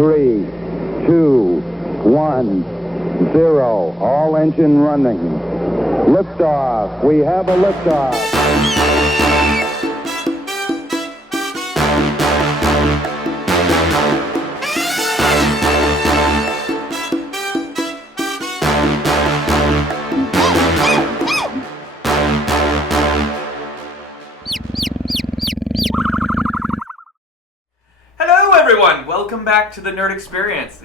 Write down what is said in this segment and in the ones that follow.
3, 2, 1, 0. All engine running. Liftoff. We have a liftoff. Everyone, welcome back to the Nerd Experience.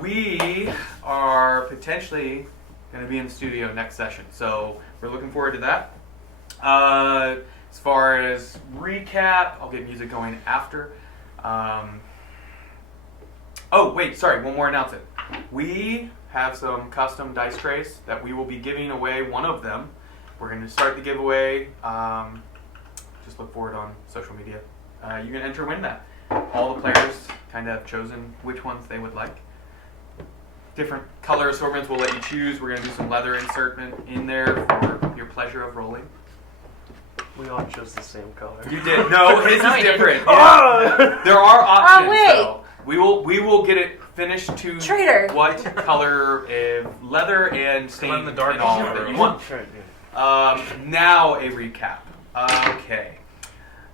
We are potentially going to be in the studio next session, so we're looking forward to that. As far as recap, I'll get music going after. Oh, wait, sorry, one more announcement. We have some custom dice trays that we will be giving away, one of them. We're going to start the giveaway. Just look for it on social media. You can enter and win that. All the players kind of have chosen which ones they would like. Different color assortments we'll let you choose. We're going to do some leather insertment in there for your pleasure of rolling. We all chose the same color. You did. No, his is different. Yeah. There are options. Oh, wait. So we will get it finished to Traitor. what color leather and stain in the dark and all that you want. Now a recap. Okay.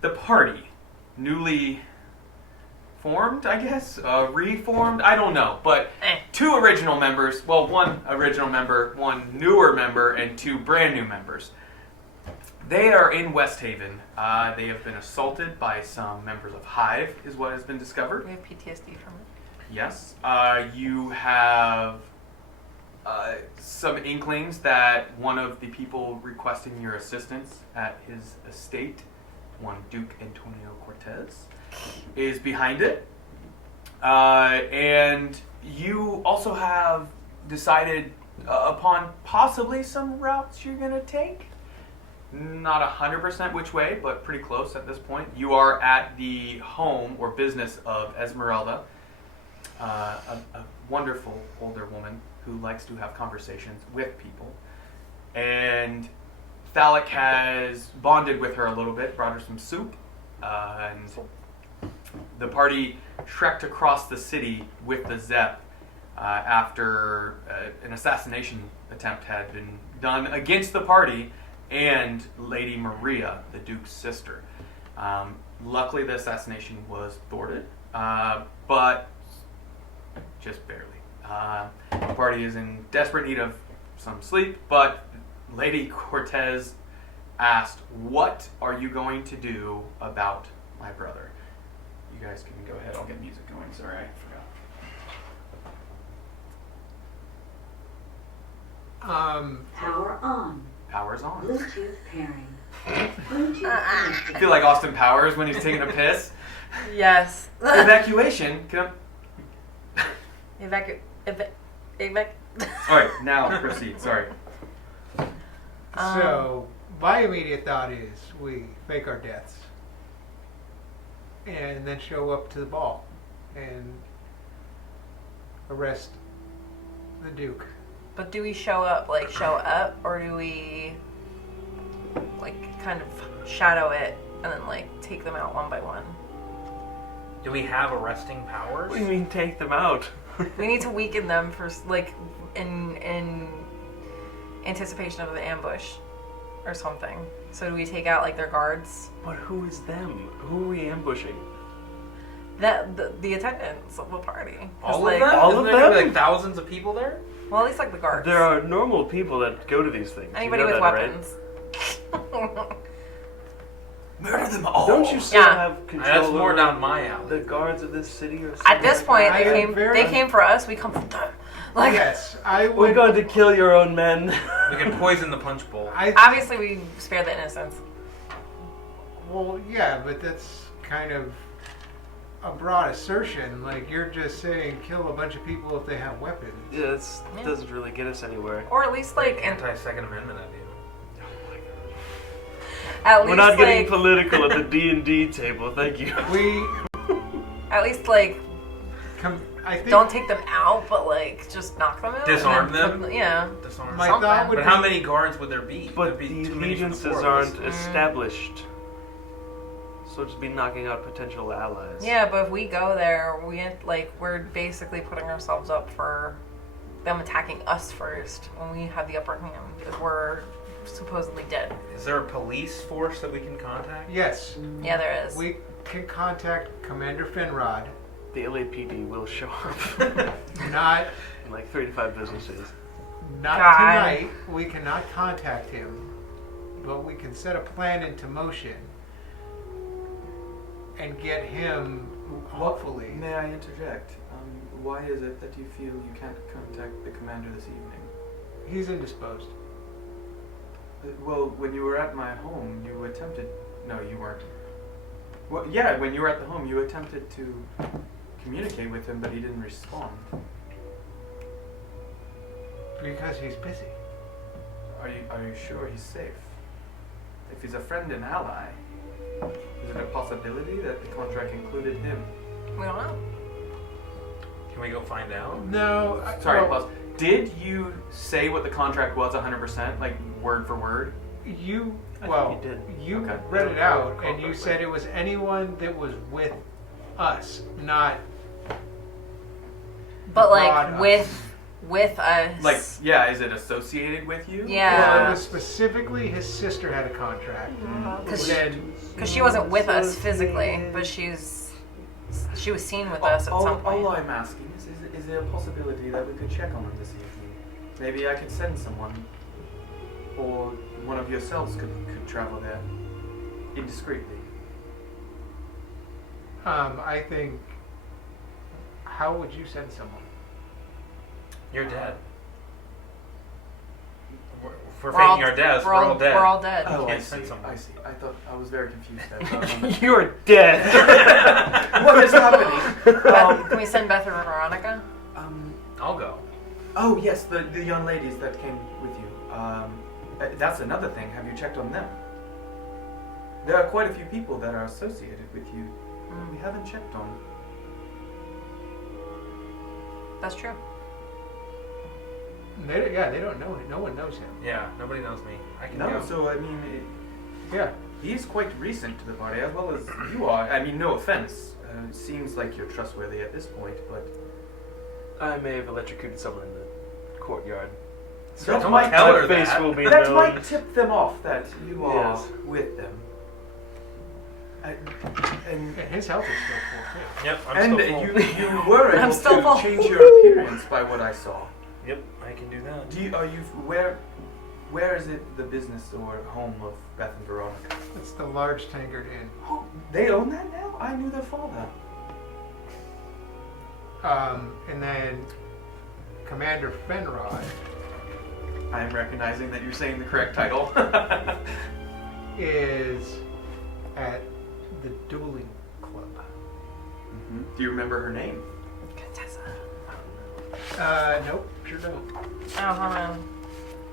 The party, newly formed, I guess, reformed, I don't know, but two original members, well, one original member, one newer member, and two brand new members. They are in Westhaven. They have been assaulted by some members of Hive, is what has been discovered. We have PTSD from it. Yes. You have some inklings that one of the people requesting your assistance at his estate, one Duke Antonio Cortez, is behind it. And you also have decided upon possibly some routes you're going to take. Not 100% which way, but pretty close at this point. You are at the home or business of Esmeralda, a wonderful older woman who likes to have conversations with people. And Thalic has bonded with her a little bit, brought her some soup, and the party trekked across the city with the Zepp after an assassination attempt had been done against the party and Lady Maria, the Duke's sister. Luckily, the assassination was thwarted, but just barely. The party is in desperate need of some sleep, but Lady Cortez asked, "What are you going to do about my brother?" You guys can go ahead. I'll get music going. Sorry, I forgot. Power on. Power's on. Bluetooth pairing. Bluetooth I feel like Austin Powers when he's taking a piss. Yes. Evacuation. Can Evac. All right, now proceed. Sorry. So, my immediate thought is we fake our deaths and then show up to the ball and arrest the Duke. But do we show up, or do we, kind of shadow it and then, take them out one by one? Do we have arresting powers? What do you mean take them out? We need to weaken them for, in anticipation of an ambush or something. So do we take out, their guards? But who is them? Who are we ambushing? The attendants of the party. All of them? All of Isn't there them? gonna be, thousands of people there? Well, at least the guards. There are normal people that go to these things. Anybody you know with that, weapons. Right? Murder them all. Don't you still Yeah. have control That's more over down my alley. the guards of this city or something? At this point, I am they came for us. We come for them. Yes, I would. We're going to kill your own men. We can poison the punch bowl. Obviously, we spare the innocents. Well, yeah, but that's kind of a broad assertion. You're just saying kill a bunch of people if they have weapons. Yeah, that doesn't really get us anywhere. Or at least, Anti-Second Amendment idea. We're not getting political at the D&D table, thank you. At least, I think don't take them out, but just knock them out. Disarm and then them? Yeah. Disarm. My Something. thought would But be, how many guards would there be? But There'd be the too many for the allegiances four of us. aren't established. So just be knocking out potential allies. Yeah, but if we go there, we're basically putting ourselves up for them attacking us first when we have the upper hand because we're supposedly dead. Is there a police force that we can contact? Yes, Yeah, there is. we can contact Commander Finrod. The LAPD will show up Not in like 3 to 5 business days. Not God. tonight. We cannot contact him, but we can set a plan into motion and get him, hopefully. May I interject? Why is it that you feel you can't contact the commander this evening? He's indisposed. Well, when you were at my home, you attempted... No, you weren't. Well, yeah, when you were at the home, you attempted to communicate with him, but he didn't respond. Because he's busy. Are you sure he's safe? If he's a friend and ally, is it a possibility that the contract included him? We don't know. Can we go find out? No. Sorry, pause. Did you say what the contract was 100%, like word for word? You, I well, think he did. you Okay. read it out, and you Corporate. said it was anyone that was with us, not But Broad with us. Like, yeah, is it associated with you? Yeah. Well, it was specifically his sister had a contract. Because Then she wasn't with us physically, but she was seen with us at some point. All I'm asking is there a possibility that we could check on him this evening? Maybe I could send someone, or one of yourselves could travel there indiscreetly. I think. How would you send someone? You're dead. If we're We're all- faking our deaths, we're we're all- all dead. we're all dead. Oh, I Can't see. send someone. I see. I thought I was very confused there. You're dead. What is happening? Can we send Beth or Veronica? I'll go. Oh yes, the young ladies that came with you. That's another thing. Have you checked on them? There are quite a few people that are associated with you. We haven't checked on. That's true. They don't know. No one knows him. Yeah, nobody knows me. I can No, go. so I mean, Yeah. he's quite recent to the party, as well as you are. I mean, no offense. It seems like you're trustworthy at this point, but I may have electrocuted someone in the courtyard. that don't might tell her Face that. will be that known. might tip them off that you are Yes. with them. And And his health is still full too. Yep, I'm and still full. you were I'm able still to full. change your appearance by what I saw. Yep, I can do that. Where is it the business or home of Beth and Veronica? It's the large Tankard Inn. Oh, they own that now? I knew their father. And then Commander Fenrod I'm recognizing that you're saying the correct title. is at the dueling club. Do you remember her name? Contessa. Nope, sure don't. Oh, hold on.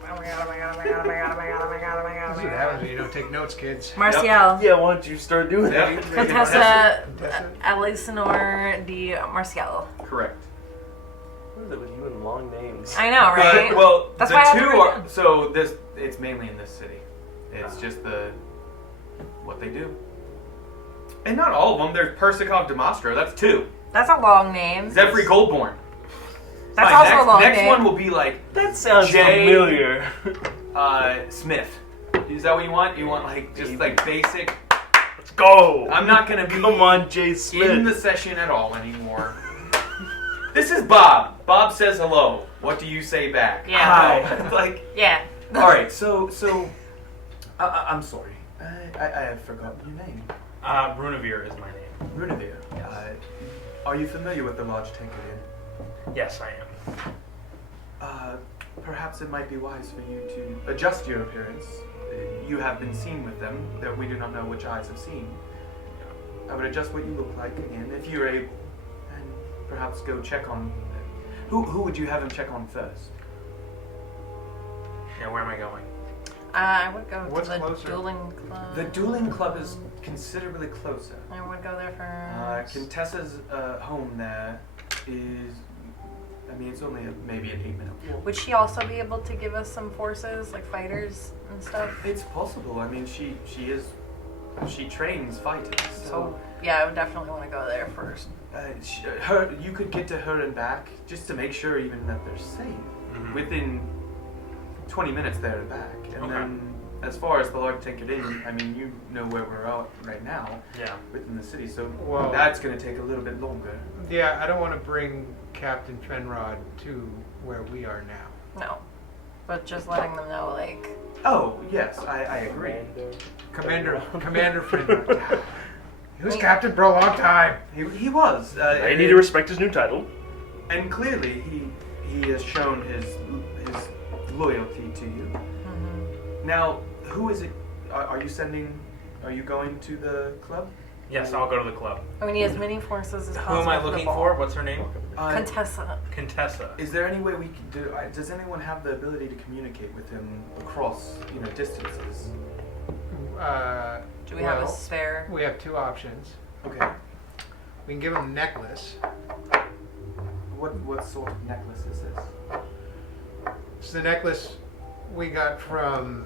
Oh my god, oh my god, oh my god, oh my god, oh my god, oh my god, oh my god. This is what happens when you don't take notes, kids. Marcial. Yeah, why don't you start doing Yeah. that? Contessa Contessa? Alicenor de Marcial. Correct. What is it with you and long names? I know, right? But, well, That's the why I had to two write are down. so this. It's mainly in this city. It's just what they do, and not all of them. There's Persicov Demastro. That's 2. That's a long name. Zephyr Goldborn. That's Fine, also next, a long next name. one will be like That sounds Jay- familiar. Smith. Is that what you want? You want like just like basic? Let's go. I'm not gonna be Come on, Jay Smith. in the session at all anymore. This is Bob. Bob says hello. What do you say back? Yeah. Hi. Like, Yeah. all right. So, I'm sorry. I have forgotten your name. Runavir is my name. Runavir. Are you familiar with the Lodge Tankard Inn? Yes, I am. Perhaps it might be wise for you to adjust your appearance. You have been seen with them, that we do not know which eyes have seen. I would adjust what you look like again, if you're able, and perhaps go check on... Who would you have him check on first? Yeah, where am I going? I would go What's to the closer? dueling club. The dueling club is considerably closer. I would go there first. Contessa's home there is... I mean, it's only maybe an 8-minute walk. Would she also be able to give us some forces, like fighters and stuff? It's possible. I mean, she is She trains fighters. So yeah, I would definitely want to go there first. You could get to her and back just to make sure even that they're safe within 20 minutes there and back. And then as far as the Lord Tinkered Inn, I mean, you know where we're at right now within the city, so that's going to take a little bit longer. Yeah, I don't want to bring Captain Fenrod to where we are now. No, but just letting them know, like. Oh yes, I agree. Commander Fenrod. He was captain for a long time. He was. I need to respect his new title. And clearly, he has shown his loyalty to you. Now, who is it? Are you going to the club? Yes, I'll go to the club. We need as many forces as Who possible. am I for the looking ball. for? What's her name? Contessa. Contessa. Is there any way we can do? Does anyone have the ability to communicate with him across, distances? Do we have a spare? We have two options. Okay. We can give him a necklace. What sort of necklace is this? It's the necklace we got from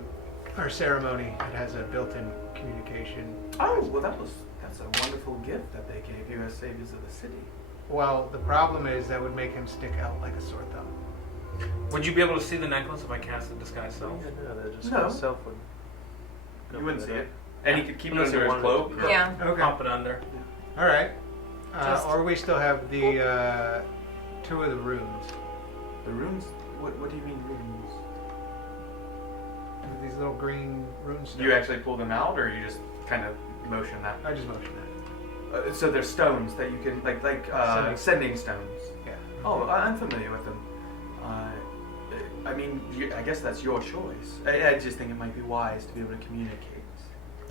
our ceremony. It has a built-in communication. Oh, well, that's a wonderful gift that they gave you as saviors of the city. Well, the problem is that would make him stick out like a sore thumb. Would you be able to see the necklace if I cast the disguise self? No. Self would You wouldn't see it. And he could keep it Unless under he his wanted cloak. to. Yeah. Okay. Pop it under. All right. Just- Or we still have the two of the runes. The runes? What do you mean runes? These little green rune stones. You actually pull them out, or you just kind of motion that? I just motioned that. So they're stones that you can like sending stones. Yeah. Oh, I'm familiar with them. I mean, I guess that's your choice. I just think it might be wise to be able to communicate.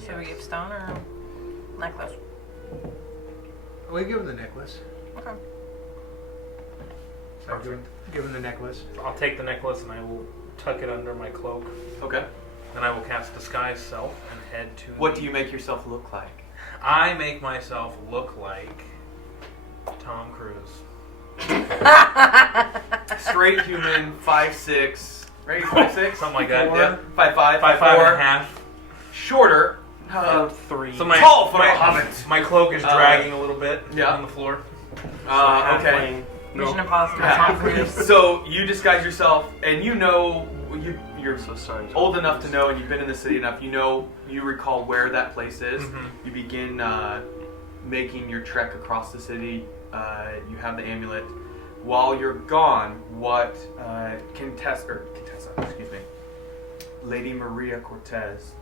Should we give stone or necklace? We give him the necklace. Okay. Perfect. Give him the necklace. I'll take the necklace and I will tuck it under my cloak. Okay. Then I will cast disguise self and head to. What do you make yourself look like? I make myself look like Tom Cruise. Straight human, 5'6", right? 5'6", Something like that. Yeah, 5'5", 5'5" 5'4", and a half. Shorter. 3. So my Tall for my, a hobbit. my cloak is dragging a little bit yeah. on the floor. Okay. Mission Impossible. Tom Cruise. So you disguise yourself, and you're So sorry. old enough to know, and you've been in the city enough. You recall where that place is. Mm-hmm. You begin making your trek across the city. You have the amulet. While you're gone, what Contessa, excuse me, Lady Maria Cortez.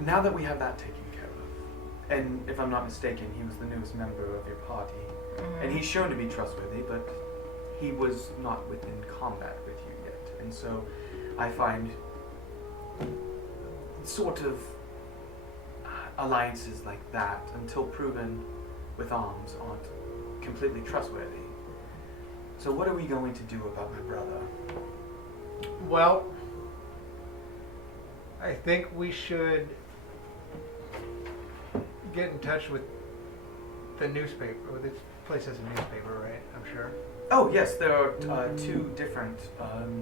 Now that we have that taken care of, and if I'm not mistaken, he was the newest member of your party, and he's shown to be trustworthy, but he was not within combat with you yet, and so I find sort of alliances like that, until proven with arms, aren't completely trustworthy. So what are we going to do about my brother? Well, I think we should get in touch with the newspaper. Well, this place has a newspaper, right? I'm sure. Oh yes, there are two different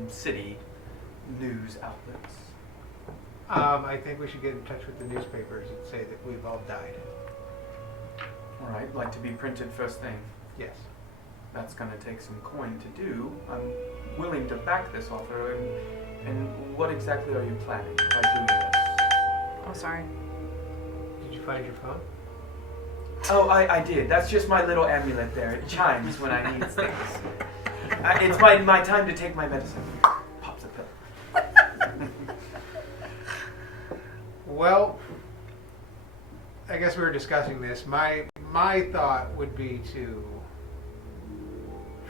city news outlets. I think we should get in touch with the newspapers and say that we've all died. All right, like to be printed first thing. Yes. That's going to take some coin to do. I'm willing to back this offer. And what exactly are you planning by doing this? I'm sorry. Did you find your phone? Oh, I did. That's just my little amulet there. It chimes when I need things. It's my time to take my medicine. Pops a pill. Well, I guess we were discussing this. My thought would be to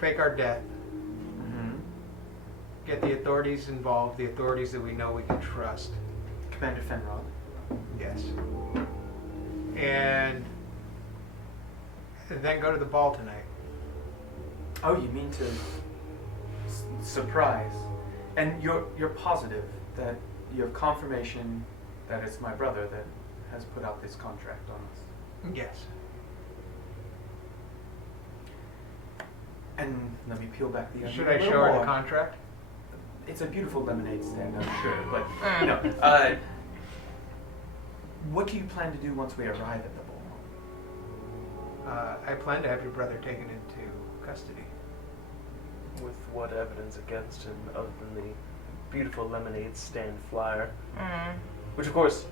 fake our death, get the authorities involved, the authorities that we know we can trust. Commander Fenrod. Yes. And then go to the ball tonight. Oh, you mean to surprise? And you're positive that you have confirmation that it's my brother that has put out this contract on us? Yes. And let me peel back the onion. Should a I little show her more. the contract? It's a beautiful lemonade stand, I'm sure, but What do you plan to do once we arrive at the ball? I plan to have your brother taken into custody. With what evidence against him other than the beautiful lemonade stand flyer? Which, of course,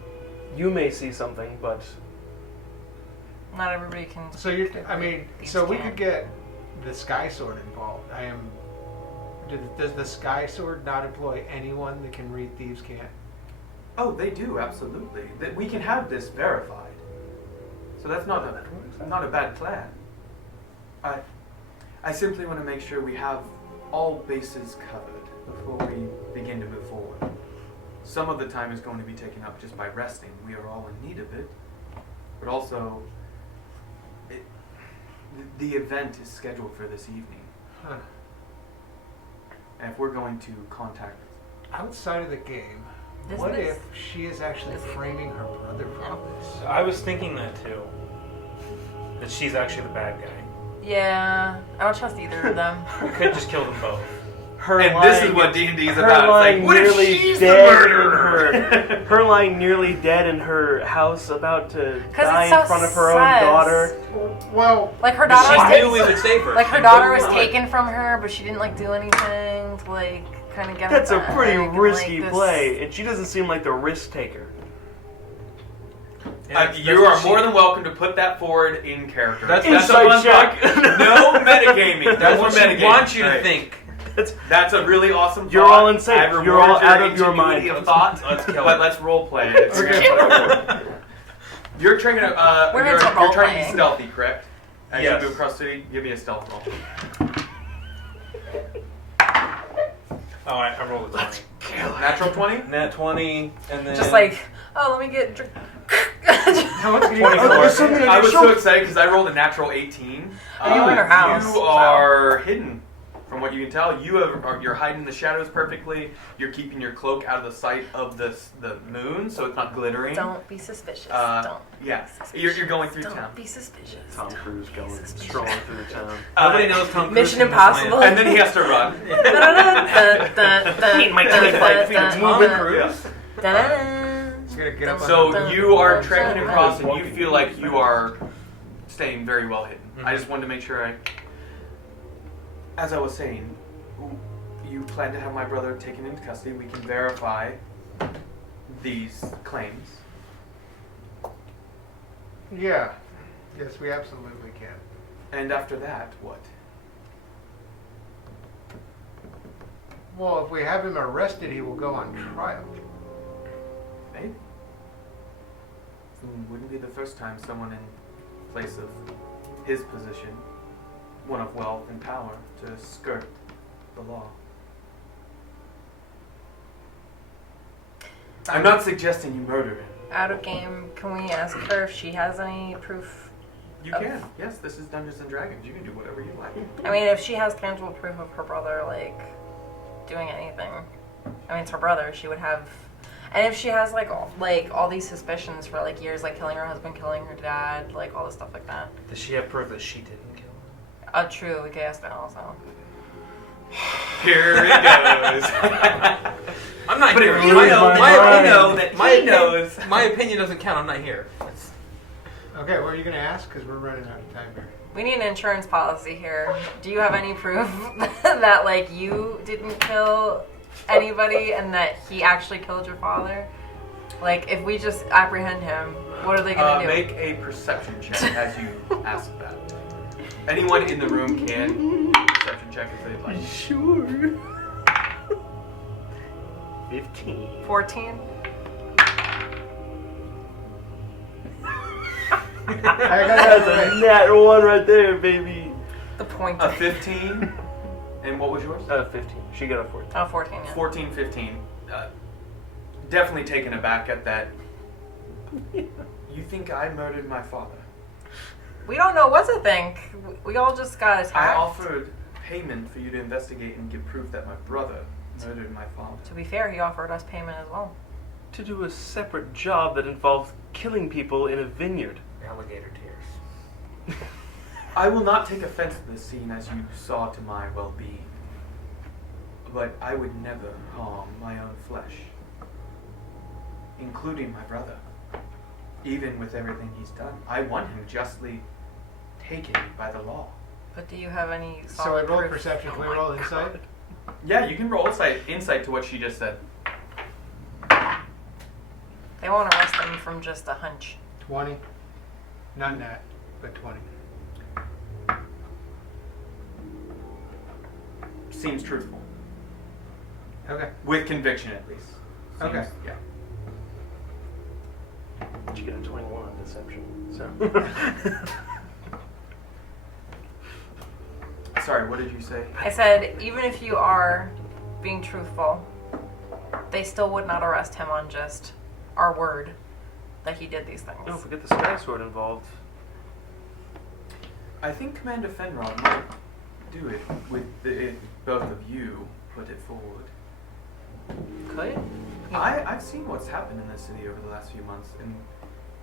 you may see something, but Not everybody can. So you, so we can't. could get the Sky Sword involved. Does the Sky Sword not employ anyone that can read Thieves' Cant? Oh, they do, absolutely. We can have this verified. So that's not a bad plan. I simply want to make sure we have all bases covered before we begin to move forward. Some of the time is going to be taken up just by resting. We are all in need of it. But also, the event is scheduled for this evening. Huh. And if we're going to contact... Outside of the game, This what is- if she is actually framing her brother for all this? I was thinking that too. That she's actually the bad guy. Yeah, I don't trust either of them. We could just kill them both. And this is what D&D is her about. lying It's like, what if nearly she's the dead murderer? her lying nearly dead in her house, about to 'Cause die it's so in front of her own sus. daughter. Well, Like her daughter was She knew we would save her. like her She daughter knew was we would. taken from her, but she didn't like do anything to like kind of get. That's her a pretty back, and, risky like, this- play, and she doesn't seem like the risk taker. Yeah, You are more than welcome to put that forward in character. That's a Insight fun check. thought. No metagaming. That's No what metagaming. she wants you to Right. think. That's a really awesome thought. You're all insane. I reward You're all out of your ingenuity mind. Of thought, Let's kill but it. let's role play it. Okay. You're trying to We're you're into trying to be role-playing. stealthy, correct? As Yes. you move across the city, give me a stealth roll. Alright, I rolled a 20. Natural 20? Nat 20, and then... Just like, oh, let me get drink. how much can you 24. I was so excited because I rolled a natural 18. Are you in her house? You are hidden. From what you can tell, you're hiding in the shadows perfectly. You're keeping your cloak out of the sight of the moon, so it's not glittering. Don't be suspicious. Don't. Yeah, be suspicious. you're going through Don't town. be suspicious. Tom Cruise going Suspicious. strolling through the town. Nobody knows Tom Cruise. Mission in this Impossible. land. And then he has to run. My teletype finger Tom moving. Cruise? He's gonna get up on So you are trekking across, and you feel like you are staying very well hidden. I just wanted to make sure as I was saying, you plan to have my brother taken into custody. We can verify these claims. Yeah. Yes, we absolutely can. And after that, what? Well, if we have him arrested, he will go on trial. Maybe. Wouldn't be the first time someone in place of his position, one of wealth and power, to skirt the law. I'm not suggesting you murder him. Out of game, can we ask her if she has any proof? You can. Yes, this is Dungeons and Dragons. You can do whatever you like. I mean, if she has tangible proof of her brother, like, doing anything. I mean, it's her brother. She would have... And if she has, like all these suspicions for, like, years, like, killing her husband, killing her dad, like, all this stuff like that. Does she have proof that she didn't kill him? True, we could ask that also. Here it goes. I'm not But here. if you My- know, my then opinion- you know that my he opinion- knows. My opinion doesn't count. I'm not here. Okay, what are you gonna ask? Because we're running out of time here. We need an insurance policy here. Do you have any proof that, like, you didn't kill anybody and that he actually killed your father? Like, if we just apprehend him, what are they gonna do? Make a perception check as you ask that. Anyone in the room can perception check if they'd like. Sure. 15. 14? That's a nat one right there, baby. The point. A 15. And what was yours? 15. She got a 14. Oh, 14, yeah. 14, 15. Definitely taken aback at that. You think I murdered my father? We don't know what to think. We all just got attacked. I offered payment for you to investigate and give proof that my brother murdered my father. To be fair, he offered us payment as well. To do a separate job that involves killing people in a vineyard. Alligator tears. I will not take offense to this scene as you saw to my well-being. But I would never harm my own flesh, including my brother. even with everything he's done. I want him justly taken by the law. But do you have any So solid I rolled proof? perception. Can we roll insight? Yeah, you can roll insight to what she just said. They won't arrest them from just a hunch. 20. Not nat, but 20. Seems truthful. Okay. With conviction, at least. Okay. Yeah. Did you get a 21 on deception? So. Sorry, what did you say? I said, even if you are being truthful, they still would not arrest him on just our word that he did these things. No, if we get the Sky Sword involved. I think Commander Fenrod might do it with both of you put it forward. Could? I've seen what's happened in this city over the last few months, and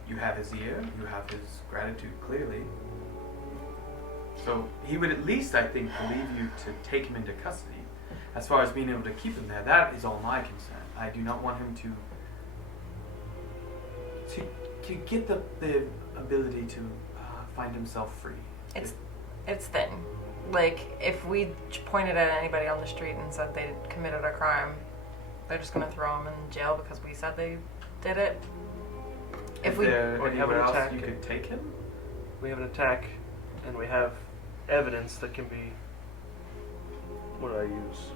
you have his ear, you have his gratitude clearly. So he would at least, I think, believe you to take him into custody. As far as being able to keep him there, that is all my concern. I do not want him to get the ability to find himself free. It's thin. Like, if we pointed at anybody on the street and said they committed a crime, they're just gonna throw them in jail because we said they did it. Is If we there Or have an anywhere else attack. you could take him? We have an attack, and we have evidence that can be. What do I use?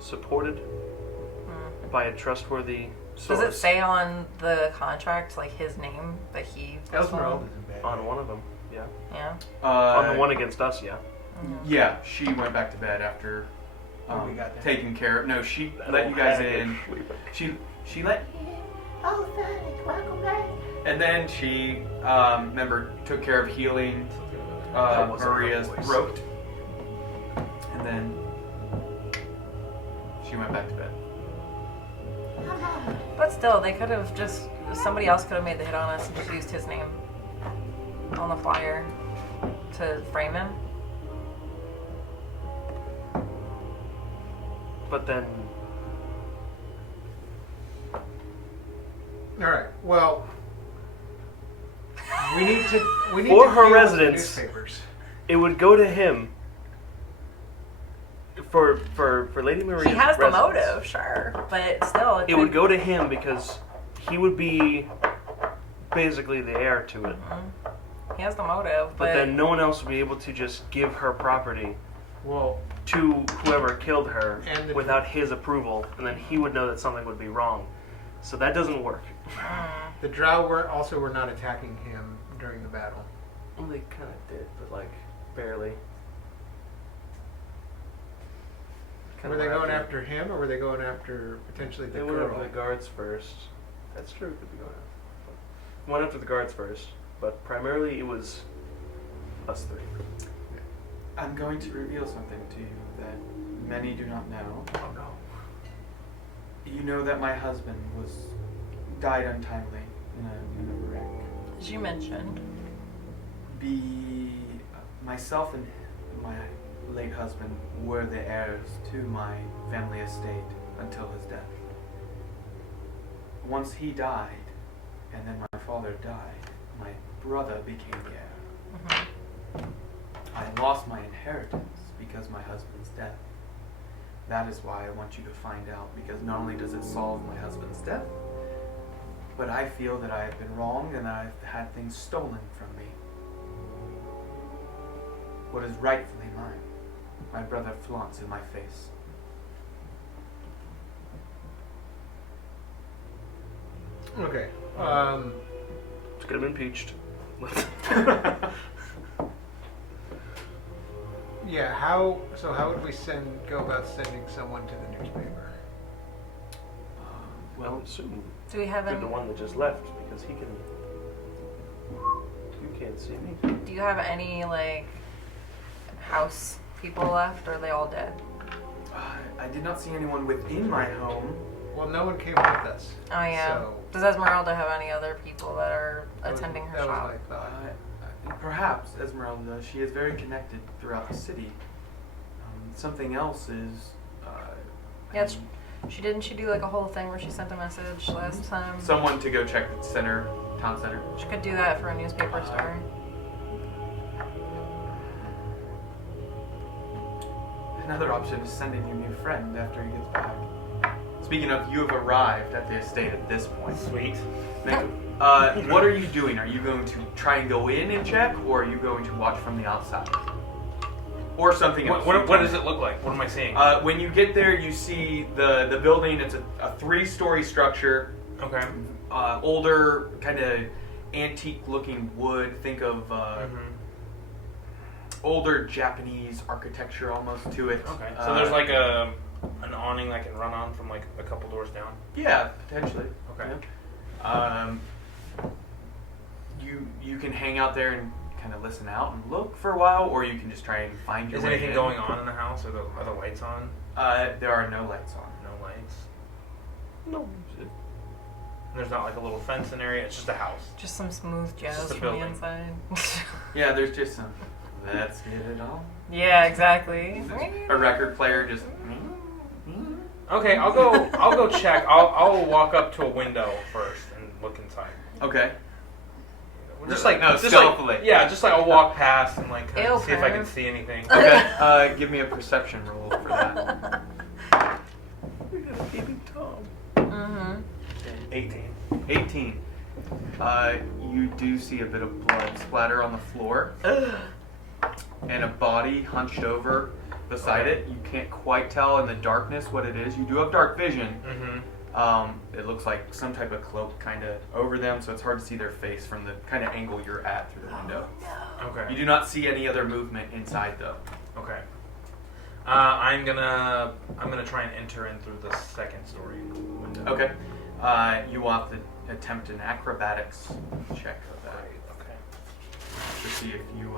Supported by a trustworthy source. does it say on the contract like his name that he was Esmeralda's in bed. On one of them, yeah. Yeah. On the one against us, yeah. Yeah, she went back to bed after Oh, we got that. taking care of. No, she let you guys in. She let. Oh, thank, welcome back. And then she, remember, took care of healing That wasn't her Maria's voice. throat. And then she went back to bed. But still, they could have just somebody else could have made the hit on us and just used his name on the flyer to frame him. But then, All right. Well, we need to. We need For to her deal with the residence. newspapers. it would go to him. For Lady Maria's He has the residence. motive, sure, but still, It would go to him because he would be basically the heir to it. He has the motive, But then no one else would be able to just give her property Well, to whoever killed her And the- without his approval, and then he would know that something would be wrong. So that doesn't work. the Drow were not attacking him during the battle. Well, they kind of did, but like barely. Were they going after him, or were they going after potentially the They went girl? after the guards first. That's true. Could be going after. Went after the guards first, but primarily it was us three. I'm going to reveal something to you that many do not know. Oh no. You know that my husband died untimely in a wreck. as you mentioned, Myself and my late husband were the heirs to my family estate until his death. Once he died, and then my father died, my brother became the heir. I lost my inheritance because my husband's death. That is why I want you to find out, because not only does it solve my husband's death, but I feel that I have been wronged and that I've had things stolen from me. What is rightfully mine, my brother flaunts in my face. Okay. It's gonna be impeached. Yeah. How would we go about sending someone to the newspaper? Well, assume do we have you're any? the one that just left because he can. You can't see me. Do you have any like house people left, or are they all dead? I did not see anyone within my home. Well, no one came with us. Oh yeah. So Does Esmeralda have any other people that are that was- attending her that shop? was my thought. Perhaps Esmeralda does. She is very connected throughout the city. Something else is. Yeah, Didn't she do like a whole thing where she sent a message last time? Someone to go check the town center. She could do that for a newspaper story. Another option is sending your new friend after he gets back. Speaking of, you have arrived at the estate at this point. Sweet. What are you doing? Are you going to try and go in and check, or are you going to watch from the outside? Or something else? What does it look like? What am I seeing? When you get there, you see the building. It's a 3-story structure. Okay. Older, kind of antique-looking wood. Think of older Japanese architecture almost to it. Okay. So there's like an awning I can run on from like a couple doors down? Yeah, potentially. Okay. Yeah. You can hang out there and kind of listen out and look for a while, or you can just try and find your Is way anything in. going on in the house? Are the lights on? There are no lights on. No lights. No music. There's not like a little fencing area. It's just a house. Just some smooth jazz Just a from building. the inside. Yeah, there's just some. Let's get it on. Yeah, exactly. A record player just. Okay, I'll go check. I'll walk up to a window first and look inside. Okay. Just like stealthily. Just like I'll walk past and like kind of Ew, see if I can Perv. see anything. Okay. Give me a perception roll for that. We got a baby Tom. Mm-hmm. 18. 18. You do see a bit of blood splatter on the floor, and a body hunched over beside it. You can't quite tell in the darkness what it is. You do have dark vision. Mm-hmm. It looks like some type of cloak kind of over them, so it's hard to see their face from the kind of angle you're at through the window. Okay. You do not see any other movement inside, though. Okay. I'm gonna try and enter in through the second story window. Okay. You will have to attempt an acrobatics check of that Okay. to see if you.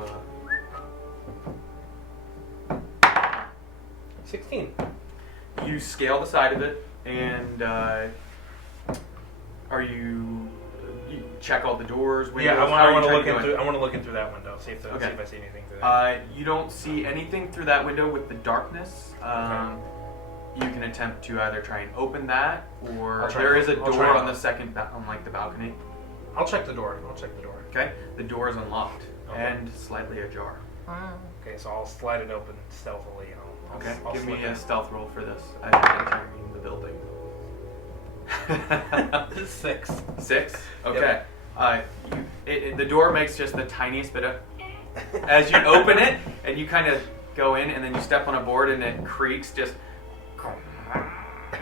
16. You scale the side of it, and you check all the doors, windows? Yeah, How are I you want to trying look go in? in through. I want to look in through that window. See if Okay. see if I see anything through there. You don't see anything through that window with the darkness. Okay. You can attempt to either try and open that, or I'll try there and- is a I'll door try on and- the second, on like the balcony. I'll check the door. Okay, the door is unlocked Okay. and slightly ajar. Okay, so I'll slide it open stealthily. And I'll Okay, I'll give me slip a in. stealth roll for this as you're entering the building. 6. 6? Okay. The door makes just the tiniest bit of... As you open it, and you kind of go in, and then you step on a board, and it creaks just...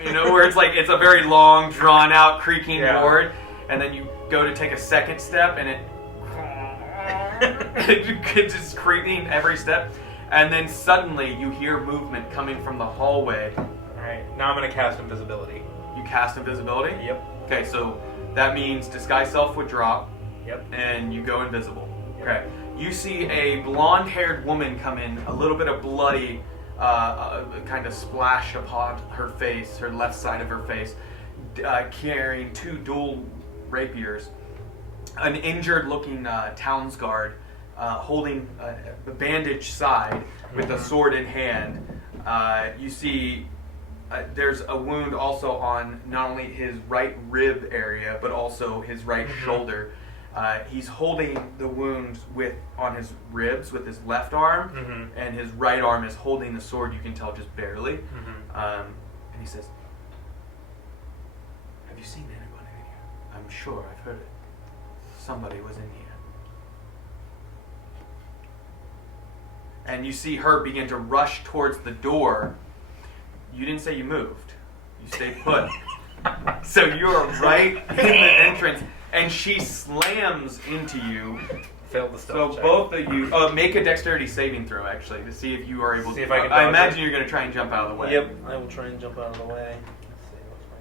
You know, where it's like, it's a very long, drawn-out, creaking Yeah. board, and then you go to take a second step, and it's just creaking every step, and then suddenly you hear movement coming from the hallway. Alright, now I'm going to cast invisibility. You cast invisibility? Yep. Okay, so that means disguise self would drop, Yep. and you go invisible. Okay. You see a blonde-haired woman come in, a little bit of bloody kind of splash upon her face, her left side of her face, carrying 2 dual rapiers. An injured-looking towns guard holding the bandaged side with a sword in hand. You see there's a wound also on not only his right rib area, but also his right shoulder. He's holding the wound on his ribs with his left arm, and his right arm is holding the sword, you can tell, just barely. And he says, "Have you seen anyone in here? I'm sure I've heard it. Somebody was in here." And you see her begin to rush towards the door. You didn't say you moved. You stayed put. So you're right in the entrance, and she slams into you. Failed the So stealth check. both of you make a dexterity saving throw, actually, to see if you are able to. See if I can I dodge imagine it. you're going to try and jump out of the way. Yep, I will try and jump out of the way. Let's see, what's my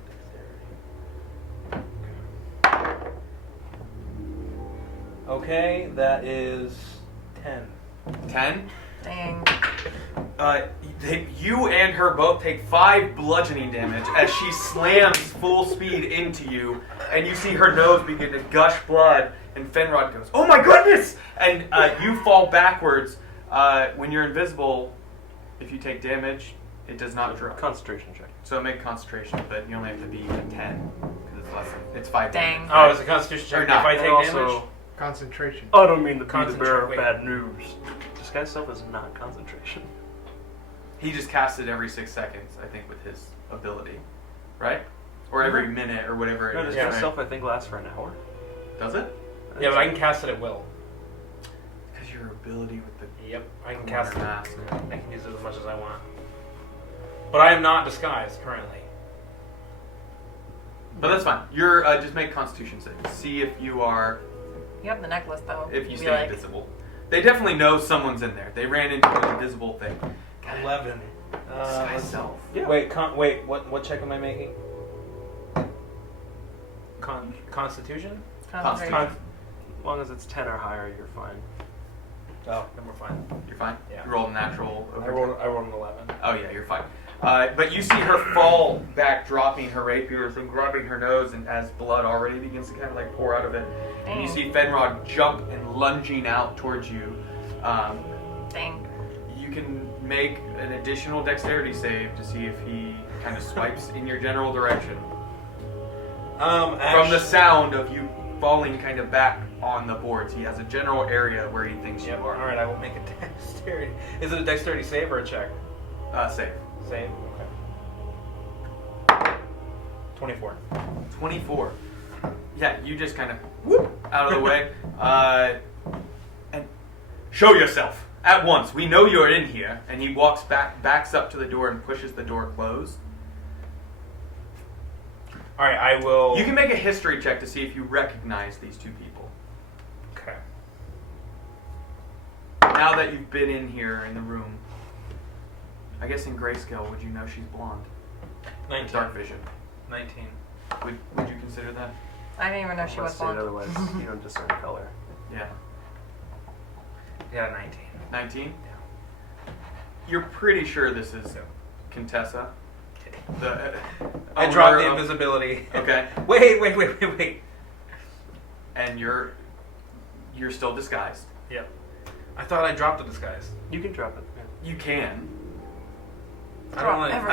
dexterity? Okay, that is 10. 10. Dang. You and her both take 5 bludgeoning damage as she slams full speed into you, and you see her nose begin to gush blood, and Fenrod goes, "Oh my goodness!" And you fall backwards. When you're invisible, if you take damage, It does not drop. Concentration check. So make concentration, but you only have to be a 10 because it's less than. It's 5 Dang. damage. Oh, it's a constitution check Or if not. I take And damage? also, Concentration. I don't mean to be the Concentrate, bearer of wait. bad news. Disguise self is not concentration. He just casts it every 6 seconds, I think, with his ability, right? Or every minute or whatever it No, is. disguise right? self I think lasts for an hour. Does it? Yeah, but I can cast it at will. Because your ability with the Yep, I can corner cast it. mask. I can use it as much as I want. But I am not disguised currently. But that's fine. You're just make Constitution save. See if you are, You have the necklace though. if you Be stay like, invisible. They definitely know someone's in there. They ran into an invisible thing. 11. Disguise self. Yeah. Wait, what check am I making? Constitution? concentration. As long as it's 10 or higher, you're fine. Oh, then we're fine. You're fine. Yeah. You rolled a natural. I rolled an 11. Oh yeah, you're fine. But you see her fall back, dropping her rapiers and grabbing her nose, and as blood already begins to kind of like pour out of it, and you see Fenrod jump and lunging out towards you. Dang. You can make an additional dexterity save to see if he kind of swipes in your general direction. From the sound of you falling kind of back on the boards, he has a general area where he thinks Yep. you are. All right, I will make a dexterity. Is it a dexterity save or a check? Save. Save. Okay. 24. 24. Yeah, you just kind of whoop out of the way. And show yourself at once. We know you're in here. And he backs up to the door and pushes the door closed. All right, I will. You can make a history check to see if you recognize these two people. Okay. Now that you've been in here in the room, I guess in grayscale, would you know she's blonde? 19. Dark vision. 19. Would you consider that? I didn't even know she was blonde. Otherwise, you don't discern color. Yeah. Yeah, 19. 19? You're pretty sure this is Contessa? The, I dropped the owner of- invisibility. Okay. Wait. And you're still disguised. Yep. I thought I dropped the disguise. You can drop it. Yeah. You can. I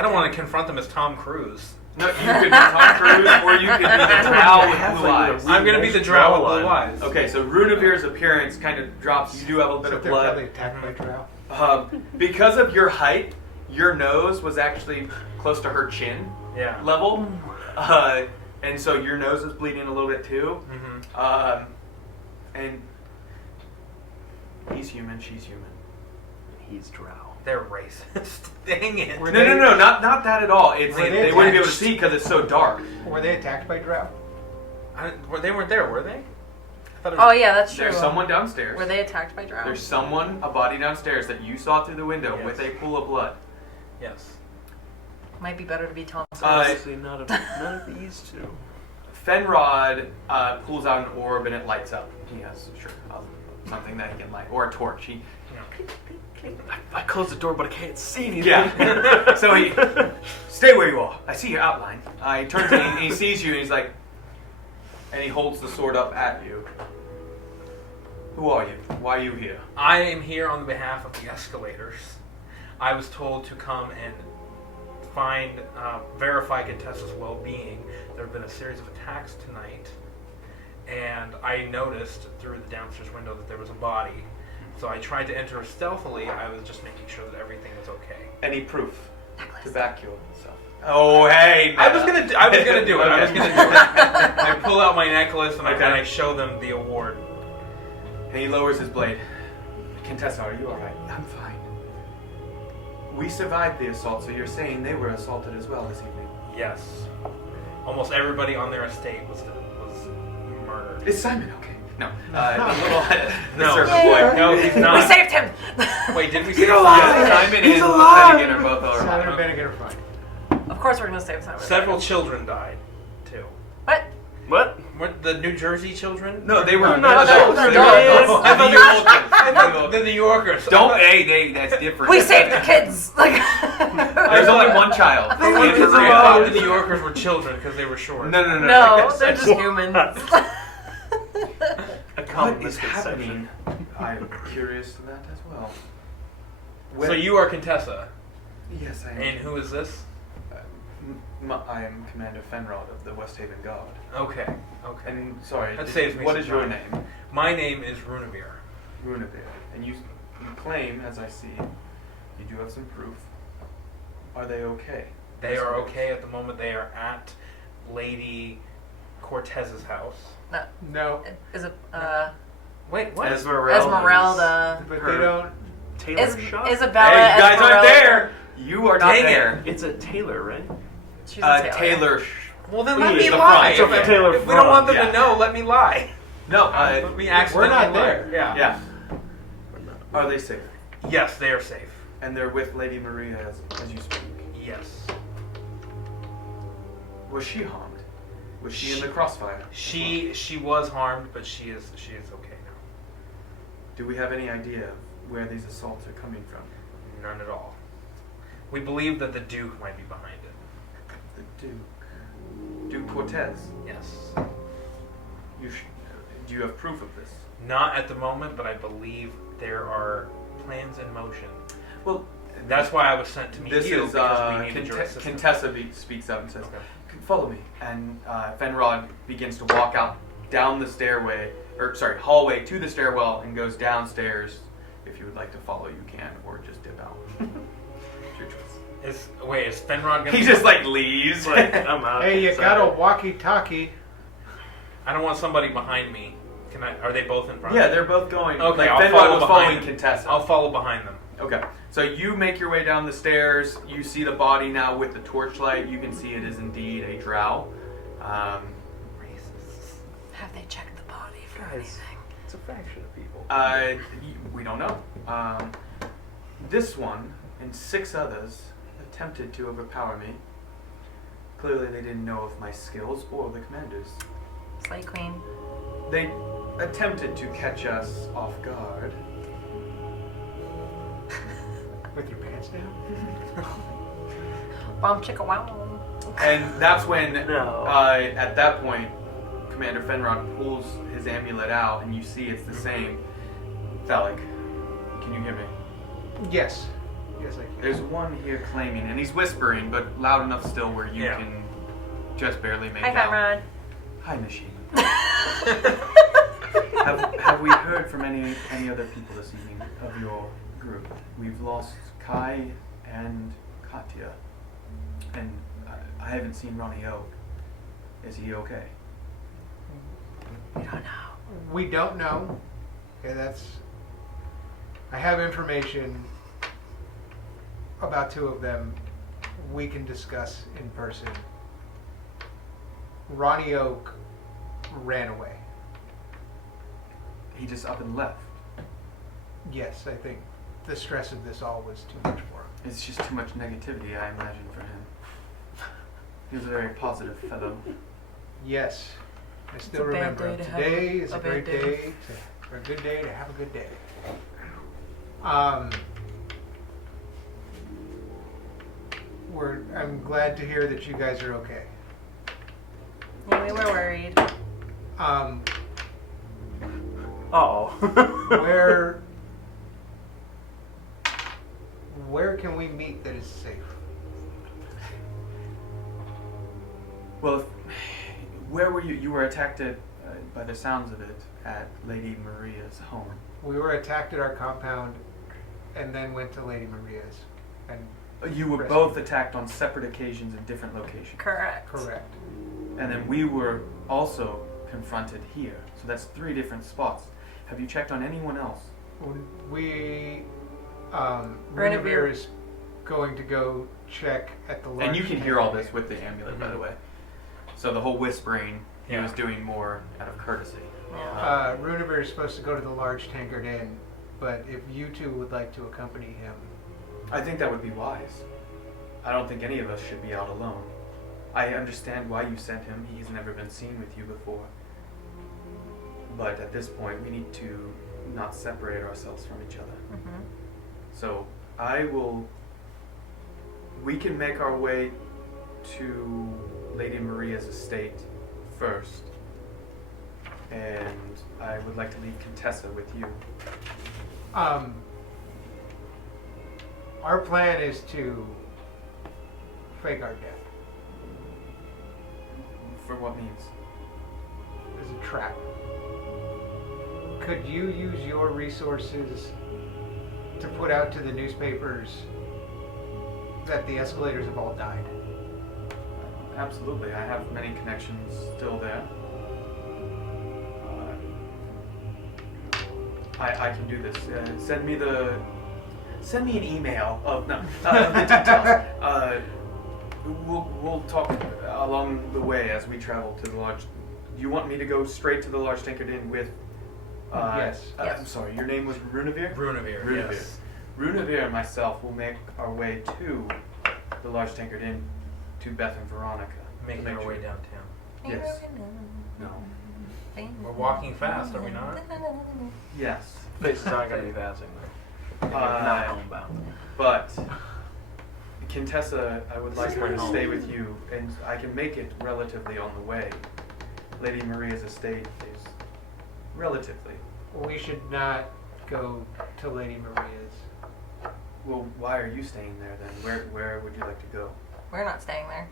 don't want to confront them as Tom Cruise. No, you could be Tom Cruise, or you could be the drow with blue eyes. I'm gonna be the drow with blue eyes. Okay, so Runevir's appearance kind of drops. You do have a bit So of they're blood. probably attacked by drow. Because of your height, your nose was actually close to her chin Yeah. level. And so your nose is bleeding a little bit too. Mm-hmm. And he's human, she's human. He's drow. They're racist. Dang it. No, not that at all. It's Were they they wouldn't be able to attached? see because it's so dark. Were they attacked by drow? They weren't there, were they? I thought it Oh was- yeah, that's true. There's someone downstairs. Were they attacked by drow? There's someone, a body downstairs that you saw through the window Yes. with a pool of blood. Yes. Might be better to be Tom. Obviously, none of these two. Fenrod pulls out an orb and it lights up. He has something that he can light, or a torch. He I closed the door, but I can't see anything. Yeah. So he, stay where you are. I see your outline. He turns and he sees you and he's like, and he holds the sword up at you. Who are you? Why are you here? I am here on behalf of the Escalators. I was told to come and verify Contessa's well-being. There have been a series of attacks tonight, and I noticed through the downstairs window that there was a body. So I tried to enter stealthily. I was just making sure that everything was okay. Any proof to back yourself? Oh, hey! I was gonna do it. I was gonna do it. I pull out my necklace and Okay. I show them the award. And he lowers his blade. Contessa, are you alright? I'm fine. We survived the assault, so you're saying they were assaulted as well this evening? Yes. Almost everybody on their estate was murdered. Is Simon okay? No. The No. servant boy. No, he's We not. saved him. Wait, did we say Yeah, Simon and Finnegan are both alright. Simon and Finnegan are fine. Of course, we're gonna save Simon. Several children died, too. What? What? Weren't the New Jersey children? No, they were not adults. children. They were adults. I thought New Yorkers. They're the Yorkers. Don't, that's different. We saved the kids. Like. There's only one child. I thought the New Yorkers were children because they were short. No. No, they're just humans. A common What is misconception. happening? I'm curious to that as well. So you are Contessa. Yes, I am. And who is this? I am Commander Fenrod of the Westhaven Guard. Okay. Okay. And sorry, That saves me what some is your time. name? My name is Runavir. Runavir. And you claim, as I see, you do have some proof. Are they okay? They are okay at the moment. They are at Lady Cortez's house. No, Is it Wait, what? Esmeralda? but they don't. Tailor shop? Isabella? Hey, you guys Esmeralda. aren't there! You are not Dang it. there. It's a tailor, right? She's a Taylor. Well, then Yeah, let me the lie. front. If, Taylor if we don't want them front, to yeah. know, let me lie. No, Let me We're accidentally not lie. there. Yeah. yeah. Are they safe? Yes, they are safe. And they're with Lady Maria as you speak. Yes. Was she harmed? Was she in the crossfire? She was harmed, but she is okay now. Do we have any idea where these assaults are coming from? None at all. We believe that the Duke might be behind it. The Duke. Duke Cortez. Yes. Do you have proof of this? Not at the moment, but I believe there are plans in motion. Well, That's why I was sent to meet this you, is because we needed your assistance. Contessa speaks up and says, Okay. "Follow me." And Fenrod begins to walk out down the hallway to the stairwell and goes downstairs. If you would like to follow, you can, or just dip out. It's your choice. Is Fenrod gonna? He just leaves. Like, I'm out. Hey, you So- got a walkie-talkie. I don't want somebody behind me. Can I? Are they both in front? Yeah, of me? they're both going. Okay, I'll Fenrod follow was behind following them. Contessa. I'll follow behind them. Okay, so you make your way down the stairs. You see the body now with the torchlight. You can see it is indeed a drow. Have they checked the body for Guys, anything? it's a fraction of people. We don't know. This one and 6 others attempted to overpower me. Clearly, they didn't know of my skills or the commander's. Slay Queen. They attempted to catch us off guard. With your pants down? Bomb chicka wow. And that's when, No. at that point, Commander Fenrod pulls his amulet out, and you see it's the same. Thalic, can you hear me? Yes. Yes, I can. There's one here claiming, and he's whispering, but loud enough still where you Yeah. can just barely make Hi, out. Fenrod. Hi, Nashima. have we heard from any other people this evening of your group? We've lost Kai and Katya, and I haven't seen Ronnie Oak. Is he okay? We don't know. We don't know. Okay, I have information about 2 of them we can discuss in person. Ronnie Oak ran away. He just up and left. Yes, I think the stress of this all was too much for him. It's just too much negativity, I imagine, for him. He was a very positive fellow. Yes, I still a bad remember day him. to have Today is a a bad great day. day, or a good day to have a good day. I'm glad to hear that you guys are okay. Yeah, we were worried. Oh. Where can we meet that is safe? Well, where were you? You were attacked by the sounds of it, at Lady Maria's home. We were attacked at our compound, and then went to Lady Maria's. And You were rescued. both attacked on separate occasions in different locations. Correct. Correct. And then we were also confronted here. So that's 3 different spots. Have you checked on anyone else? We, Renavir. Renavir is going to go check at the large. And you can hear all this with the amulet, by the way. So the whole whispering, he Yeah. was doing more out of courtesy. Yeah. Runavir is supposed to go to the large tankard inn, but if you 2 would like to accompany him, I think that would be wise. I don't think any of us should be out alone. I understand why you sent him. He's never been seen with you before. But at this point, we need to not separate ourselves from each other. Mm-hmm. So we can make our way to Lady Maria's estate first. And I would like to leave Contessa with you. Our plan is to fake our death For what means? as a trap. Could you use your resources to put out to the newspapers that the Escalators have all died? Absolutely. I have many connections still there. I can do this. Send me an email of the details. We'll talk along the way as we travel to the large. Do you want me to go straight to the large tankard inn with? Yes. I'm sorry. Your name was Runavir. Brunavir. Runavir. Yes. Runavir and myself will make our way to the large tankard inn to Beth and Veronica. Making to make our way sure- downtown. Yes. No. We're walking fast, are we not? Yes. Faces aren't going to be passing though. Not homebound. But Contessa, I would like her to stay with you, and I can make it relatively on the way. Lady Maria's estate is relatively. We should not go to Lady Maria's. Well, why are you staying there then? Where would you like to go? We're not staying there.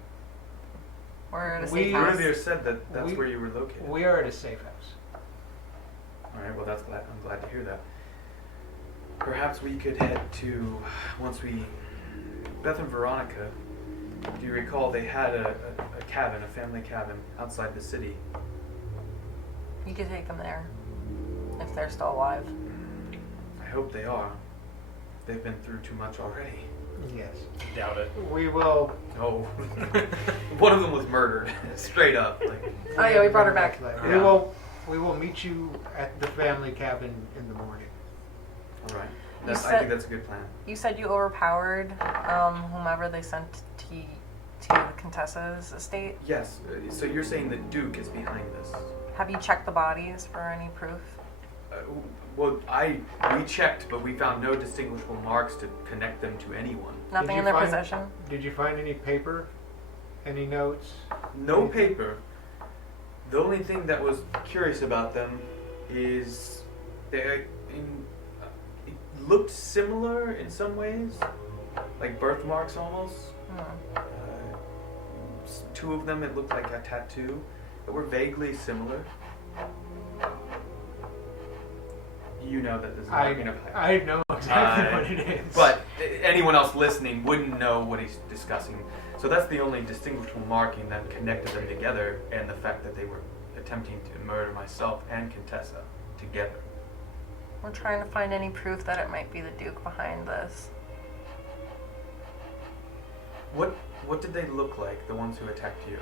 We're at a We- safe house. Runavir said that that's We- where you were located. We are at a safe house. All right. Well, I'm glad to hear that. Perhaps we could head to once we. Beth and Veronica. Do you recall they had a cabin, a family cabin outside the city? You could take them there if they're still alive. I hope they are. They've been through too much already. Yes. Doubt it. We will. Oh, one of them was murdered, straight up. Like, Oh yeah, we brought her back. Yeah. We will meet you at the family cabin in the morning. all right. You I said- think that's a good plan. You said you overpowered whomever they sent to Contessa's estate. Yes. So you're saying the Duke is behind this? Have you checked the bodies for any proof? Well, we checked, but we found no distinguishable marks to connect them to anyone. Nothing you in their find- possession? Did you find any paper? Any notes? No paper. The only thing that was curious about them is it looked similar in some ways, like birthmarks almost. Hmm. Two of them, it looked like a tattoo, that were vaguely similar. You know that this is not gonna play. I know exactly what it is. But anyone else listening wouldn't know what he's discussing. So that's the only distinguishable marking that connected them together, and the fact that they were attempting to murder myself and Contessa together. We're trying to find any proof that it might be the Duke behind this. What did they look like, the ones who attacked you?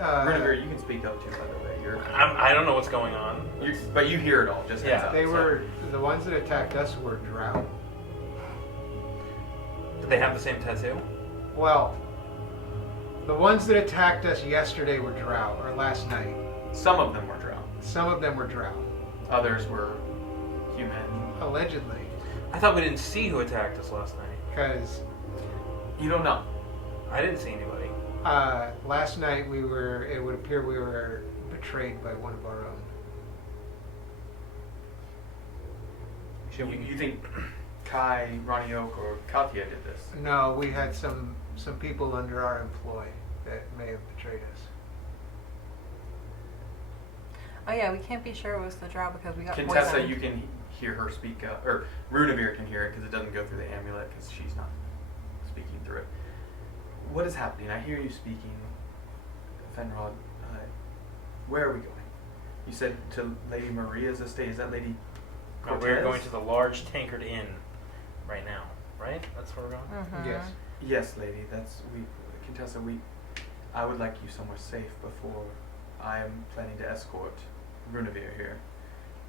Uh, you can speak up too, by the way. I don't know what's going on. But you hear it all, just heads Yeah. up. they so- were the ones that attacked us were drow. Did they have the same tattoo? Well, the ones that attacked us yesterday were drow, or last night. Some of them were drowned. Some of them were drow, Others were human. allegedly, I thought we didn't see who attacked us last night. because You don't know. I didn't see anybody. last night it would appear we were betrayed by one of our own. You think Kai, Ronnie Oak, or Katya did this? No, we had some people under our employ that may have betrayed us. Oh yeah, we can't be sure it was the drow because we got Contessa, poisoned. you can hear her speak up, or Runavir can hear it because it doesn't go through the amulet because she's not speaking through it. What is happening? I hear you speaking, Fenrod. Where are we going? You said to Lady Maria's estate. Is that Lady No, Cortez? we're going to the large tankard inn right now, right? That's where we're going? Mhm. Yes. Yes, lady. Contessa. I would like you somewhere safe before I am planning to escort Runavir here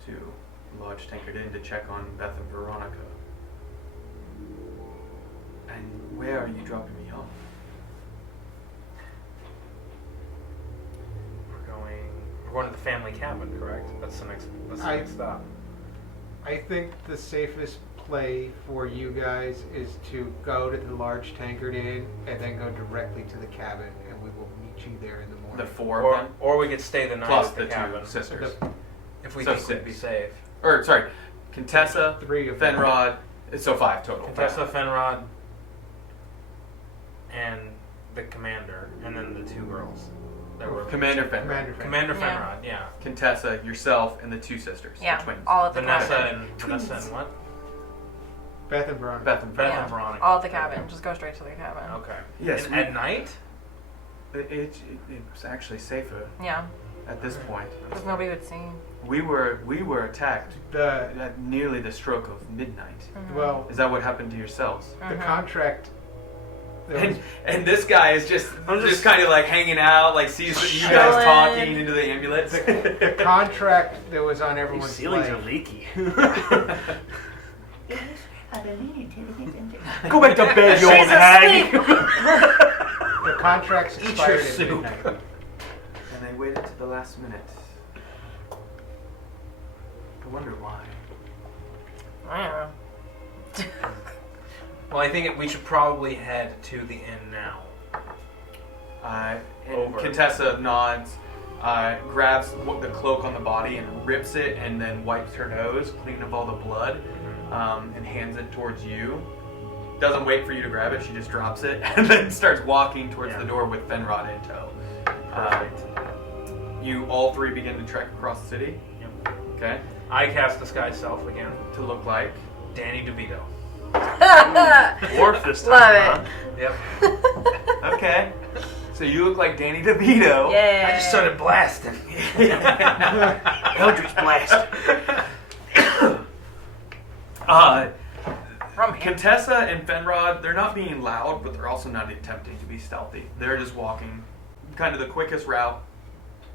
to Large Tankard Inn to check on Beth and Veronica. And where are you dropping me off? We're going to the family cabin, correct? That's the next stop. I think the safest play for you guys is to go to the large tankard inn and then go directly to the cabin, and we will meet you there in the morning. The four of them? Or we could stay the night Plus at the the cabin. two sisters. If we So think we'd be six. safe. Or, sorry, Contessa, Three of them. Fenrod, So 5 total. Contessa, Fenrod, and the commander, and then the 2 girls. That were Commander Fenrod. Commander Yeah. Fenrod, yeah. Contessa, yourself, and the 2 sisters. Yeah, The twins. all at the Vanessa cabin. and Vanessa and what? Beth and Veronica. Beth and Beth Yeah. and Veronica. All at the cabin. Just go straight to the cabin. Okay. Yes, And we- at night? It's actually safer Yeah, at this point. because nobody would see. We were attacked The at nearly the stroke of midnight. well, Is that what happened to yourselves? the contract. There was, And this guy is just I'm just just- kind of like hanging out, like sees you Chilling. guys talking into the ambulance. the contract that was on These everyone's ceilings flag. are leaky. Yes, I've been meaning to get into. Go back to bed, you She's old hag. The contracts Eat your expired at soup. midnight. And they waited to the last minute. I wonder why. I don't know. Well, I think we should probably head to the inn now. And Over. Contessa nods, grabs the cloak on the body and rips it, and then wipes her nose, clean of all the blood, and hands it towards you. Doesn't wait for you to grab it; she just drops it, and then starts walking towards the door with Fenrod in tow. You all 3 begin to trek across the city. Yep. Okay, I cast Disguise Self again. to look like. Danny DeVito. Dwarf this time, Love Yep. Okay, so you look like Danny DeVito. Yay. I just started blasting. Eldritch Blast. From here. Contessa and Fenrod, they're not being loud, but they're also not attempting to be stealthy. They're just walking kind of the quickest route,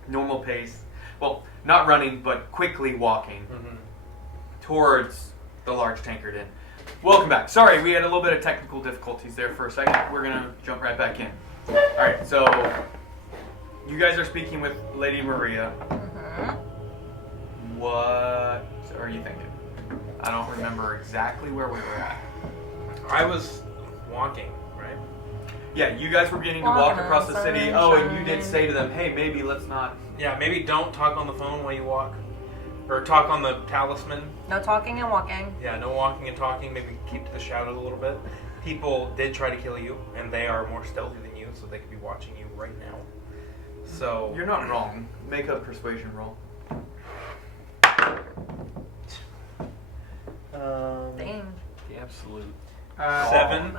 normal pace. Well, not running, but quickly walking towards the large tankard inn. Welcome back. Sorry, we had a little bit of technical difficulties there for a second. We're going to jump right back in. All right, so you guys are speaking with Lady Maria. What are you thinking? I don't remember exactly where we were at. I was walking, right? Yeah, you guys were beginning to Walking walk across on the city. Oh, and you sunshine. did say to them, hey, maybe let's not. Yeah, maybe don't talk on the phone while you walk. Or talk on the talisman. No talking and walking. Yeah, no walking and talking. Maybe keep to the shadows a little bit. People did try to kill you, and they are more stealthy than you, so they could be watching you right now. So You're not wrong. Make a persuasion roll. Dang. The absolute. 7.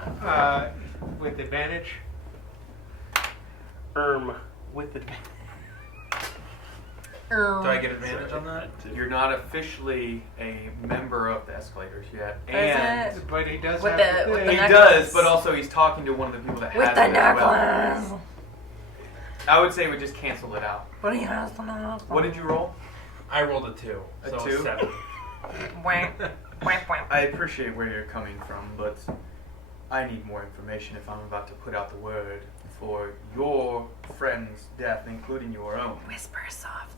With advantage. With the. Do I get advantage on that? You're not officially a member of the Escalators yet. Is And it? But he does With have the- with thing. the he necklace. does, but also he's talking to one of the people that With has the it as well. necklace. I would say we just cancel it out. But he has the necklace. What did you roll? I rolled a 2. A So 2? 7. Wah, wah, wah. I appreciate where you're coming from, but I need more information if I'm about to put out the word for your friend's death, including your own. Whisper softly.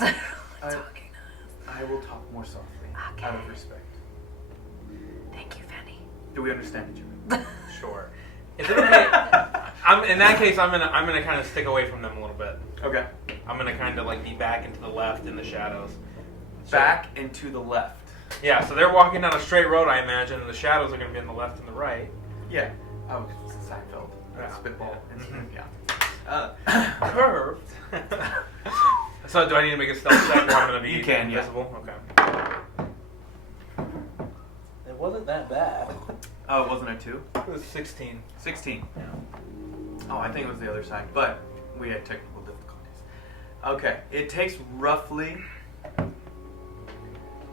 I- Talking to us. I will talk more softly, Okay. out of respect. Thank you, Fanny. Do we understand each other? Sure. Is it okay? In that case, I'm gonna kind of stick away from them a little bit. Okay. I'm gonna kind of like be back into the left in the shadows. So- Back and to the left. Yeah, so they're walking down a straight road, I imagine, and the shadows are gonna be on the left and the right. Yeah. Oh, it's Seinfeld. Yeah. Spitball. Mhm. Yeah. Curved. So do I need to make a stealth check, or I'm gonna be You can, yeah. invisible? Okay. It wasn't that bad. Oh, it wasn't a 2? It was 16. 16. Oh, I think it was the other side, but we had technical difficulties. Okay, it takes roughly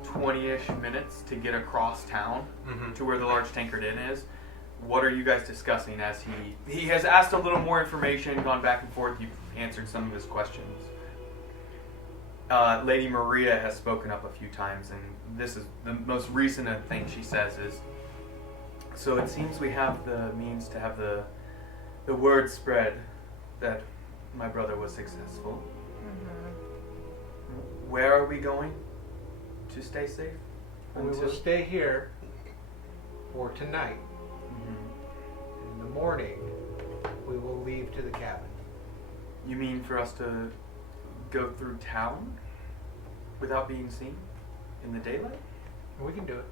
20-ish minutes to get across town to where the large tankard inn is. What are you guys discussing as he has asked a little more information, gone back and forth, you've answered some of his questions. Lady Maria has spoken up a few times, and this is the most recent thing she says is, so it seems we have the means to have the word spread that my brother was successful. Where are we going to stay safe? We will stay here for tonight. In the morning, we will leave to the cabin. You mean for us to go through town without being seen in the daylight? We can do it.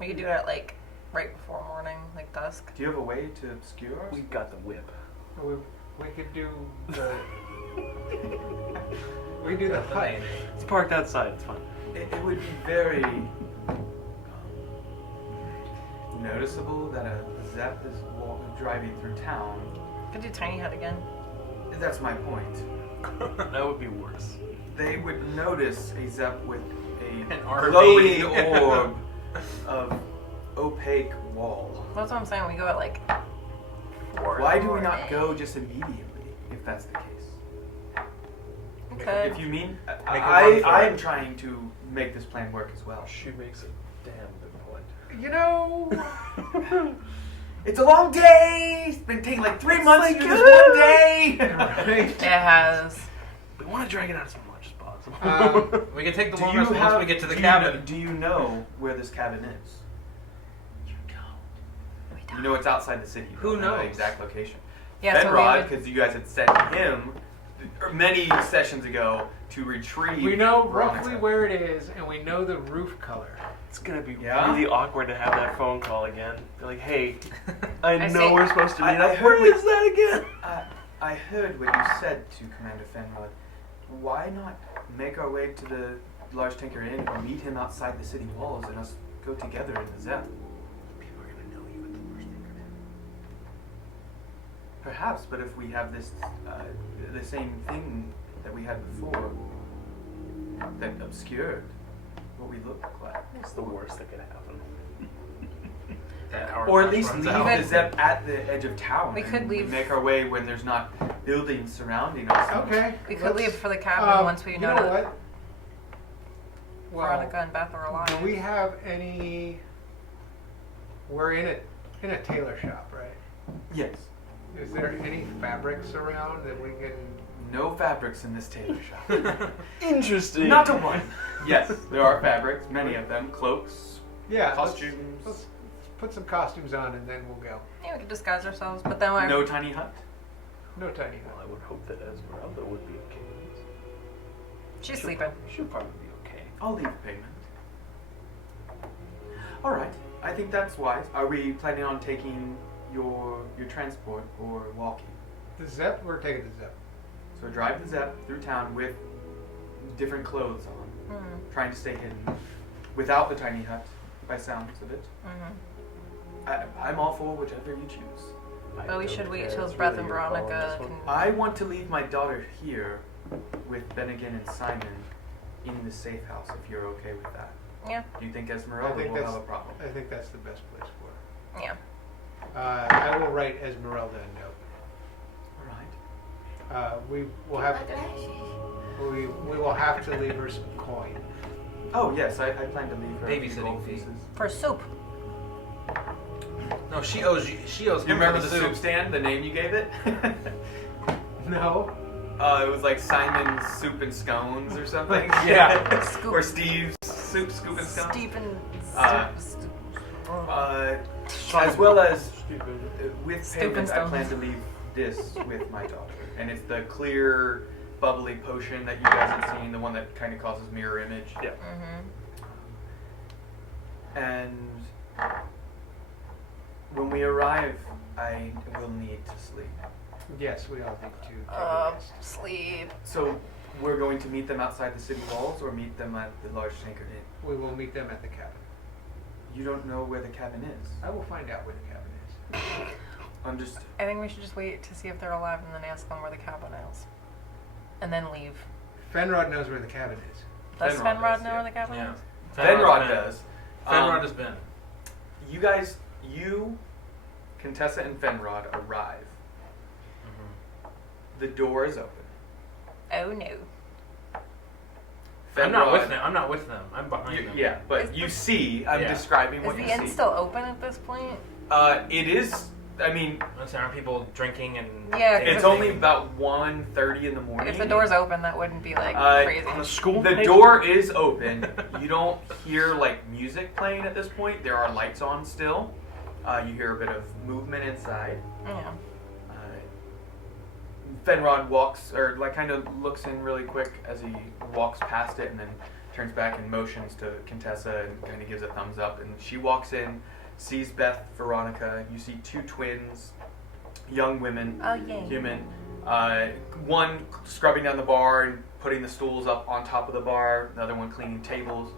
We could do it at like right before morning, like dusk. Do you have a way to obscure us? We've got the whip. We could do the. We could do the hut. It's parked outside. It's fine. It would be very noticeable that a Zepp is driving through town. Could do tiny hut again. That's my point. That would be worse. They would notice a Zepp with An a RV. glowing orb of opaque wall. That's what I'm saying. We go at like 4. Why in do the we not morning. go just immediately, if that's the case? Okay. If you mean, a run for I'm it. trying to make this plan work as well. She makes a damn good point. You know, It's a long day! It's been taking like 3 months to do this one day! right? It has. We want to drag it out as much as possible. We can take the Do longest you once we get to the do cabin. Do you know where this cabin is? We don't. You know it's outside the city. You Who don't know the knows? exact location. Yeah, so we Fenrod, would- because you guys had sent him many sessions ago to retrieve. We know Veronica's. roughly where it is, and we know the roof color. It's gonna be Yeah? really awkward to have that phone call again. Be like, hey, I know see- we're supposed to meet I up. heard Where what- is that again? I heard what you said to Commander Fenrod. Why not make our way to the large tanker inn or meet him outside the city walls and us go together in the Zepp? People are gonna know you at the worst thing. Perhaps, but if we have this, the same thing that we had before, that obscured what we look like. It's the worst that could happen. That Or at hourglass least runs leave out. the Zepp at the edge of town. We and make make our way when there's not buildings surrounding us. Okay. We could let's- leave for the cabin once we you know know that what? Well, Veronica and Beth are alive. do we have any? We're in a tailor shop, right? Yes. Is there any fabrics around that we can? No fabrics in this tailor shop. Interesting. Not to one. Yes, there are fabrics, many of them, cloaks, Yeah. let's- costumes. Let's put some costumes on and then we'll go. Yeah, we could disguise ourselves, but then we're No tiny hut. No tiny Well, hut. I would hope that Esmeralda would be okay with this. she's sleeping. She'll probably be okay. I'll leave payment. All right, I think that's wise. Are we planning on taking your transport or walking? The Zepp. We're taking the Zepp. So drive the Zepp through town with different clothes on, trying to stay hidden, without the tiny hut, by sounds of it. I'm all for whichever you choose. I But we don't should wait care. till It's Beth really and your call on Veronica this one. can. I want to leave my daughter here with Bennigan and Simon in the safe house, if you're okay with that. Yeah, Do you think I Esmeralda think will that's. have a problem? I think that's the best place for yeah. it. I will write Esmeralda a note. All right. We will have. We will have to leave her some coin. Oh yes, I plan to leave her a few Babysitting gold fee. pieces. For soup. No, she owes you. She owes him. You remember for the soup stand? The name you gave it? No. It was like Simon's Soup and Scones or something. Yeah. Scoop. Or Steve's Soup, Scoop and Scones. Stephen. As well as with Stupid payment, I stones. plan to leave this with my daughter, and it's the clear, bubbly potion that you guys have seen, the one that kind of causes mirror image. Yeah. And when we arrive, I will need to sleep. Yes, we all need to. take a rest. Sleep. So we're going to meet them outside the city walls, or meet them at the large tanker inn. We will meet them at the cabin. You don't know where the cabin is. I will find out where the cabin is. Understood. I think we should just wait to see if they're alive and then ask them where the cabin is. And then leave. Fenrod knows where the cabin is. Does Fenrod Fenrod does, know yeah. where the cabin Yeah. is? Fenrod does. Fenrod has been. You guys, Contessa and Fenrod arrive. The door is open. Oh no. I'm not with Fenrod- them. I'm not with them. I'm behind them. Yeah, but Is you the- see, I'm Yeah. describing Is what the you inn see. still open at this point? It is, I mean, Aren't people drinking and? Yeah, dancing? it's only about 1:30 in the morning. If the door's open, that wouldn't be like crazy. On a school The night? door is open. You don't hear like music playing at this point. There are lights on still. You hear a bit of movement inside. Yeah. Fenrod walks, or like kind of looks in really quick as he walks past it, and then turns back and motions to Contessa and kind of gives a thumbs up. And she walks in, sees Beth, Veronica. You see two twins, young women, Oh, yay. human. One scrubbing down the bar and putting the stools up on top of the bar. The other one cleaning tables.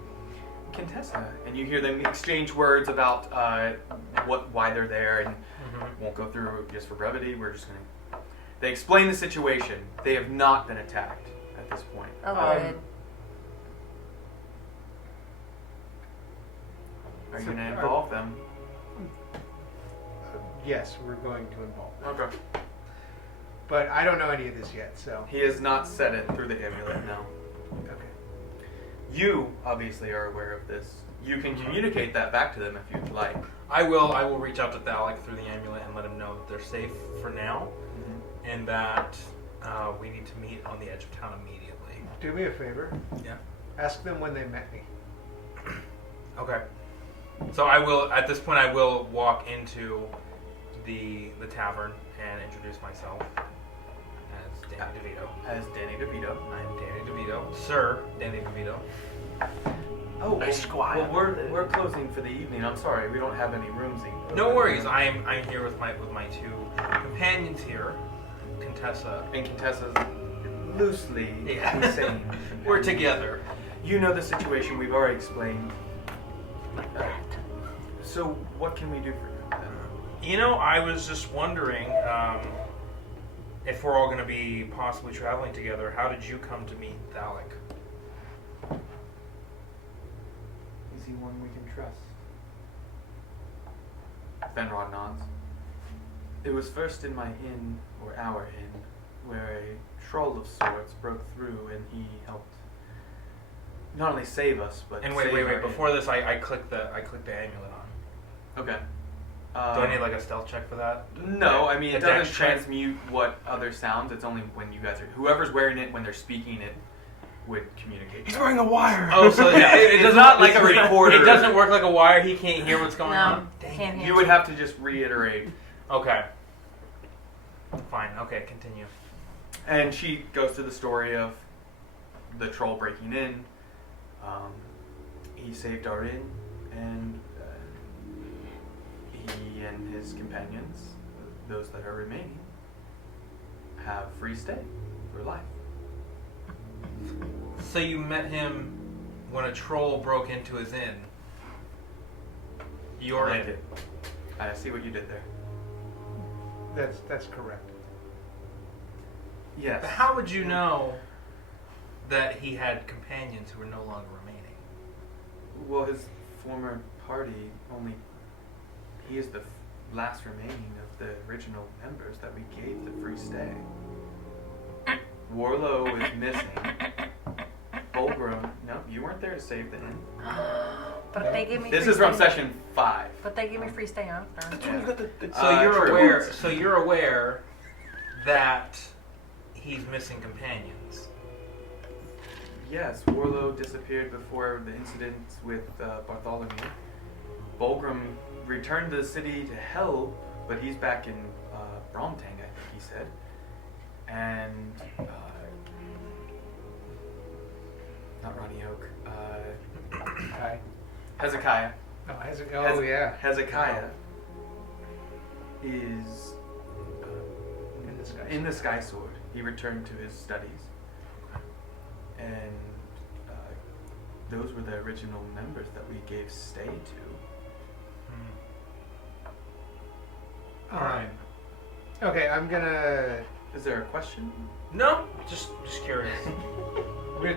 Contessa, and you hear them exchange words about why they're there, and won't go through just for brevity. We're just gonna. They explain the situation. They have not been attacked at this point. Oh, good. Are you gonna involve them? Yes, we're going to involve them. Okay. But I don't know any of this yet, so. He has not said it through the amulet. No. Okay. You obviously are aware of this. You can communicate that back to them if you'd like. I will reach out to Thalek through the amulet and let him know that they're safe for now, and that we need to meet on the edge of town immediately. Do me a favor. Yeah. Ask them when they met me. Okay. So I will, at this point, I will walk into the tavern and introduce myself as Danny DeVito. As Danny DeVito. I'm Danny DeVito. Sir Danny DeVito. Oh, Esquire. well, we're closing for the evening. I'm sorry, we don't have any rooms. No worries. I'm here with my two companions here, Contessa. And Contessa's loosely Yeah. insane. We're together. You know the situation. We've already explained. So what can we do for you then? You know, I was just wondering if we're all going to be possibly traveling together. How did you come to meet Thalek? Is he one we can trust? Fenrod nods. It was first in my inn, or our inn, where a troll of sorts broke through and he helped not only save us, but And save our wait. inn. Before this, I clicked the amulet on. Okay. Do I need like a stealth check for that? No, I mean it A doesn't dex check? transmute what other sounds. It's only when you guys are whoever's wearing it when they're speaking it would communicate. He's wearing a wire. Oh, so yeah, It's doesn't- not like a it's- recorder. It doesn't work like a wire. He can't hear what's going No, on. Dang can't it. hear. You would have to just reiterate. Okay. Fine. Okay, continue. And she goes to the story of the troll breaking in. He saved our inn, and he and his companions, those that are remaining, have free stay for life. So you met him when a troll broke into his inn. Your I inn. did. I see what you did there. That's correct. Yes. But how would you know that he had companions who were no longer remaining? Well, his former party he is the last remaining of the original members that we gave the free stay. Warlow is missing. Fulgrim, no, you weren't there to save the inn. But they gave me. This free is from stay. session 5. But they gave me free stay after. So you're true. aware. So you're aware that he's missing companions. Yes, Warlow disappeared before the incident with Bartholomew. Fulgrim returned to the city to hell, but he's back in Bromtang, I think he said. And not Ronnie Oak. Hi. Hezekiah. Oh, yeah. Hezekiah is In the sky. in the Sky Sword. He returned to his studies, and those were the original members that we gave stay to. All right. Okay, I'm gonna Is there a question? No, just curious.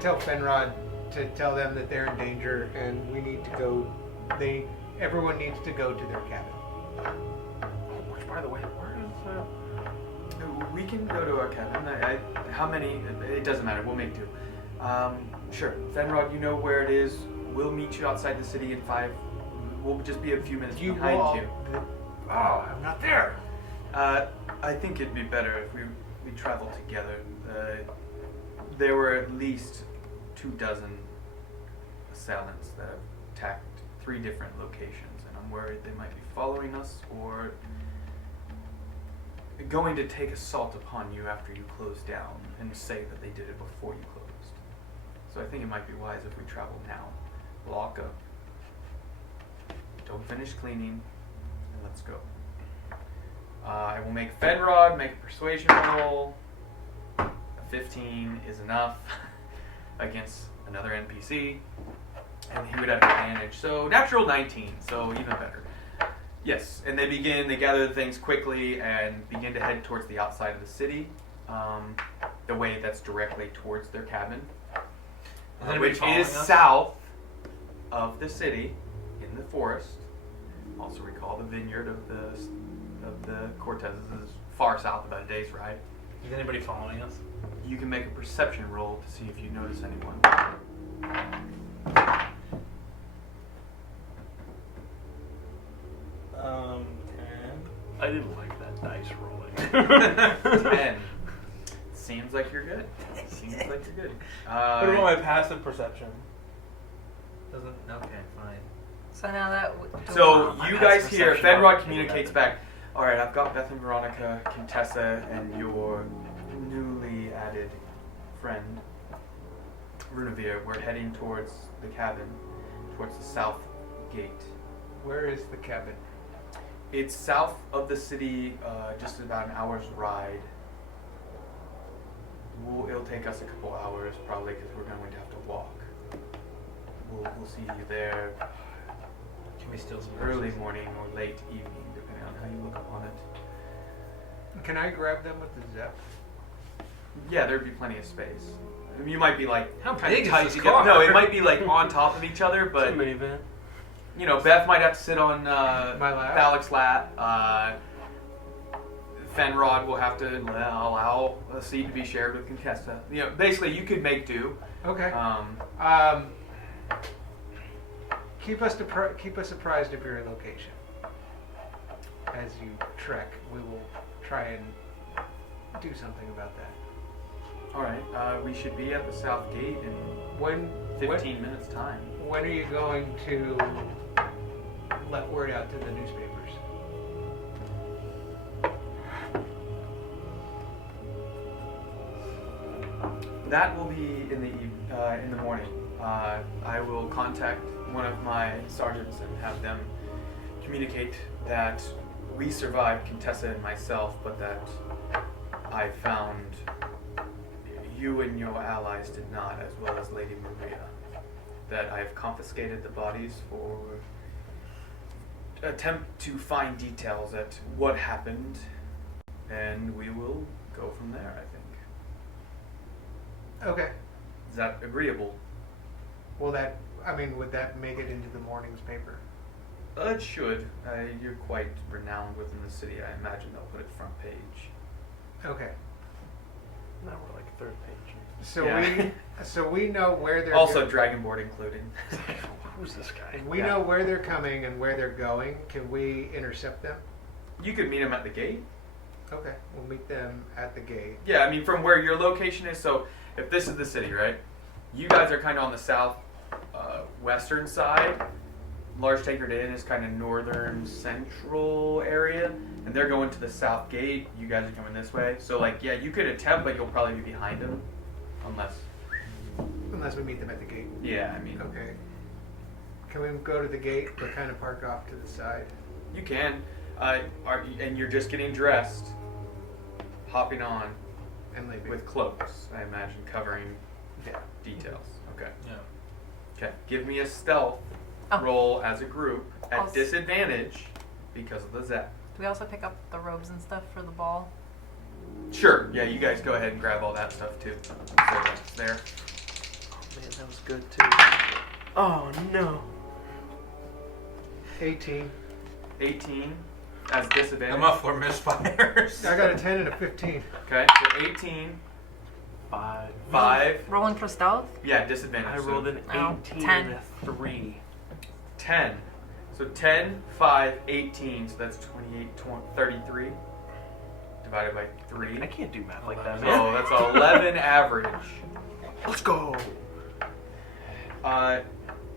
tell Fenrod to tell them that they're in danger and we need to go. Everyone needs to go to their cabin. Which, by the way, where is We can go to our cabin. How many? It doesn't matter. We'll make do. Sure. Fenrod, you know where it is. We'll meet you outside the city in 5. We'll just be a few minutes behind you. Oh, I'm not there. I think it'd be better if we travel together. There were at least 24 assailants that have attacked 3 different locations, and I'm worried they might be following us or going to take assault upon you after you close down and say that they did it before you closed. So I think it might be wise if we travel now. Lock up. Don't finish cleaning, and let's go. I will make Fenrod make a persuasion roll. A 15 is enough against another NPC, and he would have advantage. So natural 19, so even better. Yes, and they gather the things quickly and begin to head towards the outside of the city, the way that's directly towards their cabin, which is south of the city in the forest. Also recall the vineyard of the Cortezes is far south, about a day's ride. Is anybody following us? You can make a perception roll to see if you notice anyone. 10. I didn't like that dice rolling. 10. Seems like you're good. Seems like you're good. What about my passive perception? Doesn't. Okay, fine. So now that. So My you passive guys hear, perception Fenrod of communicates 11. back. All right, I've got Beth and Veronica, Contessa, and your newly added friend, Runavir. We're heading towards the cabin, towards the south gate. Where is the cabin? It's south of the city, just about an hour's ride. It'll take us a couple hours, probably, because we're going to have to walk. We'll see you there Can we steal some early horses? morning or late evening, depending on how you look upon it. Can I grab them with the Zep? Yeah, there'd be plenty of space. I mean, you might be like How kind big of is tight this together. car? No, it might be like on top of each other, but It's a minivan. you know, Beth might have to sit on My lap? Thalic's lap. Fenrod will have to allow a seat to be shared with Contessa. You know, basically, you could make do. Okay. Keep us apprised of your location. As you trek, we will try and do something about that. All right, we should be at the south gate in When 15 minutes time. When are you going to let word out to the newspapers? That will be in the morning. I will contact one of my sergeants and have them communicate that we survived, Contessa and myself, but that I found you and your allies did not, as well as Lady Maria. That I have confiscated the bodies for attempt to find details at what happened, and we will go from there, I think. Okay. Is that agreeable? Would that make it into the morning's paper? It should. You're quite renowned within the city. I imagine they'll put it front page. Okay. Now we're like third page. So Yeah. we know where they're Also, Dragonboard included. Who's this guy? we yeah. know where they're coming and where they're going. Can we intercept them? You could meet them at the gate. Okay. We'll meet them at the gate. Yeah, I mean, from where your location is. So, if this is the city, right? You guys are kind of on the south western side. Large Tankard Inn is kind of northern central area, and they're going to the south gate. You guys are coming this way. So, like, yeah, you could attempt, but you'll probably be behind them, Unless we meet them at the gate. Yeah, I mean, Okay. Can we go to the gate but kind of park off to the side? you can. And you're just getting dressed, hopping on And leave it. with cloaks, I imagine, covering details. Okay. Yeah. Okay. Give me a stealth Oh. roll as a group at Also- disadvantage because of the zap. Do we also pick up the robes and stuff for the ball? Sure. Yeah, you guys go ahead and grab all that stuff too. So that's there. Oh man, that was good too. Oh no. 18. 18 as The disadvantage. muffler misfires. I got a 10 and a 15. Okay. So 18, 5. 5. Rolling for stealth? Yeah, disadvantage. I So rolled an Oh, 18 10. and a 3. 10. So 10, 5, 18. So that's 28, 33 divided by 3. I can't do math like that, So man. that's 11 average. Let's go. Uh,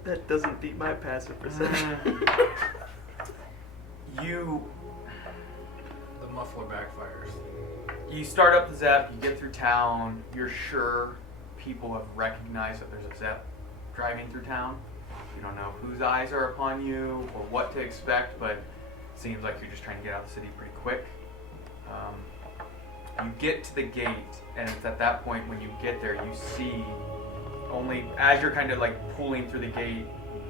That doesn't beat my passive perception. you The muffler backfires. start up the zap, you get through town, you're sure people have recognized that there's a Zep driving through town. You don't know whose eyes are upon you or what to expect, but it seems like you're just trying to get out of the city pretty quick. You get to the gate, and it's at that point when you get there, you see only, as you're kind of like pulling through the gate,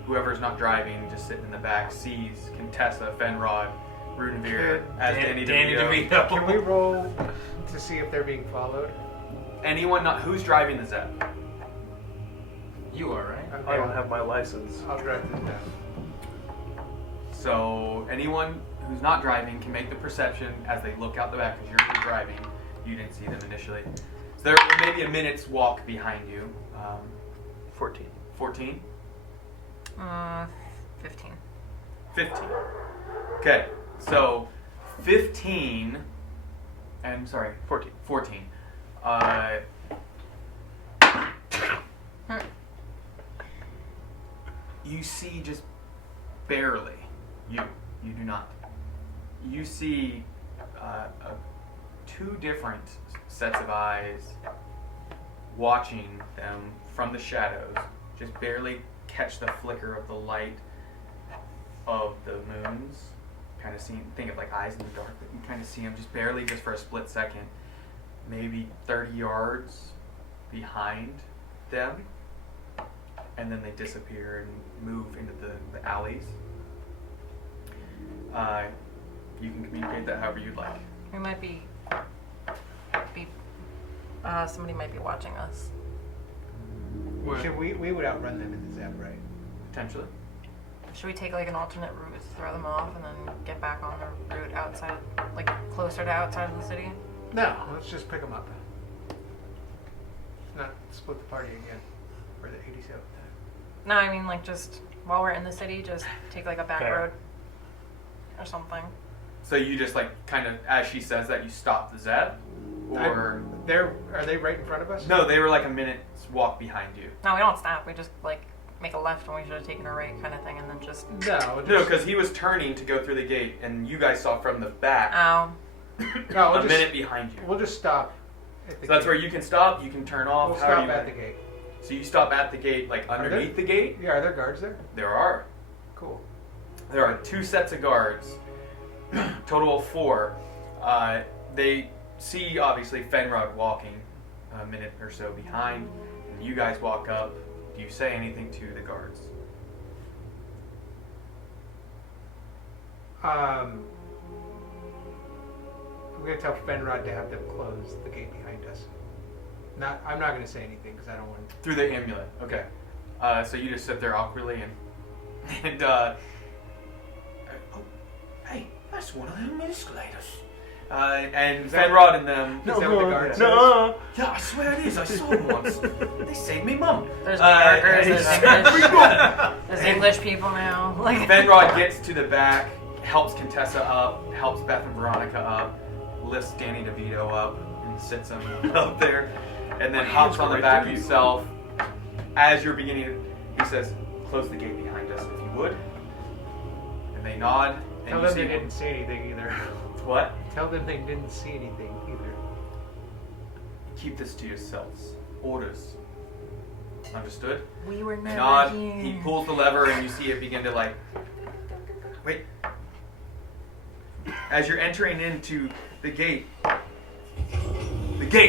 whoever's not driving, just sitting in the back, sees Contessa, Fenrod, Rudenveer, as Danny DeVito. Can we roll to see if they're being followed? Anyone not, who's driving the Zep? You are, right? Okay. I don't have my license. I'll drive this down. So anyone who's not driving can make the perception as they look out the back, because you're driving. You didn't see them initially. So they're maybe a minute's walk behind you. 14. 14? 15. 15. Okay, so 15, and sorry, 14. 14. You see just barely. You do not. You see two different sets of eyes watching them from the shadows, just barely catch the flicker of the light of the moons. Kind of think of like eyes in the dark, but you kind of see them just barely, just for a split second, maybe 30 yards behind them, and then they disappear and move into the alleys. You can communicate that however you'd like. We might be somebody might be watching us. Should we would outrun them in the Zep, right? Potentially. Should we take like an alternate route, throw them off, and then get back on the route outside, like closer to outside of the city? No, let's just pick them up. Not split the party again for the 87th time. No, I mean like just while we're in the city, just take like a back Fair. road or something. So you just like kind of, as she says that, you stop the Zep, or Are they right in front of us? no? They were like a minute's walk behind you. No, we don't stop. We just like make a left when we should have taken a right, kind of thing, and then just. No, because he was turning to go through the gate, and you guys saw from the back Ow. No, a minute behind you. We'll just stop. At the So that's gate. where you can stop. You can turn off. We'll however stop you at want. the gate. So you stop at the gate, like underneath the gate. Yeah, are there guards there? There are. Cool. There are 2 sets of guards, total of 4. They see, obviously, Fenrod walking a minute or so behind, and you guys walk up. Do you say anything to the guards? I'm gonna tell Fenrod to have them close the gate behind us. I'm not gonna say anything because I don't want. Through the amulet. Okay. So you just sit there awkwardly and oh, hey, that's one of them escalators. And that- Fenrod and them. Is that what the guard says? No. Yeah, I swear it is. I saw them once. They saved me, mum. There's burgers, and- there's English, there's English people now. Like. Fenrod gets to the back, helps Contessa up, helps Beth and Veronica up, lifts Danny DeVito up, and sits him up there, and then hops on the back himself. As you're beginning, he says, "Close the gate behind us, if you would." And they nod. And Tell you them see they didn't see anything either. what? Tell them they didn't see anything either. Keep this to yourselves. Orders. Understood? We were never Nod. here. He pulls the lever, and you see it begin to like. Wait. As you're entering into the gate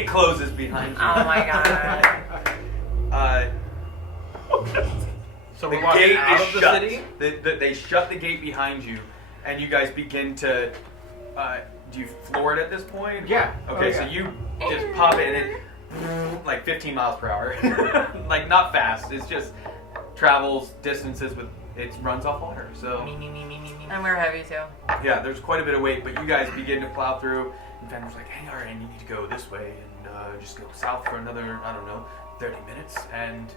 closes behind you. Oh my god. So The we're walking gate out is of the shut. city? They shut the gate behind you, and you guys begin to. Do you floor it at this point? Yeah. Okay, Oh, so yeah. you just pop it and it, like 15 miles per hour. Like not fast. It's just travels distances with. It runs off water. So And we're heavy too. yeah, there's quite a bit of weight, but you guys begin to plow through. And Fenrir's like, "Hey, all right, you need to go this way and just go south for another, I don't know, 30 minutes." And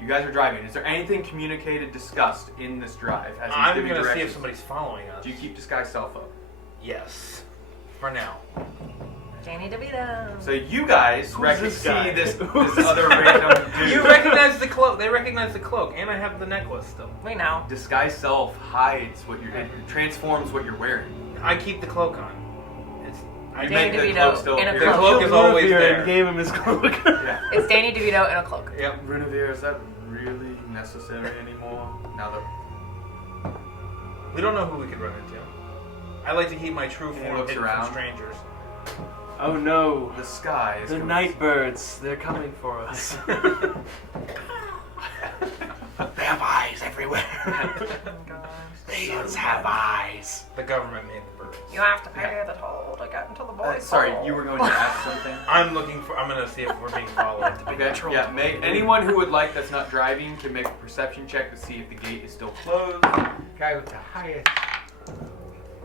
you guys are driving. Is there anything communicated, discussed in this drive? As he's I'm giving going to see if directions? somebody's following us. Do you keep disguise self up? Yes. For now. Danny DeVito. So you guys Who's this see guy? this other random dude. You recognize the cloak. They recognize the cloak. And I have the necklace still. We know. Disguise self hides what you're, it transforms what you're wearing. I keep the cloak on. It's You Danny make the DeVito cloak still in a appear. The cloak. cloak is always Here there. and gave him his cloak. Yeah. It's Danny DeVito in a cloak. Yep. Renevere, is that really necessary anymore? Now that We don't know who we could run into. I like to keep my true He form looks hidden around. from strangers. Oh no. the sky is The going night birds, they're coming for us. They have eyes everywhere. Oh gosh. Aliens have eyes. The government made the birds. You have to pay the toll to get into the boys' Sorry, hole. you were going to ask something? I'm gonna see if we're being followed. Okay, yeah, anyone who would like that's not driving can make a perception check to see if the gate is still closed. Guy with the highest.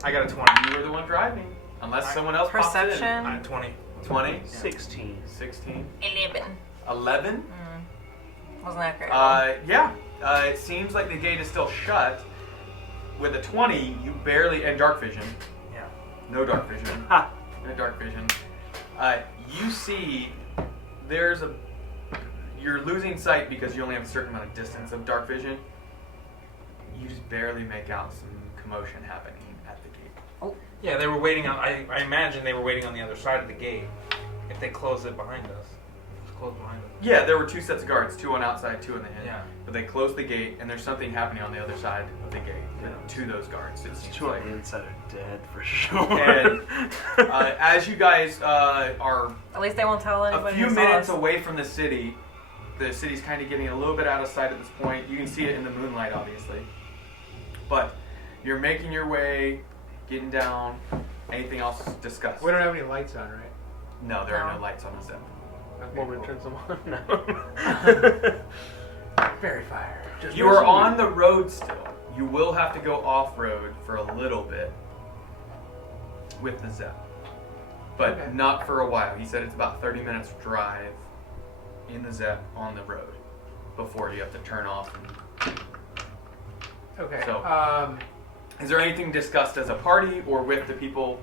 I got a 20. You were the one driving, unless someone else pops in. Perception. I'm 20. 20, 16. 16, 11. 11. Wasn't that great? Yeah. It seems like the gate is still shut. With a 20, you barely and dark vision. Yeah. No dark vision. Ha! No dark vision. You see, you're losing sight because you only have a certain amount of distance of dark vision. You just barely make out some commotion happening at the gate. Yeah, they were waiting on. I imagine they were waiting on the other side of the gate. If they close it behind us, it's closed behind us. Yeah, there were 2 sets of guards, 2 on outside, 2 on the in. Yeah. But they closed the gate, and there's something happening on the other side of the gate to those guards. It seems Two like. on the inside are dead for sure. And as you guys are At least they won't tell a anybody. few who saw minutes us. away from the city's kind of getting a little bit out of sight at this point. You can see it in the moonlight, obviously. But you're making your way, getting down. Anything else discussed? We don't have any lights on, right? No, there are No. no lights on the zip. Okay, Woman cool. turns them on. No. Fairy fire. Just You are on the road still. You will have to go off-road for a little bit with the Zep. But Okay. not for a while. He said it's about 30 minutes drive in the Zep on the road before you have to turn off. Okay. So- Is there anything discussed as a party or with the people?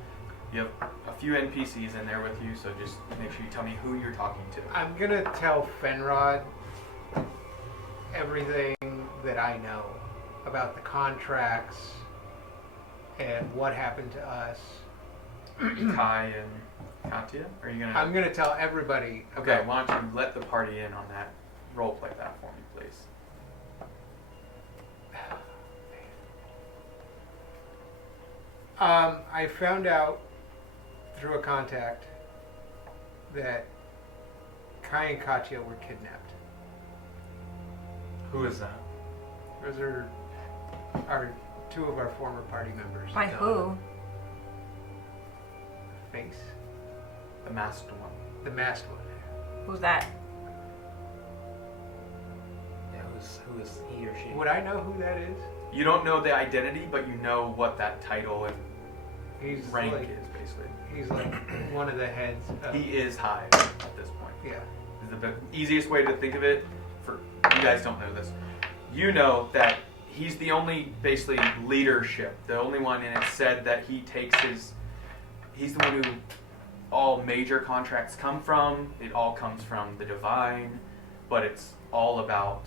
You have a few NPCs in there with you, so just make sure you tell me who you're talking to. I'm gonna tell Fenrod everything that I know about the contracts and what happened to us. Kai and Katya? Are you gonna? I'm gonna tell everybody. Okay, about- why don't you let the party in on that? Role play that for me, please. I found out through a contact that Kai and Katya were kidnapped. Who is that? Those are 2 of our former party members. By who? Face. The masked one. The masked one. Who's that? Yeah, who is he or she? Would I know who that is? You don't know the identity, but you know what that title and He's rank like is, basically. he's like one of the heads. Of, He is Hive at this point. Yeah. Is the easiest way to think of it. For you guys don't know this, you know that he's the only basically leadership, the only one, and it's said that he takes he's the one who all major contracts come from. It all comes from the divine, but it's all about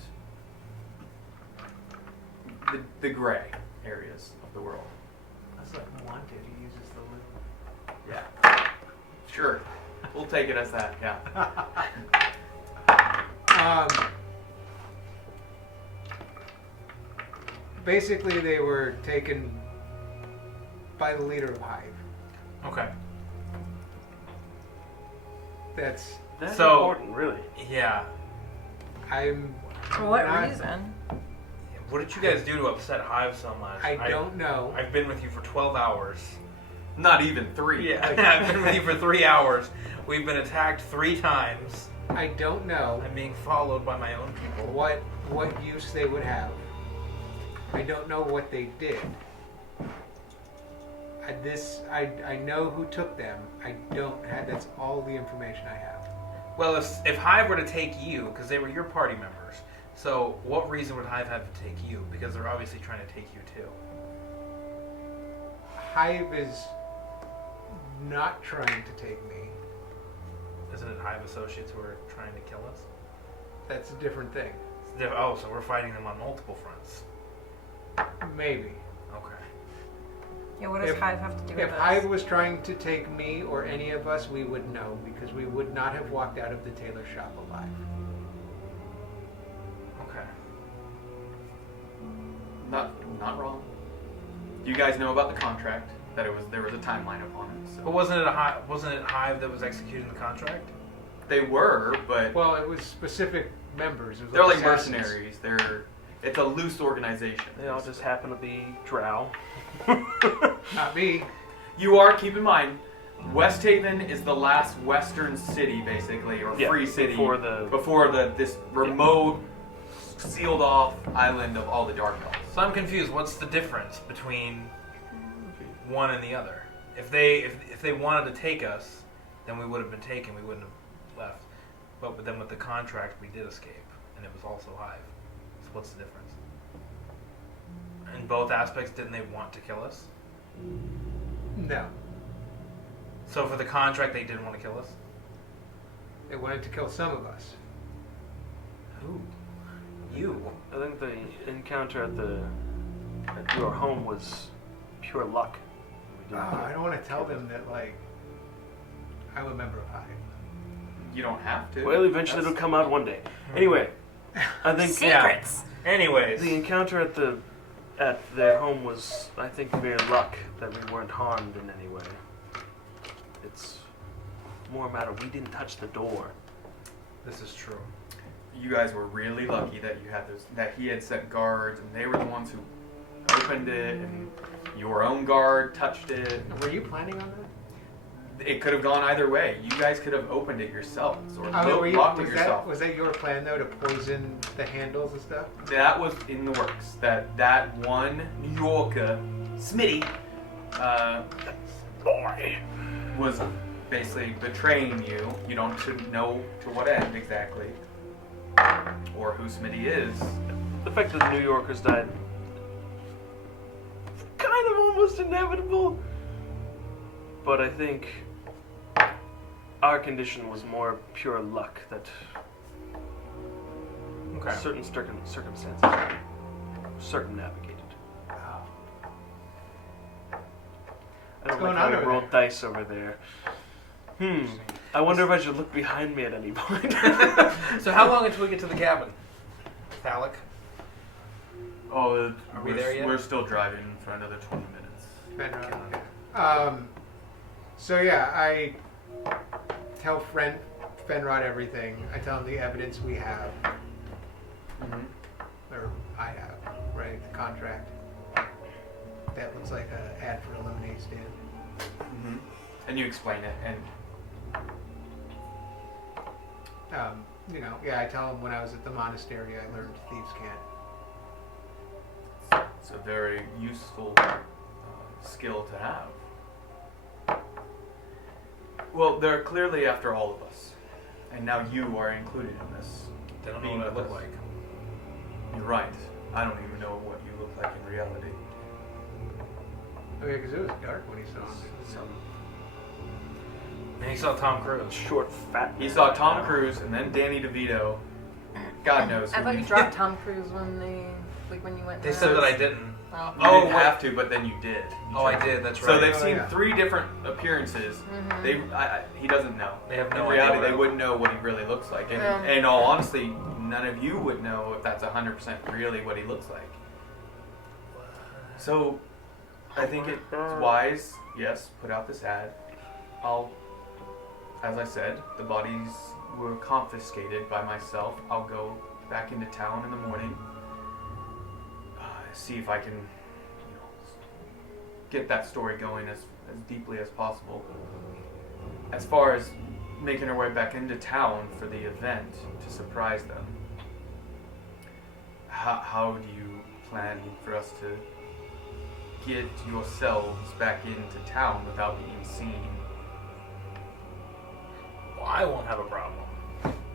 the gray areas of the world. That's like wanted. He uses the loop. Yeah, sure, we'll take it as that. Yeah. Basically, they were taken by the leader of Hive. Okay. That's That's So- important, really. Yeah. I'm. For what not- reason? What did you guys do to upset Hive so much? I don't know. I've been with you for 12 hours. Not even 3. Yeah, I've been with you for 3 hours. We've been attacked 3 times. I don't know I'm being followed by my own people. what use they would have. I don't know what they did. I know who took them. I don't have. That's all the information I have. Well, if Hive were to take you, because they were your party members, so what reason would Hive have to take you? Because they're obviously trying to take you too. Hive is not trying to take me. Isn't it Hive associates who are trying to kill us? That's a different thing. Oh, so we're fighting them on multiple fronts. Maybe. Okay. Yeah, what does Hive have to do with If this? Hive was trying to take me or any of us, we would know because we would not have walked out of the tailor shop alive. Okay. Not wrong. You guys know about the contract, that there was a timeline upon it. So. But wasn't it Hive that was executing the contract? They were, but Well, it was specific members. It was they're like assassins. mercenaries. It's a loose organization. They all just happen to be drow. Not me. You are, keep in mind, Westhaven is the last western city, basically, or Yeah, free city before this remote, sealed off island of all the Dark Elves. So I'm confused. What's the difference between one and the other? If they wanted to take us, then we would have been taken. We wouldn't have left. But then with the contract, we did escape, and it was also Hive. So what's the difference? In both aspects, didn't they want to kill us? No. So for the contract, they didn't want to kill us? They wanted to kill some of us. Who? You. I think the encounter at your home was pure luck. We didn't I don't want to tell them that, like, I'm a member of Hive. You don't have to. Well, eventually it'll come out one day. Anyway, I think Secrets. Anyways. the encounter at their home was, I think, mere luck that we weren't harmed in any way. It's more a matter we didn't touch the door. This is true. You guys were really lucky that you had that he had set guards, and they were the ones who opened it, and your own guard touched it. Were you planning on that? It could have gone either way. You guys could have opened it yourselves or Were you- locked it was yourself. was that your plan, though, to poison the handles and stuff? That was in the works. That one New Yorker, Smitty, was basically betraying you. You don't know to what end exactly, or who Smitty is. The fact that the New Yorkers died, kind of almost inevitable. But I think our condition was more pure luck that Okay. certain circumstances circumnavigated. I don't going like how on we over rolled dice over there. I wonder if I should look behind me at any point. So how long until we get to the cabin? Phallic? Oh, Are we there yet? We're still driving for another 20 minutes. Fenrod, yeah. So yeah, I tell Fenrod everything. I tell him the evidence we have, or I have, right? The contract. That looks like an ad for a lemonade stand. Mm-hmm. And you explain it, and I tell him when I was at the monastery, I learned thieves can't. it's a very useful skill to have. Well, they're clearly after all of us, and now you are included in this. They don't know Being what I with look us. like. You're right. I don't even know what you look like in reality. Oh yeah, because it was dark when he saw him. And he saw Tom Cruise. Short, fat. He man saw right Tom now. Cruise and then Danny DeVito. God knows. I who thought he- you dropped Tom Cruise when you went. They to said the- that I didn't. Oh. You didn't have to, but then you did. You Oh, I chose did. to. That's So right. they've Oh, seen yeah. 3 different appearances. He doesn't know. They have no in idea reality, what they I- wouldn't know what he really looks like. And Yeah. in all honesty, none of you would know if that's 100% really what he looks like. So, I think it's wise, yes, put out this ad. As I said, the bodies were confiscated by myself. I'll go back into town in the morning, see if I can, get that story going as deeply as possible. As far as making our way back into town for the event to surprise them, how do you plan for us to get yourselves back into town without being seen? Well, I won't have a problem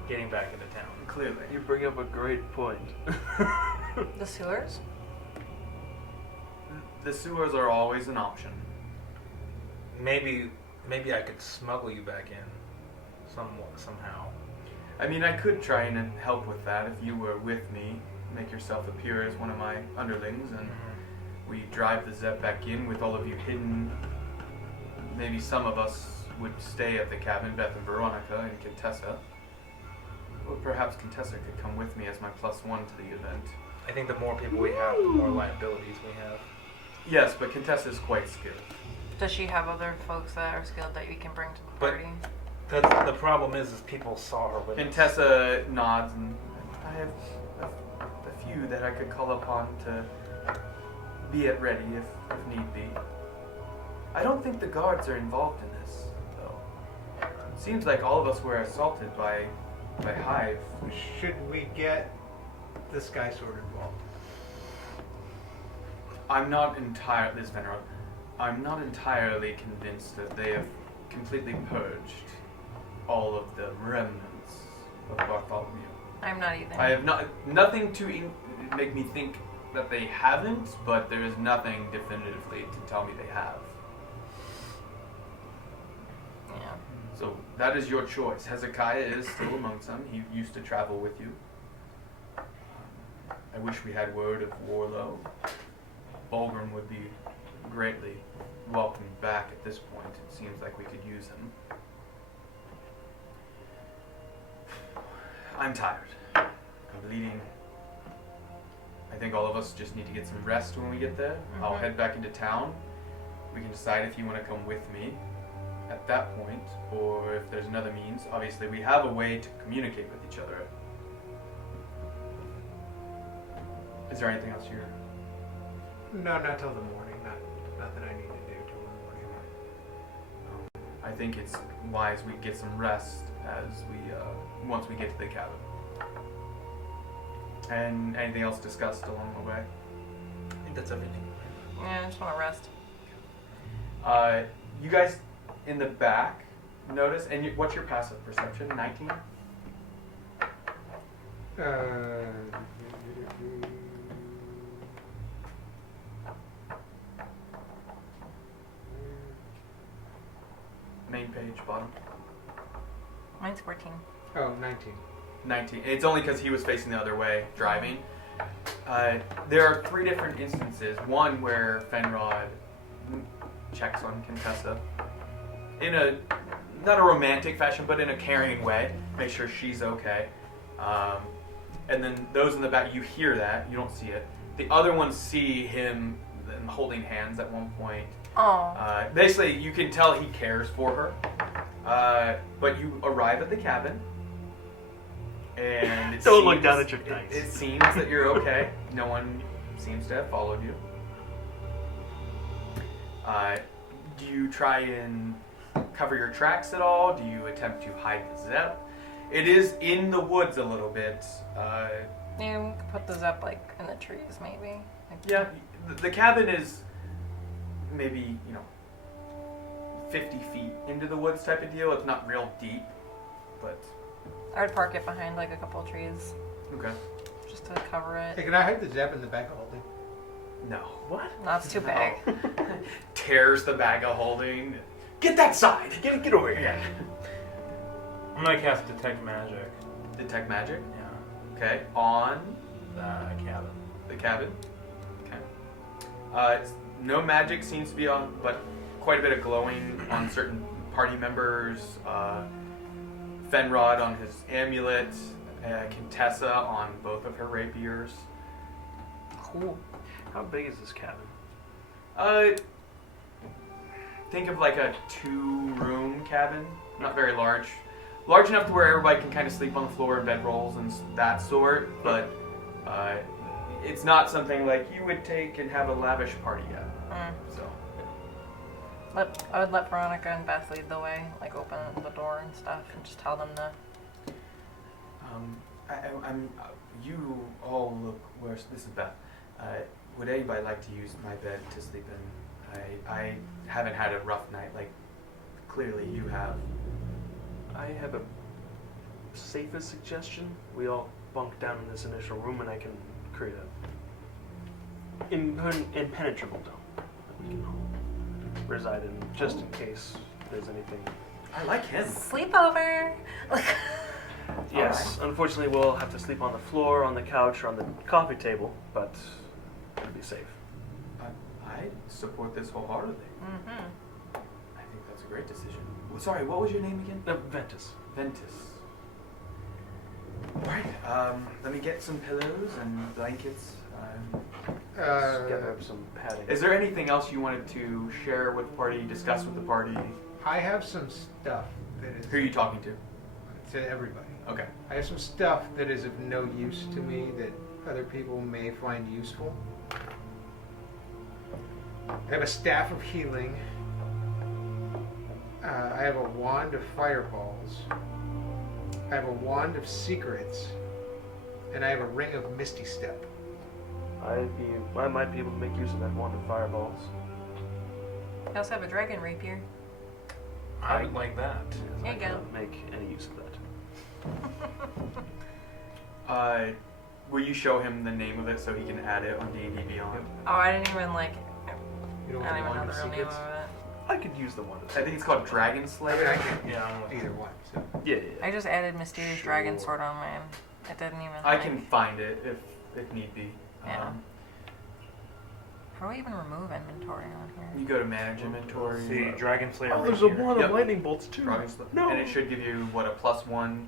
getting back into town. Clearly. You bring up a great point. The sewers? The sewers are always an option. Maybe I could smuggle you back in somehow. I mean, I could try and help with that if you were with me. Make yourself appear as one of my underlings, and we drive the Zep back in with all of you hidden, maybe some of us would stay at the cabin, Beth and Veronica and Contessa. Or perhaps Contessa could come with me as my +1 to the event. I think the more people we have, the more liabilities we have. Yes, but Contessa is quite skilled. Does she have other folks that are skilled that you can bring to the But- party? The problem is people saw her with And us. Tessa nods, and I have a few that I could call upon to be at ready if need be. I don't think the guards are involved in this, though. Seems like all of us were assaulted by Hive. Should we get the Sky Sword involved? I'm not entirely convinced that they have completely purged all of the remnants of Bartholomew. I'm not either. I have nothing to make me think that they haven't, but there is nothing definitively to tell me they have. Yeah. So that is your choice. Hezekiah is still amongst them. He used to travel with you. I wish we had word of Warlow. Bulgrim would be greatly welcomed back at this point. It seems like we could use him. I'm tired. I'm bleeding. I think all of us just need to get some rest when we get there. I'll head back into town. We can decide if you want to come with me at that point, or if there's another means. Obviously, we have a way to communicate with each other. Is there anything else you're... No, not till the morning. Nothing I need to do till the morning. I think it's wise we get some rest as we once we get to the cabin. And anything else discussed along the way? I think that's everything. Yeah, I just want to rest. You guys in the back notice, and what's your passive perception? 19? Main page, bottom. Mine's 14. Oh, 19. 19. It's only because he was facing the other way, driving. There are 3 different instances. One where Fenrod checks on Contessa in a, not a romantic fashion, but in a caring way. Make sure she's okay. And then those in the back, you hear that. You don't see it. The other ones see him holding hands at one point. Oh. Basically, you can tell he cares for her. But you arrive at the cabin. And it Don't look seems- down at your dice. It seems that you're okay. No one seems to have followed you. Do you try and cover your tracks at all? Do you attempt to hide the Zep? It is in the woods a little bit. Yeah, we could put the Zep like in the trees, maybe. Like, Yeah, the cabin is maybe, 50 feet into the woods type of deal. It's not real deep, but I would park it behind like a couple of trees okay. just to cover Hey, it. can I hide the Zep in the bag of holding? No. What? Not too big. Tears the bag of holding. Get that side! Get over here! I'm gonna cast Detect Magic. Detect magic. Yeah. Okay. On The cabin. the cabin. Okay. No magic seems to be on, but quite a bit of glowing on certain party members. Fenrod on his amulet. Contessa on both of her rapiers. Cool. How big is this cabin? Think of like a 2-room cabin. Not very large. Large enough to where everybody can kind of sleep on the floor in bedrolls and that sort, but it's not something like you would take and have a lavish party at. So, I would let Veronica and Beth lead the way, like open the door and stuff, and just tell them to. you all look worse. This is Beth. Would anybody like to use my bed to sleep in? I haven't had a rough night like clearly you have. I have a safest suggestion. We all bunk down in this initial room, and I can create a impenetrable dome that we can all reside in, just in case there's anything. I like him. Sleepover! Yes, unfortunately, we'll have to sleep on the floor, on the couch, or on the coffee table, but it'll be safe. I support this wholeheartedly. Mm-hmm. I think that's a great decision. Sorry, what was your name again? Ventus. Ventus. Alright, let me get some pillows and blankets. Gather up some padding. Is there anything else you wanted to share with the party, discuss with the party? I have some stuff that is Who are you talking to? to everybody. Okay. I have some stuff that is of no use to me that other people may find useful. I have a staff of healing. I have a wand of fireballs. I have a wand of secrets. And I have a ring of misty step. I might be able to make use of that wand of fireballs. I also have a dragon rapier. I would like that. There you go. cannot make any use of that. Will you show him the name of it so he can add it on D&D Beyond? Oh, I didn't even like. You don't I don't want even know wand the of real name secrets? of it. I could use the wand of I think it's called Dragon I mean, Slayer. I can Yeah. either one. So. Yeah. I just added Mysterious Dragon Sword on mine. It didn't even. I like, can find it if need be. Yeah. How do we even remove inventory on here? You go to Manage Inventory. See, Dragon Slayer. Oh, right there's a here. wand Yep. of lightning bolts too. Dragon Slayer. No. And it should give you, what, a +1?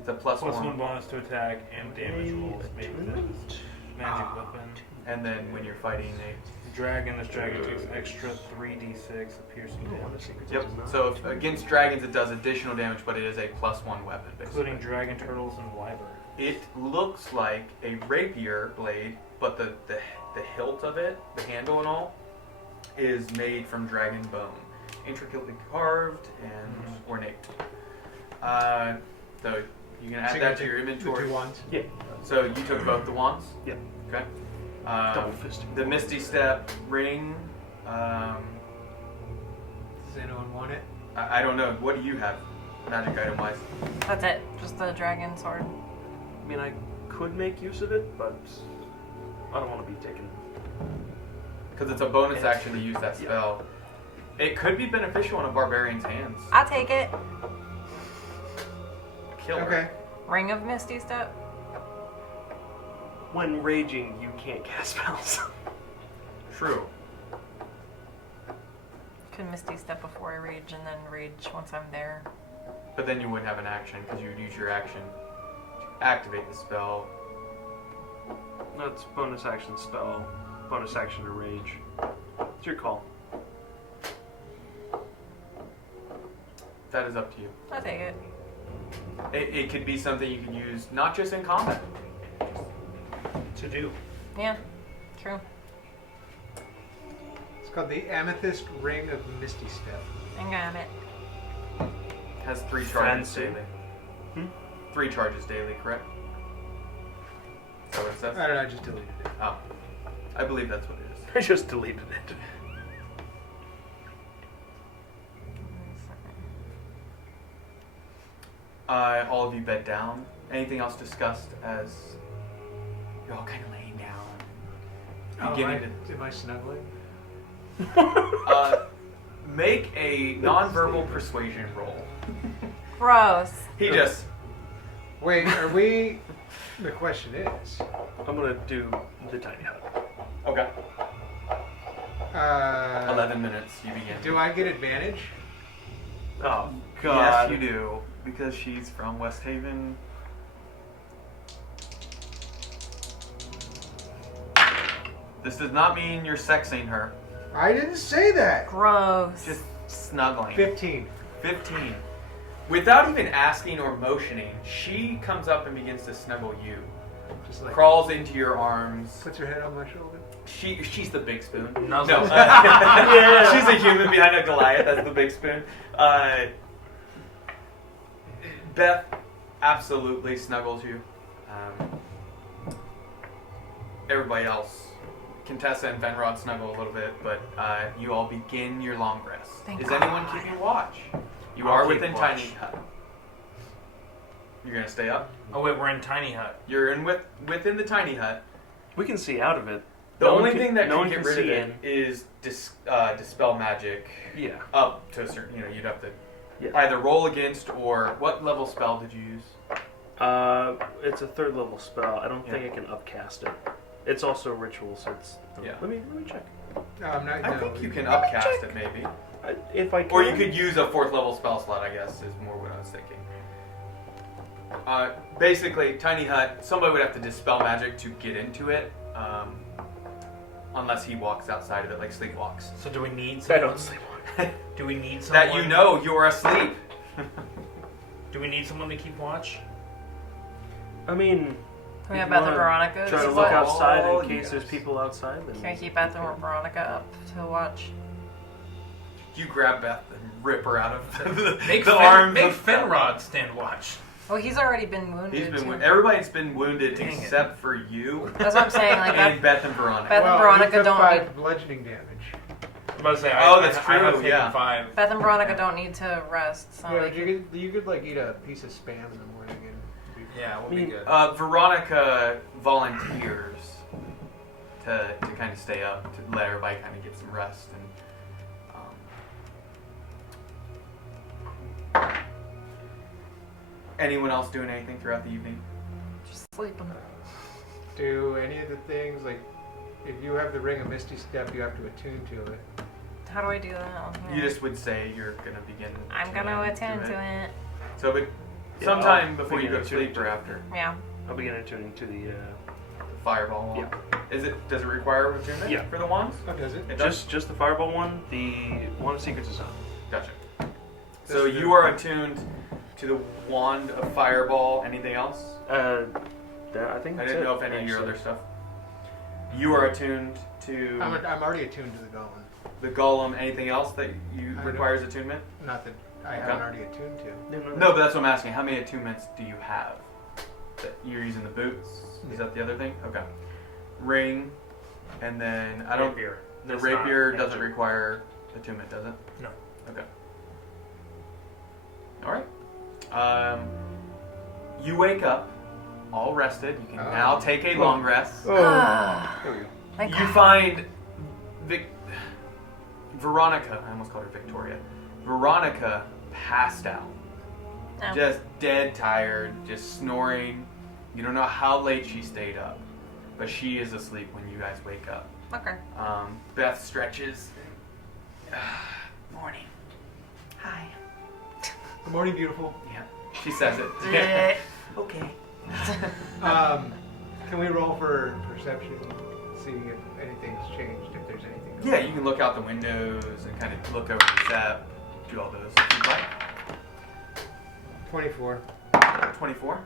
It's a Plus +1. one bonus to attack and damage rolls made with it. Magic weapon. And then when you're fighting This dragon takes extra 3d6 of piercing damage, Yep. So against dragons it does additional damage, but it is a +1 weapon, basically. including dragon turtles and wyvern. It looks like a rapier blade, but the hilt of it, the handle and all, is made from dragon bone. Intricately carved and ornate. So you can add So that to take your the inventory. 2 wands. Yeah. So you took both the wands? Yeah. Okay. Double fisting. The Misty Step ring, Does anyone want it? I don't know. What do you have, magic item wise? That's it. Just the dragon sword. I mean, I could make use of it, but I don't want to be taken. Because it's a bonus action to use that spell. It could be beneficial in a barbarian's hands. I'll take it. Killer. Okay. Ring of Misty Step. When raging, you can't cast spells. True. Could Misty Step before I rage and then rage once I'm there. But then you wouldn't have an action because you would use your action to activate the spell. That's bonus action spell. Bonus action to rage. It's your call. That is up to you. I'll take it. It could be something you can use not just in combat. To do. Yeah. True. It's called the Amethyst Ring of Misty Step. I got it. Has 3 charges Fancy. daily. 3 charges daily, correct? Is that what it says? I don't know, I just deleted it. Oh. I believe that's what it is. I just deleted it. All of you bed down. Anything else discussed as you're all kind of laying down? Beginning Am I snuggling? to make a non-verbal persuasion roll. Gross. He just Wait, are we... The question is... I'm gonna do the tiny hut. okay. 11 11 minutes. You begin. Do I get advantage? Oh God. Yes, you do, because she's from Westhaven. This does not mean you're sexing her. I didn't say that! Gross. Just snuggling. 15. 15. Without even asking or motioning, she comes up and begins to snuggle you. Just like... Crawls into your arms. Puts her head on my shoulder. She's the big spoon. Nuzzle. No, she's a human behind a Goliath. That's the big spoon. Beth absolutely snuggles you. Everybody else, Contessa and Venrod snuggle a little bit, but you all begin your long rest. Thank Is God. anyone keeping watch? You I'll are keep within watch. Tiny Hut. You're gonna stay up. Oh wait, we're in Tiny Hut. You're in within the Tiny Hut. We can see out of it. The No one only can- thing that no can one get can rid of see it is dispel magic Yeah. up to a certain. You'd have to Yeah. either roll against or what level spell did you use? It's a 3rd level spell. I don't think Yeah. I can upcast it. It's also a ritual, so it's. Yeah. Let me check. No, I'm not. I think you can upcast it maybe. If I can. Or you could use a 4th level spell slot, I guess, is more what I was thinking. Basically, Tiny Hut, somebody would have to dispel magic to get into it, unless he walks outside of it, like sleepwalks. So do we need I someone? don't sleepwalk. Do we need someone? That you know you're asleep. Do we need someone to keep watch? I mean. Can we have if Beth you and wanna Veronica? Try to to look watch? outside Oh, in case yes. there's people outside. Then Can we keep Beth and Veronica up to watch? You grab Beth and rip her out of Make the arms. Make of- Finrod stand watch. Well, he's already been wounded. He's been too. everybody's been wounded Dang it. except for you That's what I'm saying. Like and Beth, Beth and Veronica. Beth- Well, Veronica he took don't 5 need- bludgeoning damage. I'm about to say. Oh, that's I have true, taken yeah. 5. Beth and Veronica don't need to rest. So Yeah, they but can- you could like eat a piece of spam in the morning and. Yeah, we'll be good. Veronica volunteers to kind of stay up to let everybody kind of get some rest and. Anyone else doing anything throughout the evening? just sleeping. Do any of the things like if you have the ring of Misty Step, you have to attune to it. How do I do that? You just would say you're gonna begin. I'm gonna attend to it. So, but Yeah, sometime I'll before you begin go to sleep attuning or to it. after. Yeah. I'll begin attuning to the. Fireball wand. Does it require attunement Yeah. for the wands? Oh, does it? It does? Just the fireball one. The Wand of Secrets is on. Gotcha. So This is you are attuned to the wand of fireball. Anything else? I think. I that's didn't it, know if any of your actually. other stuff. You are attuned to I'm already attuned to the golem. the golem. Anything else that you I don't- requires attunement? Not that I haven't already attuned to. No, but that's what I'm asking. How many attunements do you have? That you're using the boots? Is that the other thing? Okay. Ring, and then I don't. Rapier. The It's rapier not doesn't magic. require attunement, does it? No. Okay. All right. You wake up, all rested. You can Oh. now take a long rest. There we go. Thank You God. find Veronica. I almost called her Victoria. Veronica passed out, No. just dead tired, just snoring. You don't know how late she stayed up, but she is asleep when you guys wake up. Okay. Beth stretches. Morning. Hi. Good morning, beautiful. Yeah, she says it. Yeah. Okay. Can we roll for perception? See if anything's changed, if there's anything. going Yeah, you can look out the windows and kind of look over the step. Do all those if you'd like. 24. 24,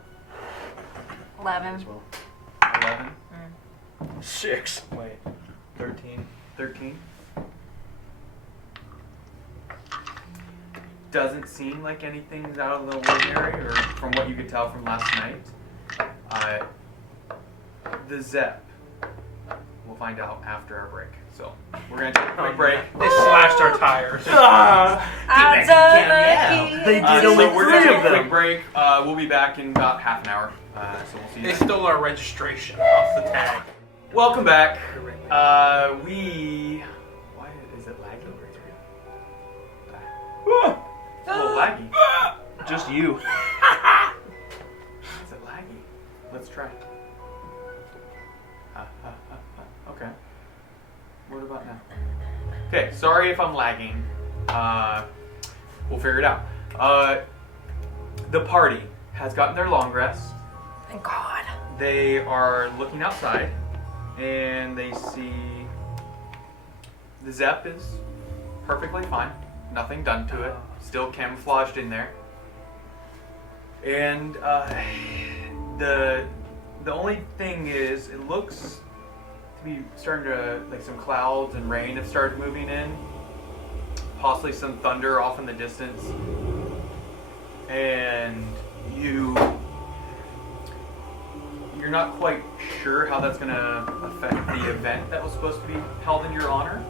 11. As well. 11, 6. Wait. 13. 13. Doesn't seem like anything's out of the ordinary, or from what you could tell from last night. The Zep. We'll find out after our break. So we're gonna take a quick break. They slashed our tires. I'm done my They keys. did So only we're 3 gonna take of a quick them. break. We'll be back in about half an hour. So we'll see you They then. stole our registration off the tag. Welcome back. Why is it lagging? It's a little laggy. Just you. Is it laggy? Let's try. Okay. What about now? Okay, sorry if I'm lagging. We'll figure it out. The party has gotten their long rest. Thank God. They are looking outside, and they see the Zep is perfectly fine. Nothing done to it. Still camouflaged in there. And the only thing is, it looks to be starting to, like, some clouds and rain have started moving in. Possibly some thunder off in the distance. And you're not quite sure how that's going to affect the event that was supposed to be held in your honor.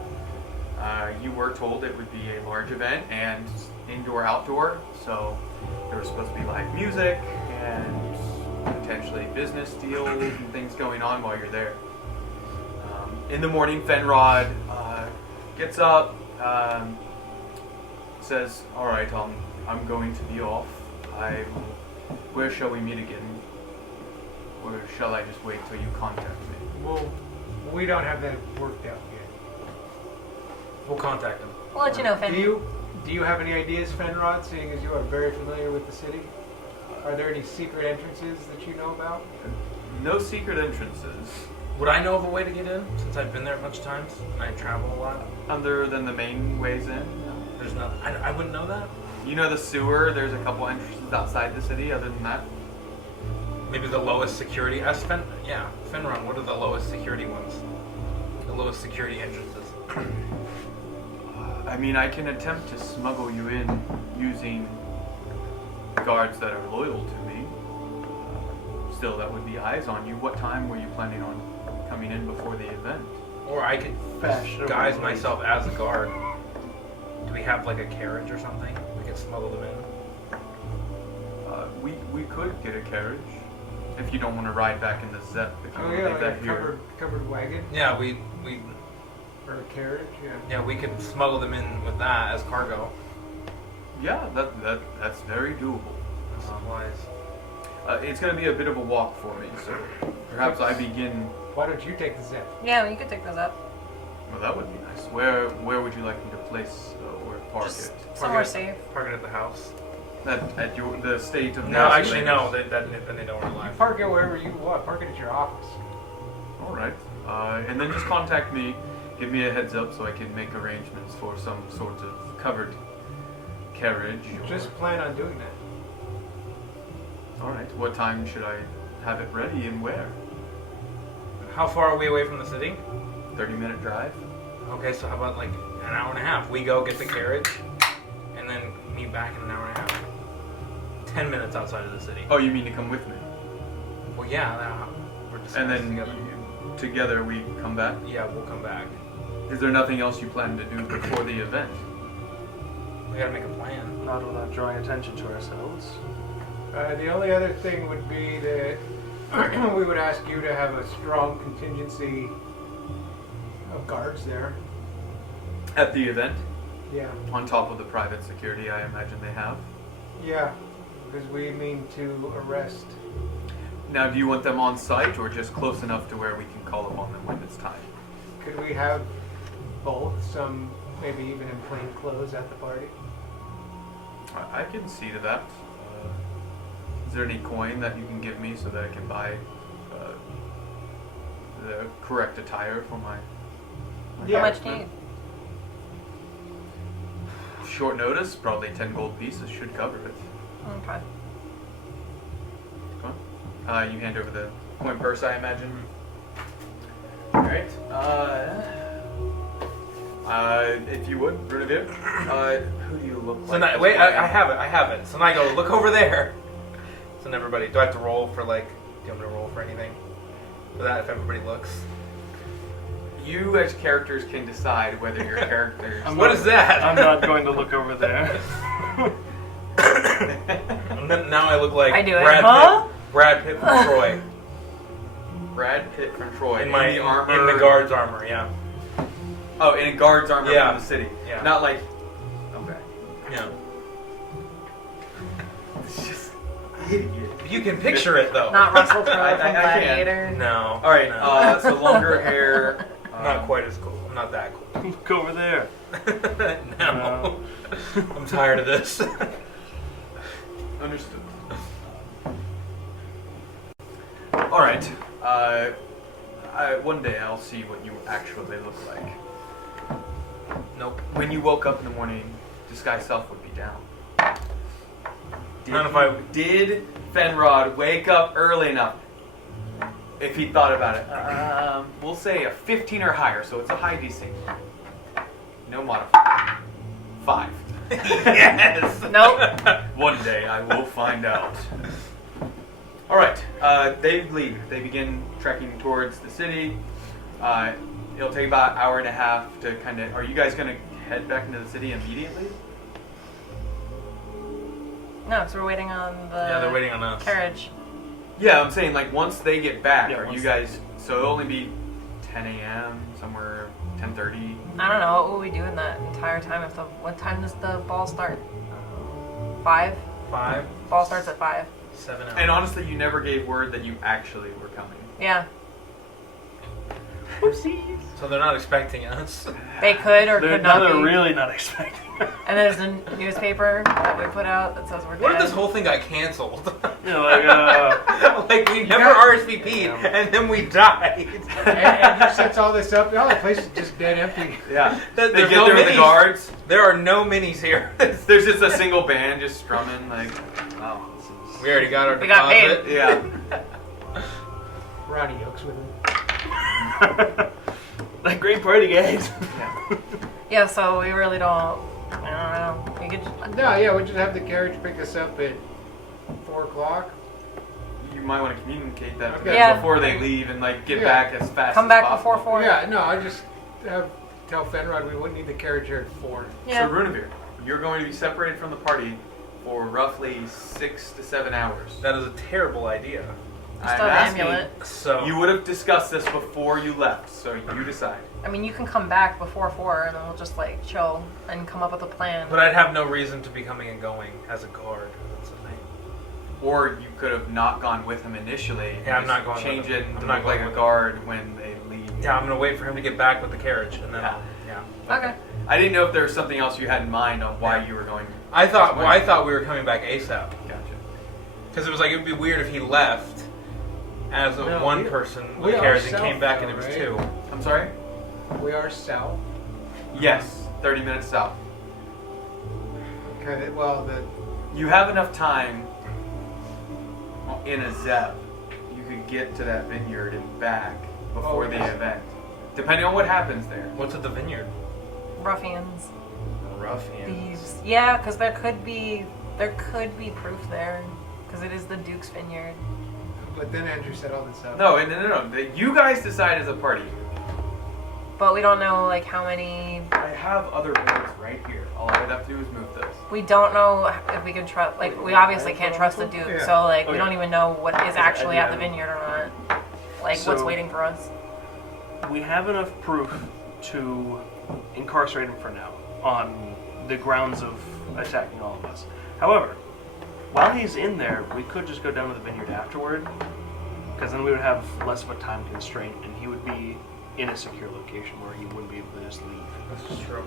You were told it would be a large event and indoor, outdoor, so there was supposed to be live music and potentially business deals and things going on while you're there. In the morning, Fenrod gets up, says, "All right, I'm going to be off. Where shall we meet again? Or shall I just wait till you contact me?" We'll We don't have that worked out yet. We'll contact him. We'll let you know, Finn. Do you have any ideas, Fenrod, seeing as you are very familiar with the city? Are there any secret entrances that you know about? No secret entrances. Would I know of a way to get in, since I've been there a bunch of times and I travel a lot? Other than the main ways in? There's no. I wouldn't know that. You know the sewer, there's a couple entrances outside the city. Other than that, Maybe the lowest security. Fenron. What are the lowest security ones? The lowest security entrances. I mean, I can attempt to smuggle you in using guards that are loyal to me. Still, that would be eyes on you. What time were you planning on coming in before the event? Or I could Fashionable guise ways. myself as a guard. Do we have like a carriage or something? We could smuggle them in. We could get a carriage if you don't want to ride back in the Zep. If you Oh want to yeah, leave like that a here. covered wagon Yeah, we or a carriage. Yeah. we could smuggle them in with that as cargo. Yeah, that's very doable. Supplies. It's going to be a bit of a walk for me, so perhaps I begin. Why don't you take the Zep? Yeah, you could take those up. Well, that would be nice. Where would you like me to place or park Just it? somewhere safe. Park it at the house. At the state of No, actually Escalators? no. Then they don't rely. Park it wherever you want. Park it at your office. All right. And then just contact me. Give me a heads up so I can make arrangements for some sort of covered carriage. Just plan on doing that. All right. What time should I have it ready and where? How far are we away from the city? 30-minute drive. Okay, so how about like an hour and a half? We go get the carriage, and then meet back in an hour and a half. 10 minutes outside of the city. Oh, you mean to come with me? Well, yeah, we're discussing And then together. together we come back? Yeah, we'll come back. Is there nothing else you plan to do before the event? We gotta make a plan. Not without drawing attention to ourselves. The only other thing would be that we would ask you to have a strong contingency of guards there. At the event? Yeah. On top of the private security I imagine they have? Yeah. Because we mean to arrest. Now, do you want them on site or just close enough to where we can call upon them when it's time? Could we have both? Some maybe even in plain clothes at the party? I can see to that. Is there any coin that you can give me so that I can buy the correct attire for my Yeah. How much do you need? short notice? Probably 10 gold pieces should cover it. Okay. Come on. You hand over the coin purse, I imagine. Alright. If you would, Brunavir, who do you look like? So now, wait, I have it. So now I go, look over there. So then everybody, do I have to roll for like, do you want me to roll for anything? For that, if everybody looks? You as characters can decide whether your characters... What is that? I'm not going to look over there. And then now I look like I do it. Brad Huh? Pitt. Brad Pitt from Troy. Brad Pitt from Troy. In my the armor. in the guard's armor, yeah. Oh, in a guard's armor Yeah. from the city. Yeah. Not like... Okay. Yeah. It's just... You can picture it though. Not Russell Crowe I from can't. Gladiator. No. Alright, no. so longer hair... Not quite as cool. I'm not that cool. Look over there. No. I'm tired of this. Understood. Alright. One day I'll see what you actually look like. Nope. When you woke up in the morning, disguise self would be down. Not if I- Did Fenrod wake up early enough? If he thought about it. We'll say a 15 or higher, so it's a high DC. No modifier. 5. Yes. Nope. One day I will find out. Alright, they leave. They begin trekking towards the city. It'll take about an hour and a half to kind of... Are you guys going to head back into the city immediately? No, so we're waiting on the Yeah, they're waiting on us. carriage. Yeah, I'm saying like once they get back, Yeah, are once you guys... So it'll only be 10 a.m., somewhere 10:30. I don't know. What will we do in that entire time? What time does the ball start? 5? 5. Ball starts at 5. 7 hours. And honestly, you never gave word that you actually were coming. Yeah. So they're not expecting us. They could or They're could not be. really not expecting. And there's a newspaper that we put out that says we're What dead. if this whole thing got canceled? Like, like we never RSVP'd and then we died. Andrew sets all this up. Oh, the place is just dead empty. Yeah. They There's get no there with the minis. guards. There are no minis here. There's just a single band just strumming like. Wow. We already got our We got deposit. paid. Yeah. Ronnie Oaks with him. Like, great party, guys. Yeah, so we really don't. I don't know. We could. No, yeah, we just have the carriage pick us up at 4 o'clock. You might want to communicate that to Okay. them Yeah. before they leave and like get Yeah. back as fast. Come as back possible. before 4. Yeah, no, I just tell Fenrod we wouldn't need the carriage here at 4. Yeah. So Runavir, you're going to be separated from the party for roughly 6 to 7 hours. That is a terrible idea. I'm Still an asking. amulet. So You would have discussed this before you left, so you decide. I mean, you can come back before 4, and then we'll just like chill and come up with a plan. but I'd have no reason to be coming and going as a guard. That's the thing. Or you could have not gone with him initially. Yeah, I'm just not going with Change him. it I'm to not look like going a with guard when they leave. Yeah, I'm gonna wait for him to get back with the carriage and then Yeah. yeah. Okay. I didn't know if there was something else you had in mind on why you were going. I thought we were coming back ASAP. Gotcha. Because it was like it would be weird if he left as a No, one we- person we with are carriage and south came back though, and it was right? 2. I'm sorry? We are south. Yes, 30 minutes south. Okay, well, You have enough time in a Zep. You could get to that vineyard and back before the event. Depending on what happens there. What's at the vineyard? Ruffians, Ruffians. thieves. Yeah, because there could be proof there, because it is the Duke's vineyard. but then Andrew set all this up. No. You guys decide as a party. But we don't know like how many. I have other boards right here. All I would have to do is move those. We don't know if we can trust. Like we obviously can't trust the Duke, Yeah. so like we Okay. don't even know what is actually Yeah. at the vineyard or not. Like what's So- waiting for us. We have enough proof to incarcerate him for now on the grounds of attacking all of us. However, while he's in there, we could just go down to the vineyard afterward, because then we would have less of a time constraint, and he would be in a secure location where he wouldn't be able to just leave. That's just true.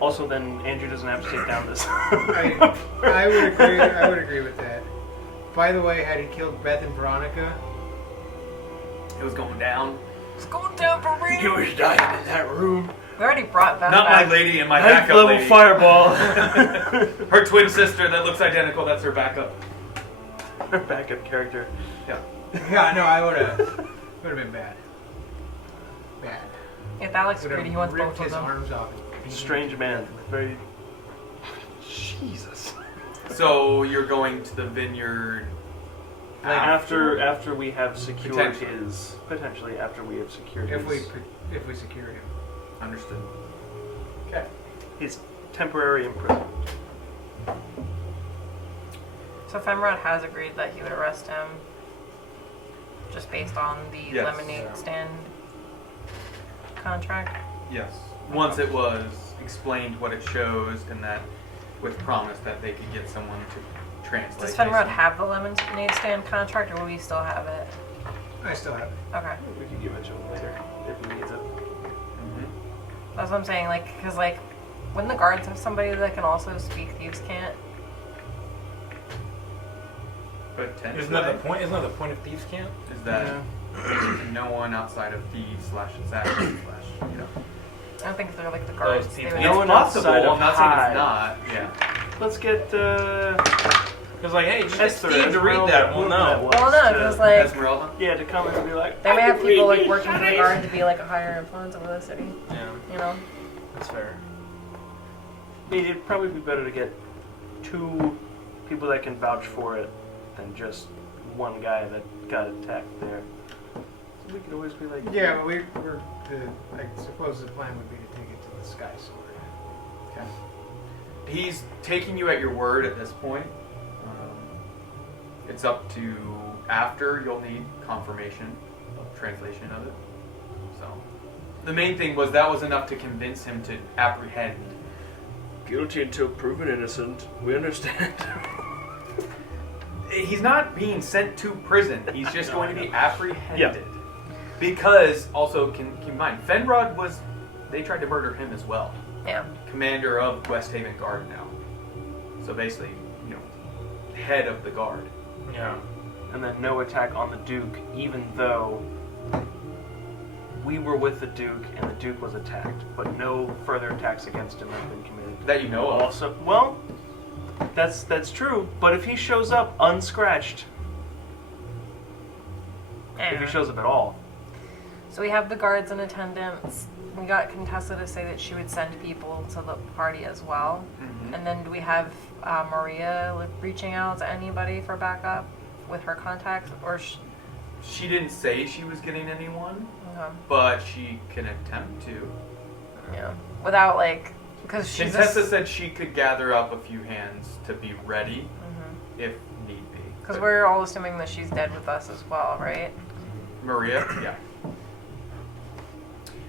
Also, then Andrew doesn't have to take down this. I would agree. I would agree with that. By the way, had he killed Beth and Veronica? It was going down. It's going down for real. He was dying in that room. We already brought Beth Not back. my lady and my Ninth backup level lady. fireball. Her twin sister that looks identical. That's her backup. Our backup character. Yeah. Yeah, no, I would have been bad. Bad. If that looks Would pretty, have he wants ripped both of his them. arms off. Strange man. Very. Jesus. So you're going to the vineyard After we have secured Potentially. his after we have secured If his we secured him. Understood. his temporary imprisonment. So Femrod has agreed that he would arrest him, just based on the Yes. lemonade stand contract. Yes. Once it was explained what it shows, and that with promise that they could get someone to translate. Does Femrod have the lemonade stand contract, or will we still have it? I still have it. Okay, We can give it to him later if he needs it. that's what I'm saying. Like, because like, wouldn't the guards have somebody that can also speak Thieves' Cant? Potentially. Isn't that the point? Isn't that the point of Thieves' Camp? Is that no one outside of thieves / assassins / I don't think they're like the guards. Those They people. would- No It's one possible. outside of I'm not saying Hive. it's not. Yeah. Let's get Because like, hey, just get Esther Steve to read Esmeralda, that. We'll whoever know. that was, Well, no, to- because like Esmeralda. yeah, to come in and be like, they may have people like read working for the these guard to be like a higher influence over the city. Yeah, You know. that's fair. It'd probably be better to get 2 people that can vouch for it than just one guy that got attacked there. So we could always be like, Yeah, but I suppose the plan would be to take it to the Sky Sword. Okay. He's taking you at your word at this point. It's up to after you'll need confirmation of translation of it. So the main thing was that was enough to convince him to apprehend. guilty until proven innocent. We understand. He's not being sent to prison. He's just going to be apprehended. Because, also, keep in mind, Fenrod they tried to murder him as well. Yeah. Commander of Westhaven Guard now. So basically, head of the guard. Yeah. And then no attack on the Duke, even though we were with the Duke and the Duke was attacked, but no further attacks against him have been committed. That you know of. Also, well, that's true. But if he shows up unscratched, if he shows up at all, So we have the guards in attendance. We got Contessa to say that she would send people to the party as well. Mm-hmm. And then do we have Maria reaching out to anybody for backup with her contacts, or? She didn't say she was getting anyone, Okay. but she can attempt to. Yeah. Without because she's. Contessa said she could gather up a few hands to be ready Mm-hmm. if need be. Because we're all assuming that she's dead with us as well, right? Maria, yeah.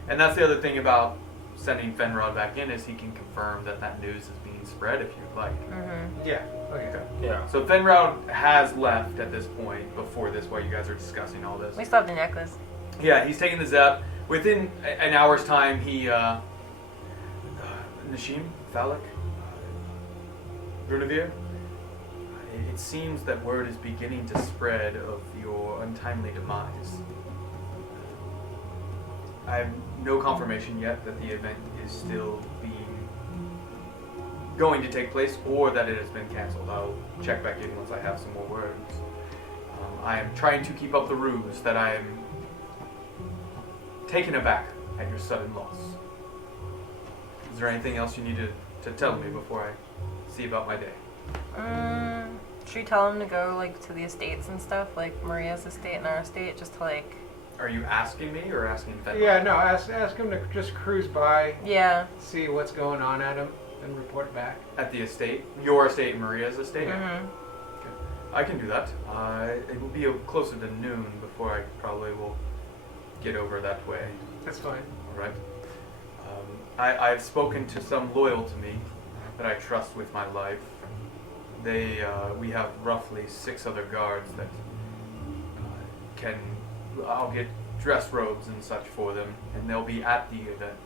And that's the other thing about sending Fenrod back in is he can confirm that news is being spread if you'd like. Mm-hmm. Yeah. Okay. Yeah. So Fenrod has left at this point before this while you guys are discussing all this. We still have the necklace. Yeah, he's taking the Zep. Within an hour's time, he, Nashim, Falik, Brunavir, it seems that word is beginning to spread of your untimely demise. I have no confirmation yet that the event is still going to take place or that it has been canceled. I'll check back in once I have some more words. I am trying to keep up the ruse that I am taken aback at your sudden loss. Is there anything else you need to tell me before I see about my day? Should we tell him to go to the estates and stuff, like Maria's estate and our estate, just to Are you asking me or asking Fenrod? Yeah, no, ask him to just cruise by, Yeah. see what's going on at him, and report back. At the estate? Your estate and Maria's estate? Mm-hmm. I can do that. It will be closer to noon before I probably will get over that way. That's fine. All right. I've spoken to some loyal to me that I trust with my life. We have roughly 6 other guards that I'll get dress robes and such for them, and they'll be at the event,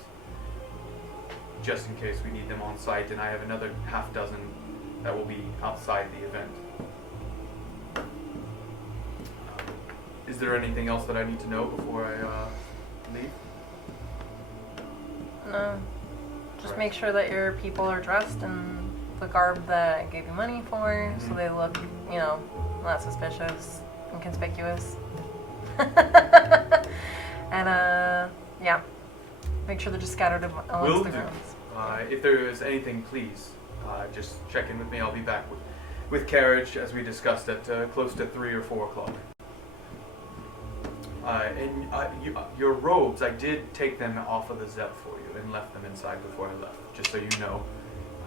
just in case we need them on site, and I have another half dozen that will be outside the event. Is there anything else that I need to know before I leave? No. Just Right. make sure that your people are dressed in the garb that I gave you money for, so they look, not suspicious and conspicuous. And, yeah. Make sure they're just scattered amongst Will the do. grounds. If there is anything, please just check in with me. I'll be back with carriage, as we discussed, at close to 3 or 4 o'clock. Your robes, I did take them off of the Zep for you and left them inside before I left, just so you know.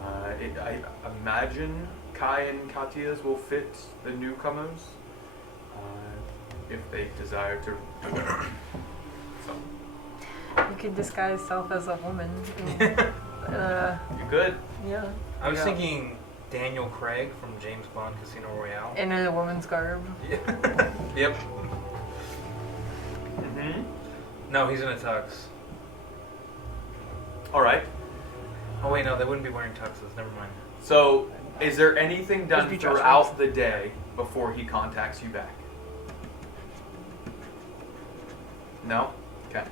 I imagine Kai and Katia's will fit the newcomers if they desire to. So. You could disguise self as a woman. You good? Yeah. I was Yeah. thinking Daniel Craig from James Bond Casino Royale. In a woman's garb. Yep. Mm-hmm. No, he's in a tux. All right. Oh wait, no, they wouldn't be wearing tuxes. Never mind. So, is there anything done be dress throughout the day before he contacts you back? No? Okay.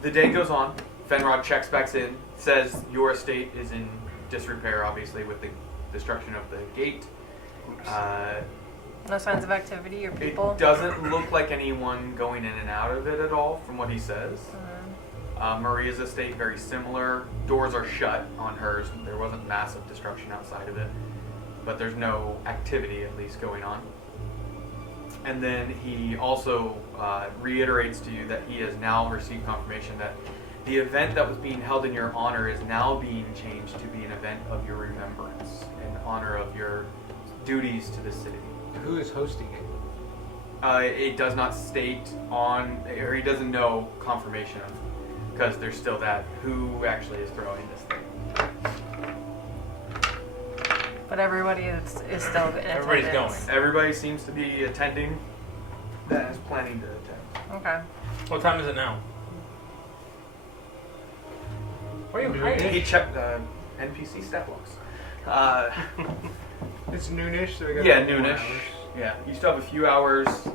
The day goes on. Fenrod checks back in, says your estate is in disrepair, obviously, with the destruction of the gate. No signs of activity or people. It doesn't look like anyone going in and out of it at all, from what he says. Maria's estate, very similar. Doors are shut on hers. There wasn't massive destruction outside of it, but there's no activity, at least, going on. And then he also reiterates to you that he has now received confirmation that the event that was being held in your honor is now being changed to be an event of your remembrance, in honor of your duties to the city. Who is hosting it? It does not state on, or he doesn't know confirmation of, because there's still that, who actually is throwing this thing. But everybody is still in Everybody's attendance. going. Everybody seems to be attending. That is planning to attend. Okay. What time is it now? Where are you hiding? He checked NPC stat blocks. It's noonish, so we got Yeah, a couple more noonish. hours. Yeah, you still have a few hours.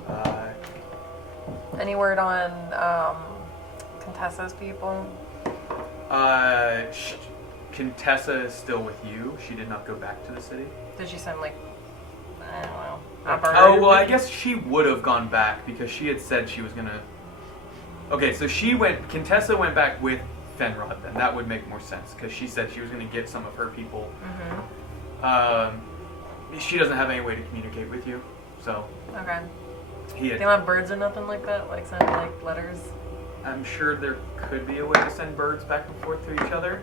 Any word on Contessa's people? Contessa is still with you. She did not go back to the city. Did she send like I don't know a bird? Oh, well, I guess she would have gone back because she had said she was gonna. Okay, so Contessa went back with Fenrod, then that would make more sense because she said she was gonna get some of her people. She doesn't have any way to communicate with you, so Okay. he They had. don't have birds or nothing like that, like send like letters. I'm sure there could be a way to send birds back and forth to each other,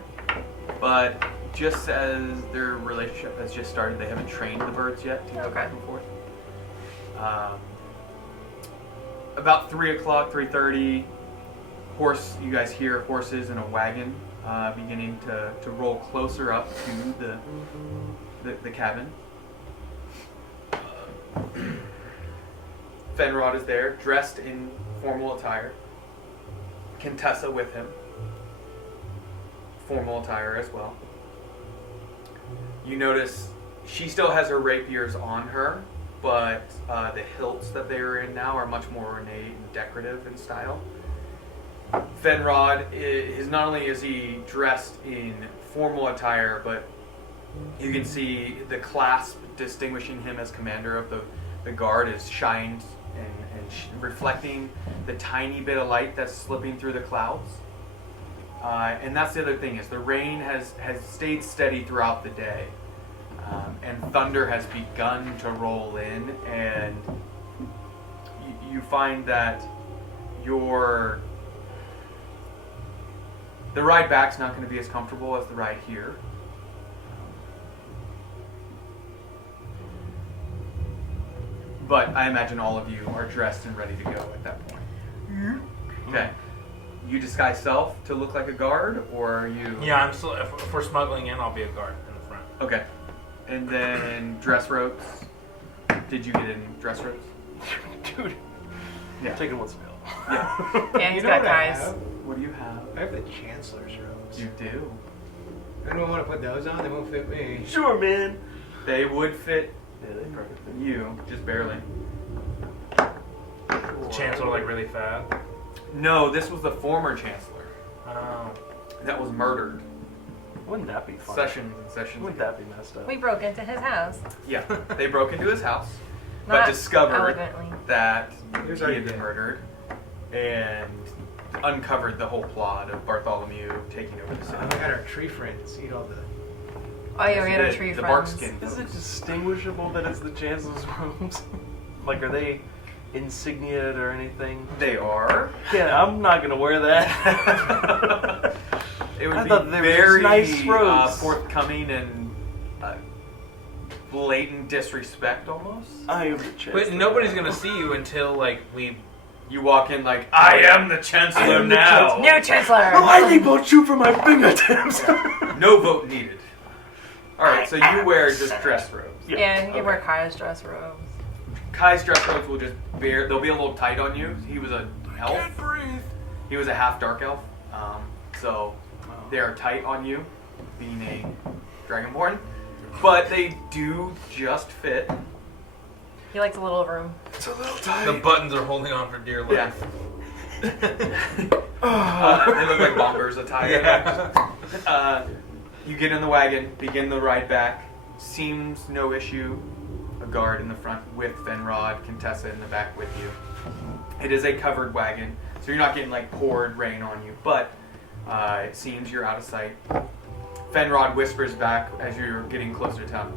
but just as their relationship has just started, they haven't trained the birds yet to go Okay. back and forth. About 3 o'clock, 3:30, you guys hear horses in a wagon beginning to roll closer up to the cabin. Fenrod is there, dressed in formal attire. Contessa with him. Formal attire as well. You notice she still has her rapiers on her, but the hilts that they are in now are much more ornate and decorative in style. Fenrod is not only is he dressed in formal attire, but you can see the clasp distinguishing him as commander of the guard is shined and reflecting the tiny bit of light that's slipping through the clouds. And that's the other thing is the rain has stayed steady throughout the day. And thunder has begun to roll in, and you find that the ride back's not going to be as comfortable as the ride here. But I imagine all of you are dressed and ready to go at that point. Okay. You disguise self to look like a guard, or are you... Yeah, I'm still. If we're smuggling in, I'll be a guard in the front. Okay. And then dress robes. Did you get in dress robes? Dude. Yeah. Taking what's available. Yeah. Yeah, he's You know got what I guys. have? What do you have? I have the Chancellor's robes. You do. Anyone want to put those on? They won't fit me. Sure, man. They would fit Yeah, they perfect. you, just barely. The Chancellor, like, really fat. No, this was the former chancellor Oh. that was murdered. Wouldn't that be fun? Sessions and sessions. Wouldn't that be messed up? We broke into his house. Yeah, they broke into his house, but Not discovered elegantly. that Here's he our had been idea. murdered, and uncovered the whole plot of Bartholomew taking over the city. We had our tree friends eat all the. Oh yeah, we had our The- tree the friends. barkskin. Is it distinguishable that it's the Chancellor's robes? Like, are they insigniaed or anything? They are. Yeah, I'm not gonna wear that. It would I be thought they were just very nice robes. forthcoming and blatant disrespect almost. I am the Chancellor. But nobody's gonna see you until like we. You walk in like, I am the chancellor I am the now. New Chancellor! Oh, I think both shoot from my fingertips. No vote needed. All right, so you wear just dress robes. Yeah, you Okay. wear Kaya's dress robes. Kai's dress robes will just they'll be a little tight on you. He was an elf. Can't breathe. He was a half dark elf. So they are tight on you, being a dragonborn. But they do just fit. He likes a little room. It's a little The tight. buttons are holding on for dear Yeah. life. They look like bombers attire. Yeah. You get in the wagon, begin the ride back. Seems no issue. A guard in the front with Fenrod, Contessa in the back with you. It is a covered wagon, so you're not getting like poured rain on you, but it seems you're out of sight. Fenrod whispers back as you're getting closer to town.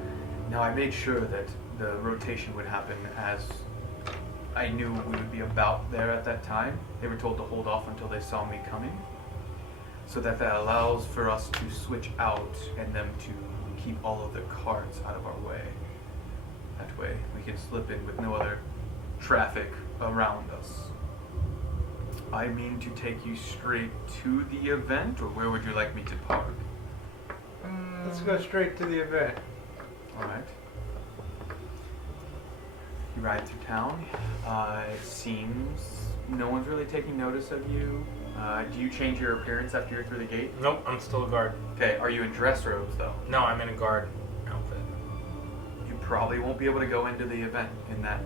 Now I made sure that the rotation would happen as I knew we would be about there at that time. They were told to hold off until they saw me coming, so that allows for us to switch out and them to keep all of the carts out of our way. That way we can slip in with no other traffic around us. I mean to take you straight to the event, or where would you like me to park? Let's go straight to the event. Alright. You ride through town. It seems no one's really taking notice of you. Do you change your appearance after you're through the gate? Nope, I'm still a guard. Okay, are you in dress robes though? No, I'm in a guard outfit. You probably won't be able to go into the event in that.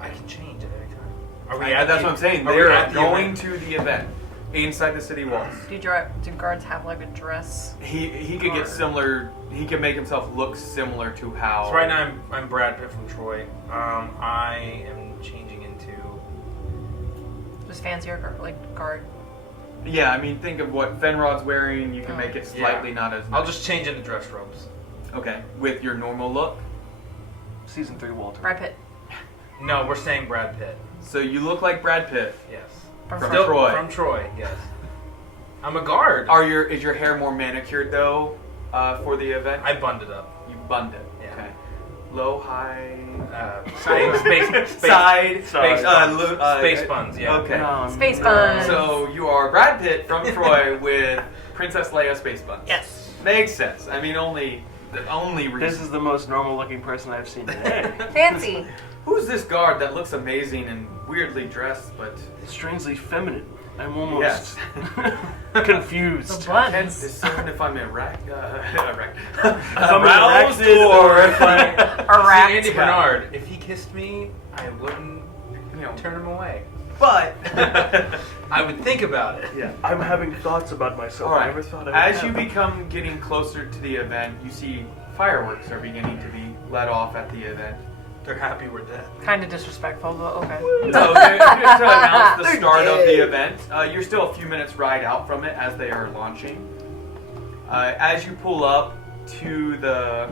I can change at any time. Are we That's what I'm saying. are we They're at the going event? to the event inside the city walls. Do guards have like a dress? He could get similar. He could make himself look similar to how. So right now I'm Brad Pitt from Troy. I am changing into. Just fancier guard. Yeah, I mean, think of what Fenrod's wearing. You can make it slightly not as. I'll just change into dress robes. Okay, with your normal look. Season 3 Walter. Brad Pitt. No, we're saying Brad Pitt. So you look like Brad Pitt. Yes. From Still- Troy. From Troy. Yes. I'm a guard. Is your hair more manicured though for the event? I bunned it up. You bunned it. Yeah. Okay. Low, high. Space Side. Space buns. Space uh, buns. Yeah. Okay. Space buns. So you are Brad Pitt from Troy with Princess Leia space buns. Yes. Makes sense. I mean, the only reason. This is the most normal looking person I've seen today. Fancy. Who's this guard that looks amazing and weirdly dressed, but Strangely feminine. I'm almost Yes. confused. The I can't buns. discern if I'm aroused I'm aroused erected or if I, Erect. Andy Bernard, if he kissed me, I wouldn't, turn him away. but. I would think about it. Yeah. I'm having thoughts about myself. All I right. never thought I would As have you them. become getting closer to the event, you see fireworks are beginning to be let off at the event. They're happy we're dead. Kind of disrespectful, but okay. No, they're just to announce the start of the event. You're still a few minutes ride out from it as they are launching. As you pull up to the,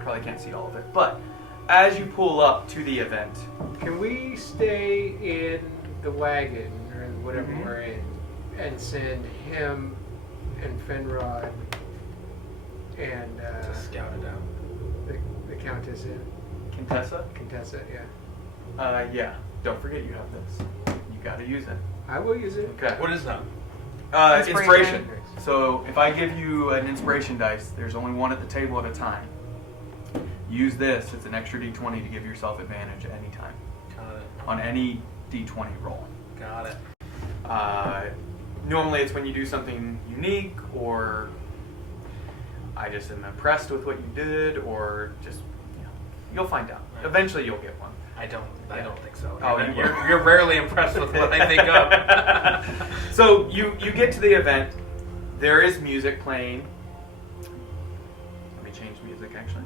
probably can't see all of it, but as you pull up to the event, Can we stay in the wagon or whatever Mhm. we're in and send him and Fenrod and Scout it out. the Countess in? Contessa, Contessa, yeah. yeah, don't forget you have this. You gotta use it. I will use it. Okay. What is that? Inspiration. Inspiration. So if I give you an inspiration dice, there's only one at the table at a time. Use this. It's an extra d20 to give yourself advantage at any time Got it. on any d20 roll. Got it. Normally it's when you do something unique, or I just am impressed with what you did, or just you'll find out. Right. Eventually you'll get one. I don't think so. Oh, I mean, you will. you're rarely impressed with what I think of. So you get to the event. There is music playing. Let me change music actually.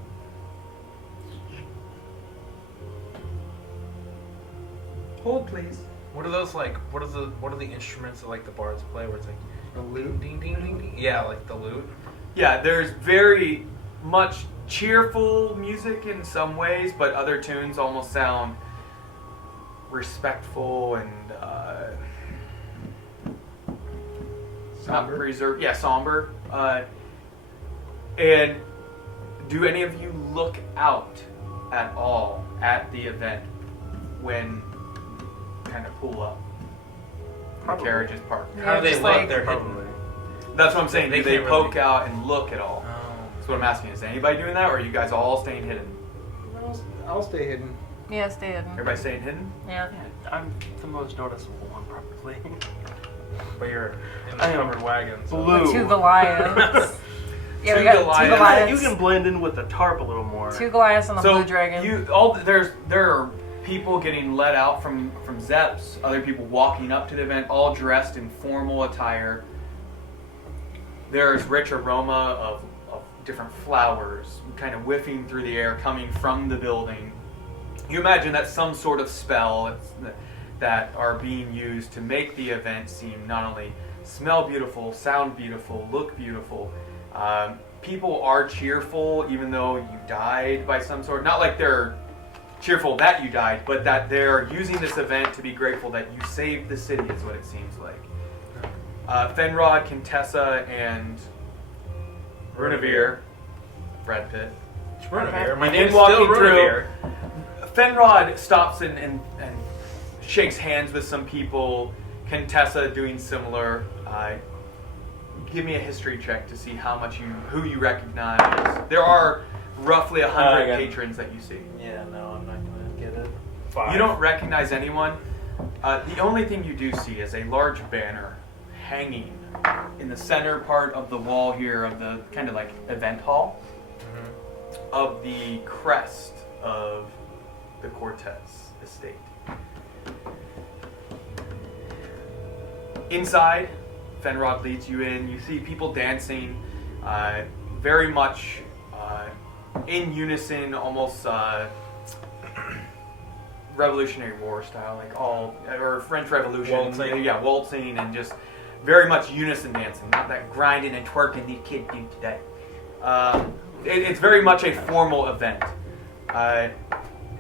Hold please. What are those like? What are the instruments that like the bards play? Where it's like The lute. ding ding ding ding. Yeah, like the lute. Yeah, there's very much cheerful music in some ways, but other tunes almost sound respectful and not Somber. reserved. Yeah, somber. And do any of you look out at all at the event when you kind of pull up? The carriage is parked. How do they just look? like- They're Probably. That's what I'm saying. They Do they can't poke really- out and look at all? Oh. That's what I'm asking. Is anybody doing that, or are you guys all staying hidden? I'll stay hidden. Yeah, stay hidden. Everybody staying hidden? Yeah. Yeah, I'm the most noticeable one, probably. But you're in the I am covered wagon. So. blue. Two Goliaths. Yeah, we Two got two Goliaths. Goliaths. You can blend in with the tarp a little more. Two Goliaths and the So blue dragon. there are people getting let out from Zeps. Other people walking up to the event, all dressed in formal attire. There's rich aroma of different flowers, kind of whiffing through the air, coming from the building. You imagine that's some sort of spell that are being used to make the event seem not only smell beautiful, sound beautiful, look beautiful. People are cheerful even though you died by some sort. Not like they're cheerful that you died, but that they're using this event to be grateful that you saved the city is what it seems like. Fenrod, Contessa, and Runavir, Brad Pitt. It's Runavir. My In name's walking still through, Runavir. Fenrod stops and shakes hands with some people. Contessa doing similar. Give me a history check to see who you recognize. There are roughly 100 yeah. patrons that you see. Yeah, no, I'm not gonna get it. 5. You don't recognize anyone. The only thing you do see is a large banner hanging in the center part of the wall here of the kind of like event hall of the crest of the Cortez estate. Inside, Fenrod leads you in. You see people dancing, very much in unison, almost Revolutionary War style, like or French Revolution. Waltzing. Yeah, waltzing and just very much unison dancing, not that grinding and twerking these kids do today. It's very much a formal event.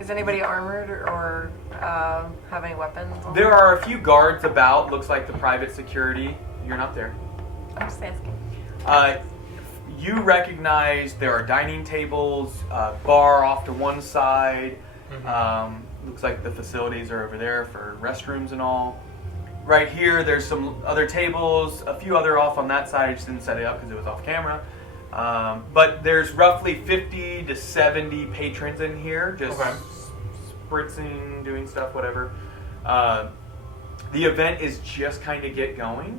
Is anybody armored or have any weapons? There are a few guards about. Looks like the private security. You're not there. I'm just asking. You recognize there are dining tables, bar off to one side. Looks like the facilities are over there for restrooms and all. Right here, there's some other tables, a few other off on that side. I just didn't set it up because it was off camera. But there's roughly 50 to 70 patrons in here, just spritzing, doing stuff, whatever. The event is just kind of get going.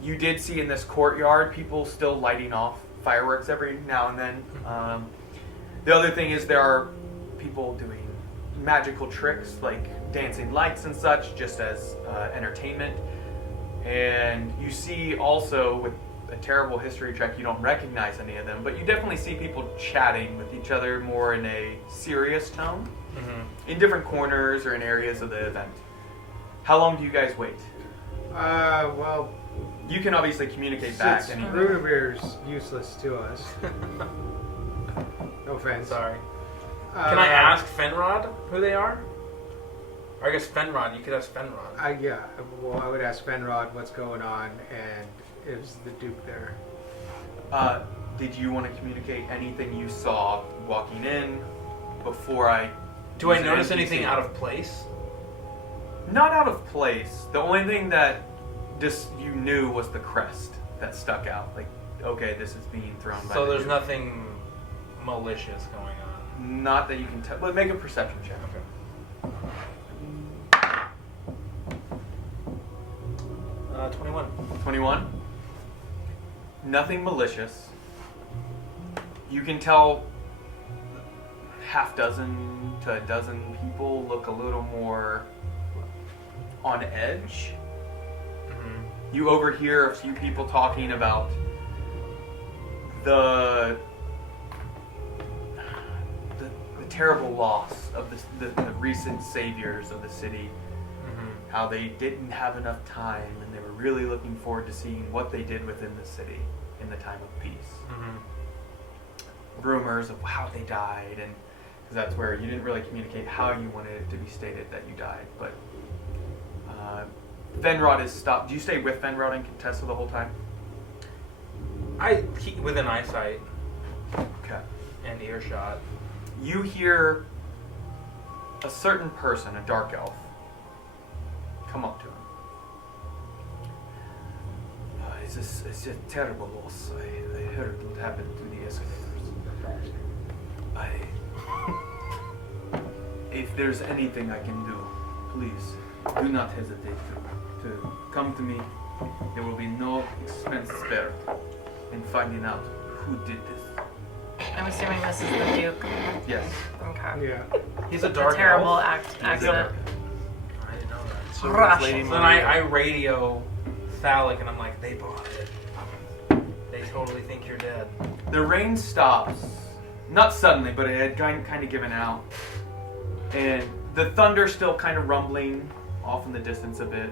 You did see in this courtyard people still lighting off fireworks every now and then. The other thing is there are people doing magical tricks like dancing lights and such just as entertainment. And you see also with a terrible history check, you don't recognize any of them, but you definitely see people chatting with each other more in a serious tone in different corners or in areas of the event. How long do you guys wait? Well, You can obviously communicate back. since Rudebeer's useless to us. No offense. Sorry. Can I ask Fenrod who they are? Or I guess Fenrod, you could ask Fenrod. Yeah, well, I would ask Fenrod what's going on, and is the Duke there? Did you want to communicate anything you saw walking in before I... Do I use an notice NPC? anything out of place? Not out of place. The only thing that just you knew was the crest that stuck out. Like, okay, this is being thrown by So the there's Duke. nothing malicious going on. Not that you can tell. But make a perception check. Okay. 21. 21. Nothing malicious. You can tell half dozen to a dozen people look a little more on edge. You overhear a few people talking about the terrible loss of the recent saviors of the city. How they didn't have enough time and they were really looking forward to seeing what they did within the city in the time of peace. Rumors of how they died, and because that's where you didn't really communicate how you wanted it to be stated that you died. But Fenrod is stopped. Do you stay with Fenrod and Contessa the whole time? I keep within eyesight Okay. and earshot. You hear a certain person, a dark elf, come up to him. It's a terrible loss. I heard what happened to the Escalators. If there's anything I can do, please do not hesitate to come to me. There will be no expense spared in finding out who did this. I'm assuming this is the Duke. Yes. Okay. Yeah. He's a The dark terrible elf. accident. I didn't know that. So Rush. Lady So then I radio Thalic and I'm like, they bought it. They totally think you're dead. The rain stops, not suddenly, but it had kind of given out. And the thunder still kind of rumbling off in the distance a bit.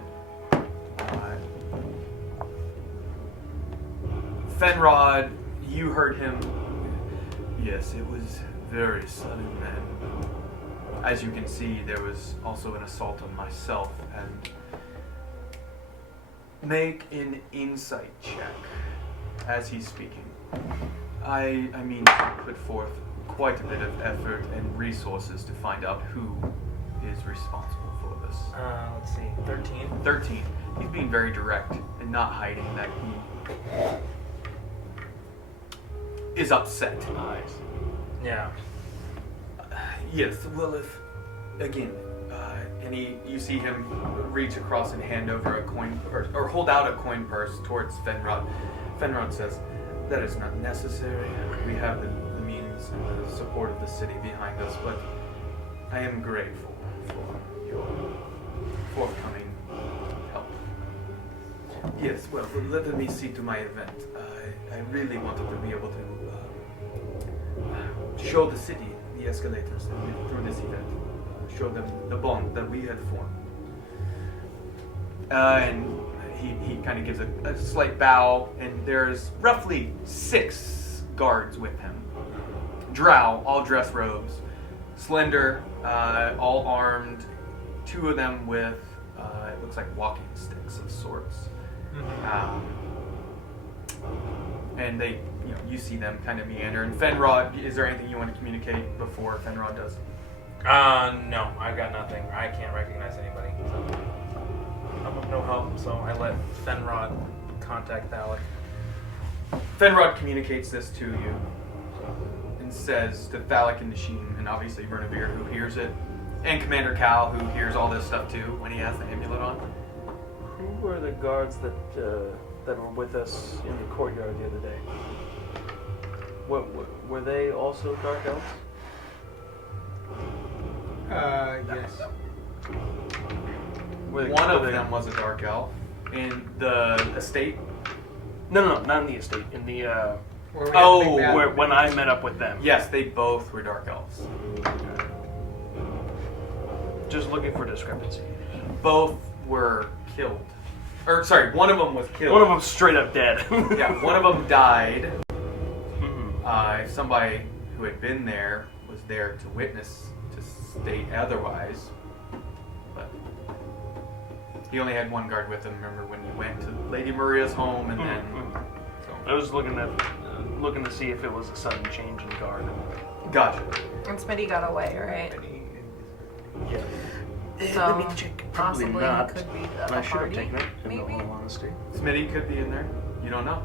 Fenrod, you heard him. Yes, it was very sudden, and as you can see, there was also an assault on myself. And make an insight check as he's speaking. I mean to put forth quite a bit of effort and resources to find out who is responsible for this. Let's see, 13. 13. He's being very direct and not hiding that he... is upset. Nice. Yeah. Yes, well, if, again, and you see him reach across and hand over a coin purse, or hold out a coin purse towards Fenrod. Fenrod says, that is not necessary. We have the means and the support of the city behind us, but I am grateful for your forthcoming help. Yes, well, let me see to my event. I really wanted to be able to show the city, the Escalators, through this event. Show them the bond that we had formed. And he kind of gives a slight bow, and there's roughly 6 guards with him. Drow, all dress robes, slender, all armed. 2 of them with, it looks like walking sticks of sorts. And they, you see them kind of meander. And Fenrod, is there anything you want to communicate before Fenrod does? No, I've got nothing. I can't recognize anybody. So I'm of no help, so I let Fenrod contact Alec. Fenrod communicates this to you and says to Thalic and Nasheen, and obviously Vernavir, who hears it, and Commander Cal, who hears all this stuff too when he has the amulet on. Who were the guards that were with us in the courtyard the other day? Were they also dark elves? Yes. One of them was a dark elf. In the estate? No, not in the estate. In the Where we had the big battle. when I met up with them. Yes, they both were dark elves. Just looking for discrepancy. Both were killed. Or, sorry, one of them was killed. One of them straight up dead. Yeah, one of them died. Mhm. Somebody who had been there was there to witness, to state otherwise. But he only had one guard with him. Remember when you went to Lady Maria's home, and then I was looking to see if it was a sudden change in guard. gotcha. And Smitty got away, right? Yeah. So, Let me check. Probably possibly not. could be I a should have party, taken it. In maybe? all honesty. Smitty could be in there. You don't know.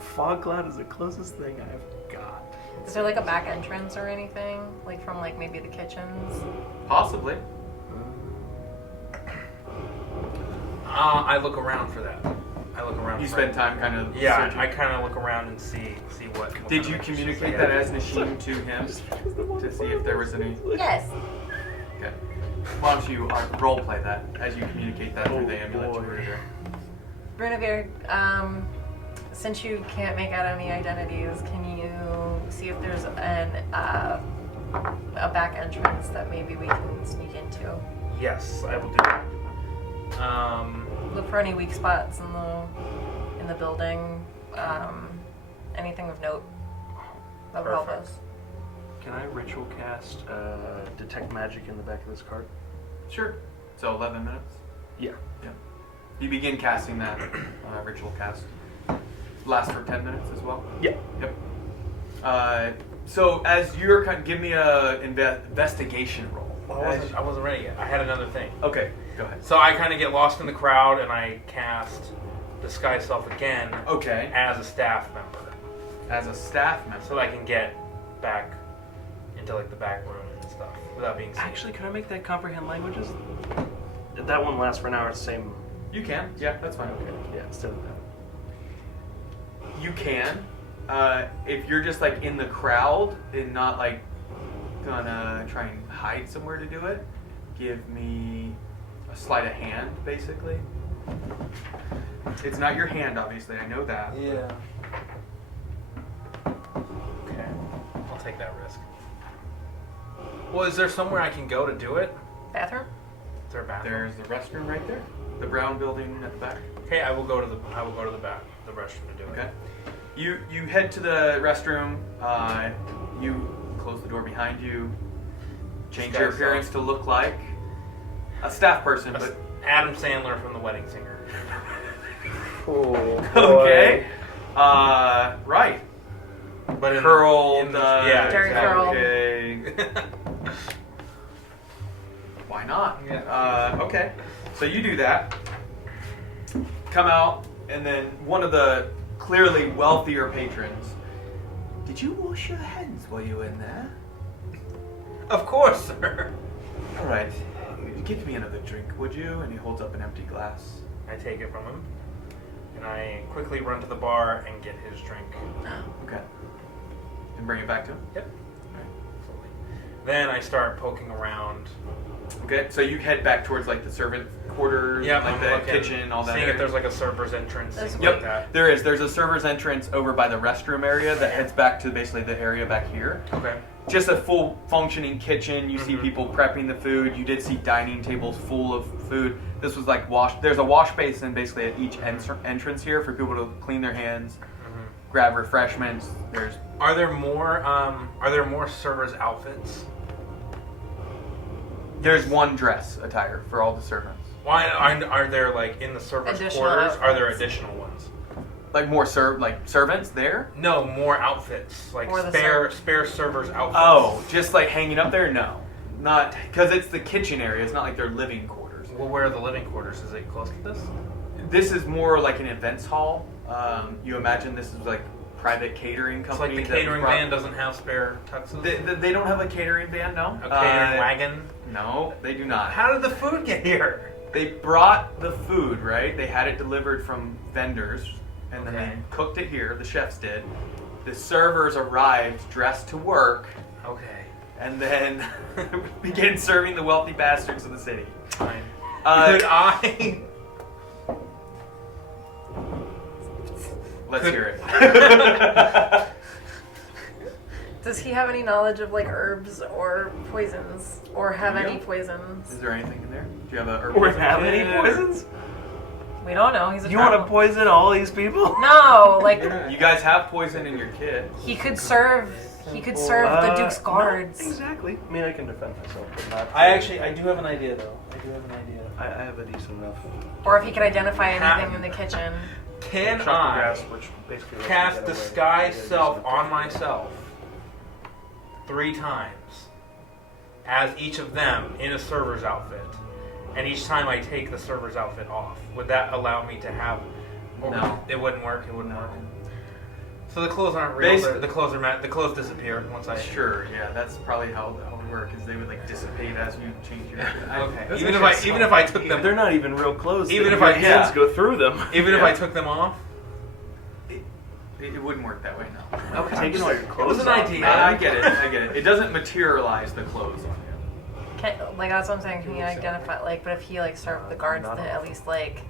Fog cloud is the closest thing I've got. Is there like a back entrance or anything? Like from like maybe the kitchens? Possibly. I look around for that. I look around. You for spend it. time kind of Yeah, searching. I kind of look around and see what. Did kind you of communicate interesting that I as Nasheen to him to see if there was any? Yes. Okay. Why don't you role play that as you communicate that through the amulet to boy. Rudiger? Brunavir, since you can't make out any identities, can you see if there's a back entrance that maybe we can sneak into? Yes, I will do that. Look for any weak spots in the building. Anything of note that would help Perfect. us. Can I ritual cast detect magic in the back of this card? Sure. So 11 minutes. Yeah. Yeah. You begin casting that ritual cast. Lasts for 10 minutes as well. Yeah. Yep. So as you're give me a investigation roll. I wasn't ready yet. I had another thing. Okay, go ahead. So I kind of get lost in the crowd and I cast Disguise Self again Okay. as a staff member, As a staff member. so that I can get back into like the back room and stuff without being seen. Actually, could I make that comprehend languages? That one lasts for an hour. It's the same. You can. Yeah, that's fine. Okay. Yeah. Instead of that. You can. If you're just like in the crowd and not like gonna try and hide somewhere to do it, give me a sleight of hand, basically. It's not your hand, obviously. I know that. Yeah. Okay. I'll take that risk. Well, is there somewhere I can go to do it? Bathroom? Is there a bathroom? There's the restroom right there. The brown building at the back. Okay, I will go to the back, the restroom to do it. Okay. You head to the restroom. You close the door behind you. Change your Disguise appearance self. to look like a staff person, but Adam Sandler from The Wedding Singer. Oh. okay. Right. But in Curled. in the- yeah, Jerry exactly. Okay. Why not? Yeah. Okay. So you do that. Come out, And then one of the clearly wealthier patrons. Did you wash your hands while you were in there? Of course, sir. All right. Give me another drink, would you? And he holds up an empty glass. I take it from him, and I quickly run to the bar and get his drink. Okay. And bring it back to him? Yep. Then I start poking around. Okay, so you head back towards like the servant quarters, Yep, like I'm the looking, kitchen, all that. Seeing area. if there's like a server's entrance, things Yep, like that. there is. There's a server's entrance over by the restroom area that heads back to basically the area back here. Okay. Just a full functioning kitchen. You see Mhm. people prepping the food. You did see dining tables full of food. This was like there's a wash basin basically at each entrance here for people to clean their hands, grab refreshments. Are there more servers' outfits? There's one dress attire for all the servants. Why are there like in the servers' Additional quarters? Are there outfits. additional ones? Like more servants there? No, more outfits, like Or the spare servers' outfits. Oh, just like hanging up there? No, not because it's the kitchen area. It's not like their living quarters. Well, where are the living quarters? Is it close to this? This is more like an events hall. You imagine this is like private catering It's company. like the that catering brought- van doesn't have spare tuxes. They don't have a catering van, no. A catering wagon. No, they do not. How did the food get here? They brought the food, right? They had it delivered from vendors, and then Okay. they cooked it here. The chefs did. The servers arrived dressed to work, Okay. and then began serving the wealthy bastards of the city. Fine. Uh, Could I? Let's hear it. Does he have any knowledge of like herbs or poisons, or have any Is poisons? there anything in there? Do you have a herb Or poison have kit? any poisons? We don't know. He's a You want to traveler. poison all these people? No, like You guys have poison in your kit. he could serve. He could serve the Duke's guards. Not exactly. I mean, I can defend myself, but not. I do have an idea though. I do have an idea. I have a decent enough. Or if he could identify anything in the kitchen. Can Chuck the I grass, which basically lets me cast get away. disguise Yeah, self just- on myself 3 times as each of them in a server's outfit, and each time I take the server's outfit off? Would that allow me to have? Or No. It wouldn't work. It wouldn't work. So the clothes aren't real. Basically- The clothes are the clothes disappear once I. Sure, yeah, that's probably how that would work. Is they would like dissipate as you change your. Okay. That's Even actually if I took them, They're not even real clothes. Even Your if I- hands yeah. go through them. even if I took them off. It wouldn't work that way, no. Okay, taking all your It clothes was an off, idea. man. I get it. I get it. It doesn't materialize the clothes on you. Can, like that's what I'm saying. Can he identify like? But if he like served the guards, to at least like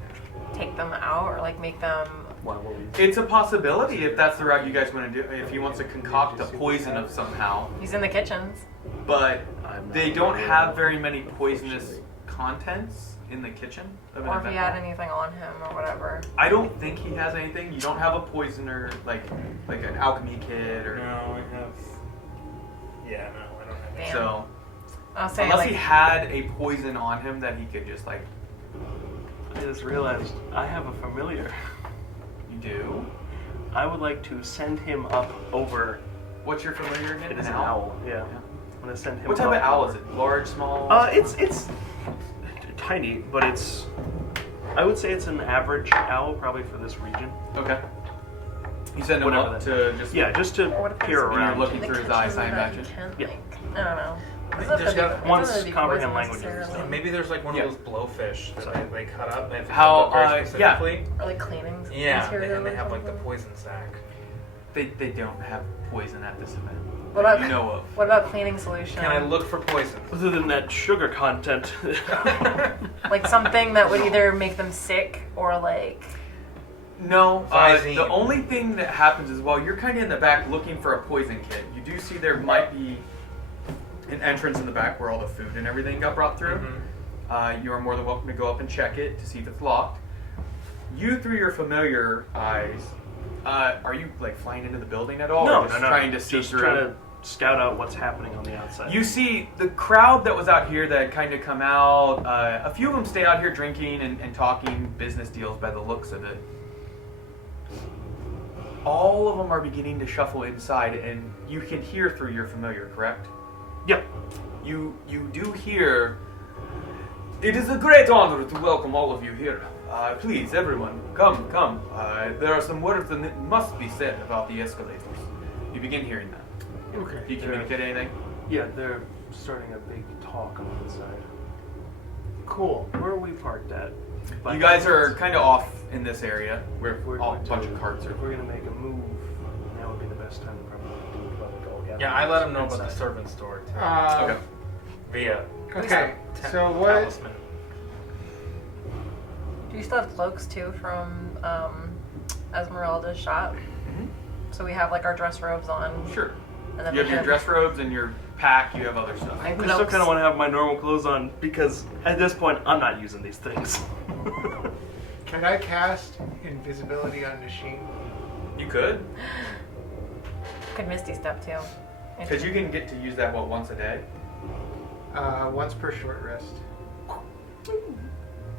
take them out or like make them. Why will we? It's a possibility if that's the route you guys want to do. If he wants to concoct a poison of somehow, He's in the kitchens. but I'm not they don't really have very many poisonous contents in the kitchen of an Or if he event had hall. anything on him or whatever. I don't think he has anything. You don't have a poisoner like an alchemy kit or No, I have. Yeah, no, I don't have. Damn. so. I was saying Unless like he had a poison on him that he could just like. I just realized I have a familiar. You do. I would like to send him up over. What's your familiar again? It is an owl. Yeah. I'm gonna send him. What type of up owl over. is it? Large, small? It's tiny, but it's. I would say it's an average owl, probably for this region. Okay. You send him Whatever up that- to just. Yeah, just to Or what if peer it's- When you're around. looking in the through his kitchen eyes, I that he imagine. can't, Yeah. like, I don't know. Maybe It doesn't there's have got- to be- once it doesn't have to be comprehend poison languages necessarily. and Maybe there's like one Yeah. of those blowfish that they cut up. They have to How, cut them very yeah. specifically. Or like cleaning Yeah, material. and they or have like the something. poison sack. They don't have poison at this event. What that about you know of. What about cleaning solution? Can I look for poison? Other than that sugar content. Like something that would either make them sick or like. No, Visine. the only thing that happens is while you're kind of in the back looking for a poison kit, you do see there might be an entrance in the back where all the food and everything got brought through. You are more than welcome to go up and check it to see if it's locked. You, through your familiar eyes, are you like flying into the building at all? No, or just no. trying to see just through? trying to scout out what's happening on the outside. You see the crowd that was out here that had kind of come out. A few of them stay out here drinking and talking business deals by the looks of it. All of them are beginning to shuffle inside, and you can hear through your familiar, correct? Yep. You do hear, It is a great honor to welcome all of you here. Please, everyone, come. There are some words that must be said about the escalators. You begin hearing that. Okay. Do you communicate anything? Yeah, they're starting a big talk on the inside. Cool. Where are we parked at? You guys are kind of off in this area where If we're a going bunch to- of carts are. If we're gonna make a move, now would be the best time to probably do it while we all gather. Yeah, I let him know about the inside. servant store too. Okay. Via Okay. So what? talisman. Do you still have cloaks too from Esmeralda's shop? Mm-hmm. So we have like our dress robes on. Sure. And then You we have your dress robes and your pack. You have other stuff. And I still cloaks. kind of want to have my normal clothes on because at this point I'm not using these things. Can I cast invisibility on Nasheen? You could, Could Misty step too. because you can get to use that once a day Once per short rest.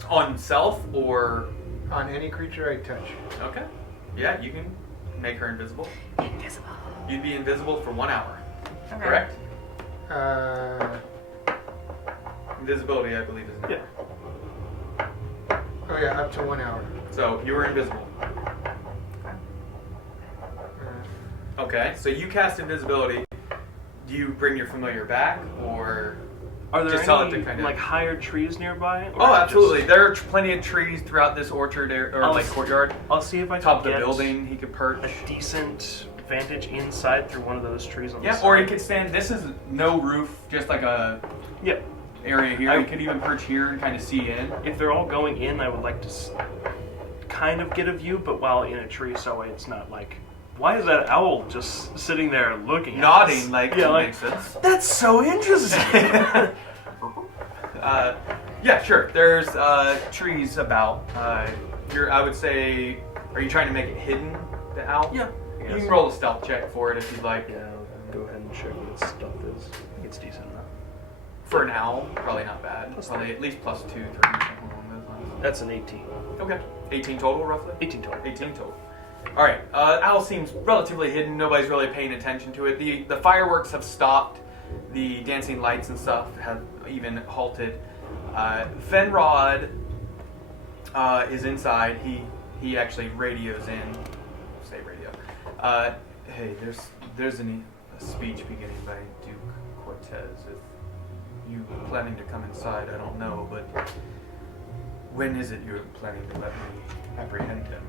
on self or. On any creature I touch. Okay. Yeah, you can make her invisible. Invisible. You'd be invisible for 1 hour. Okay. Correct? Uh, Invisibility, I believe, is an Yeah. hour. oh yeah, up to 1 hour. So you were invisible. Okay, so you cast invisibility. Do you bring your familiar back, or Are there just tell it any to kind of like higher trees nearby? Or Oh, just- absolutely. There are plenty of trees throughout this orchard or I'll like s- courtyard. I'll see if I Top of can the get building, he could perch. a decent vantage inside through one of those trees on the Yeah, side. or he could stand. This is no roof, just like a Yep. area here. I- He could even perch here and kind of see in. If they're all going in, I would like to kind of get a view, but while in a tree, so it's not like, why is that owl just sitting there looking at us? Nodding like yeah, it like makes sense. that's so interesting. Yeah, sure. There's trees about. I would say, are you trying to make it hidden, the owl? Yeah. You Yes. can roll a stealth check for it if you'd like. Yeah, I'll go ahead and check what its stuff is. I think it's decent enough. For an owl, probably not bad. Plus Probably at least plus 2, 3, something along those lines. That's an 18. Okay. 18 total, roughly? 18 total. 18 total. All right. Owl seems relatively hidden. Nobody's really paying attention to it. The fireworks have stopped. The dancing lights and stuff have even halted. Fenrod is inside. He actually radios in. Say radio. Hey, there's a speech beginning by Duke Cortez. If you planning to come inside, I don't know, but when is it you're planning to let me apprehend him?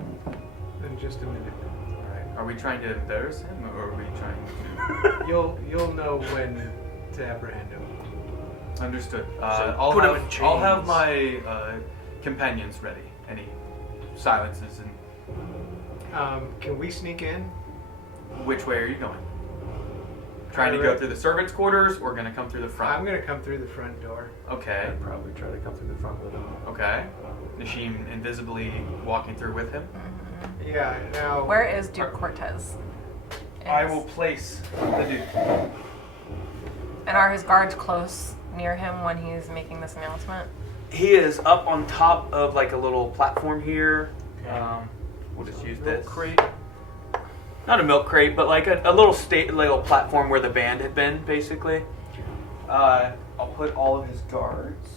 In just a minute. All right. Are we trying to embarrass him, or are we trying to? You'll know when to apprehend him. Understood. So I'll put him have in chains. I'll have my companions ready. Any silences and Can we sneak in? which way are you going? Trying to go through the servants' quarters, or gonna come through the front? I'm gonna come through the front door. Okay. I'd probably try to come through the front with him. Okay. Nashim invisibly walking through with him. Yeah. Now. Where is Duke Cortez? I will place the Duke. And are his guards close near him when he's making this announcement? He is up on top of like a little platform here. We'll just use Milk this. crate. Not a milk crate, but like a little little platform where the band had been, basically. I'll put all of his guards.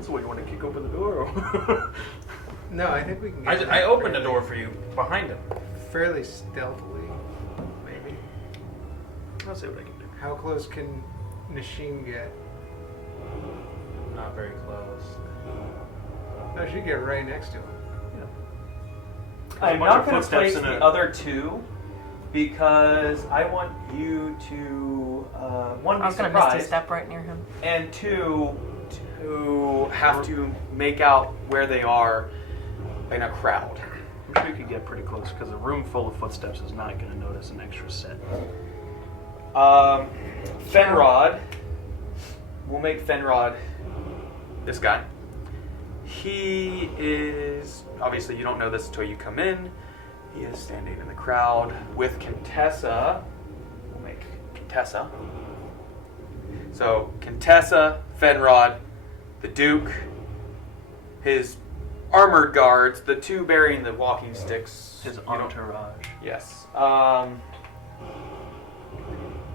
So what, you want to kick open the door? Or? No, I think we can. Get I opened the door for you behind him. fairly stealthily, maybe. I'll see what I can do. How close can Nashim get? Not very close. No, she get right next to him. I'm bunch not of going to footsteps place in the it. other two because I want you to one, I be was gonna misty surprised, step right near him. and two, to have to make out where they are in a crowd. I'm sure we could get pretty close because a room full of footsteps is not going to notice an extra set. Fenrod. We'll make Fenrod this guy. He is, obviously you don't know this until you come in. He is standing in the crowd with Contessa. We'll make Contessa. So Contessa, Fenrod, the Duke, his armored guards, the two bearing the walking sticks. His You don't- entourage. Yes.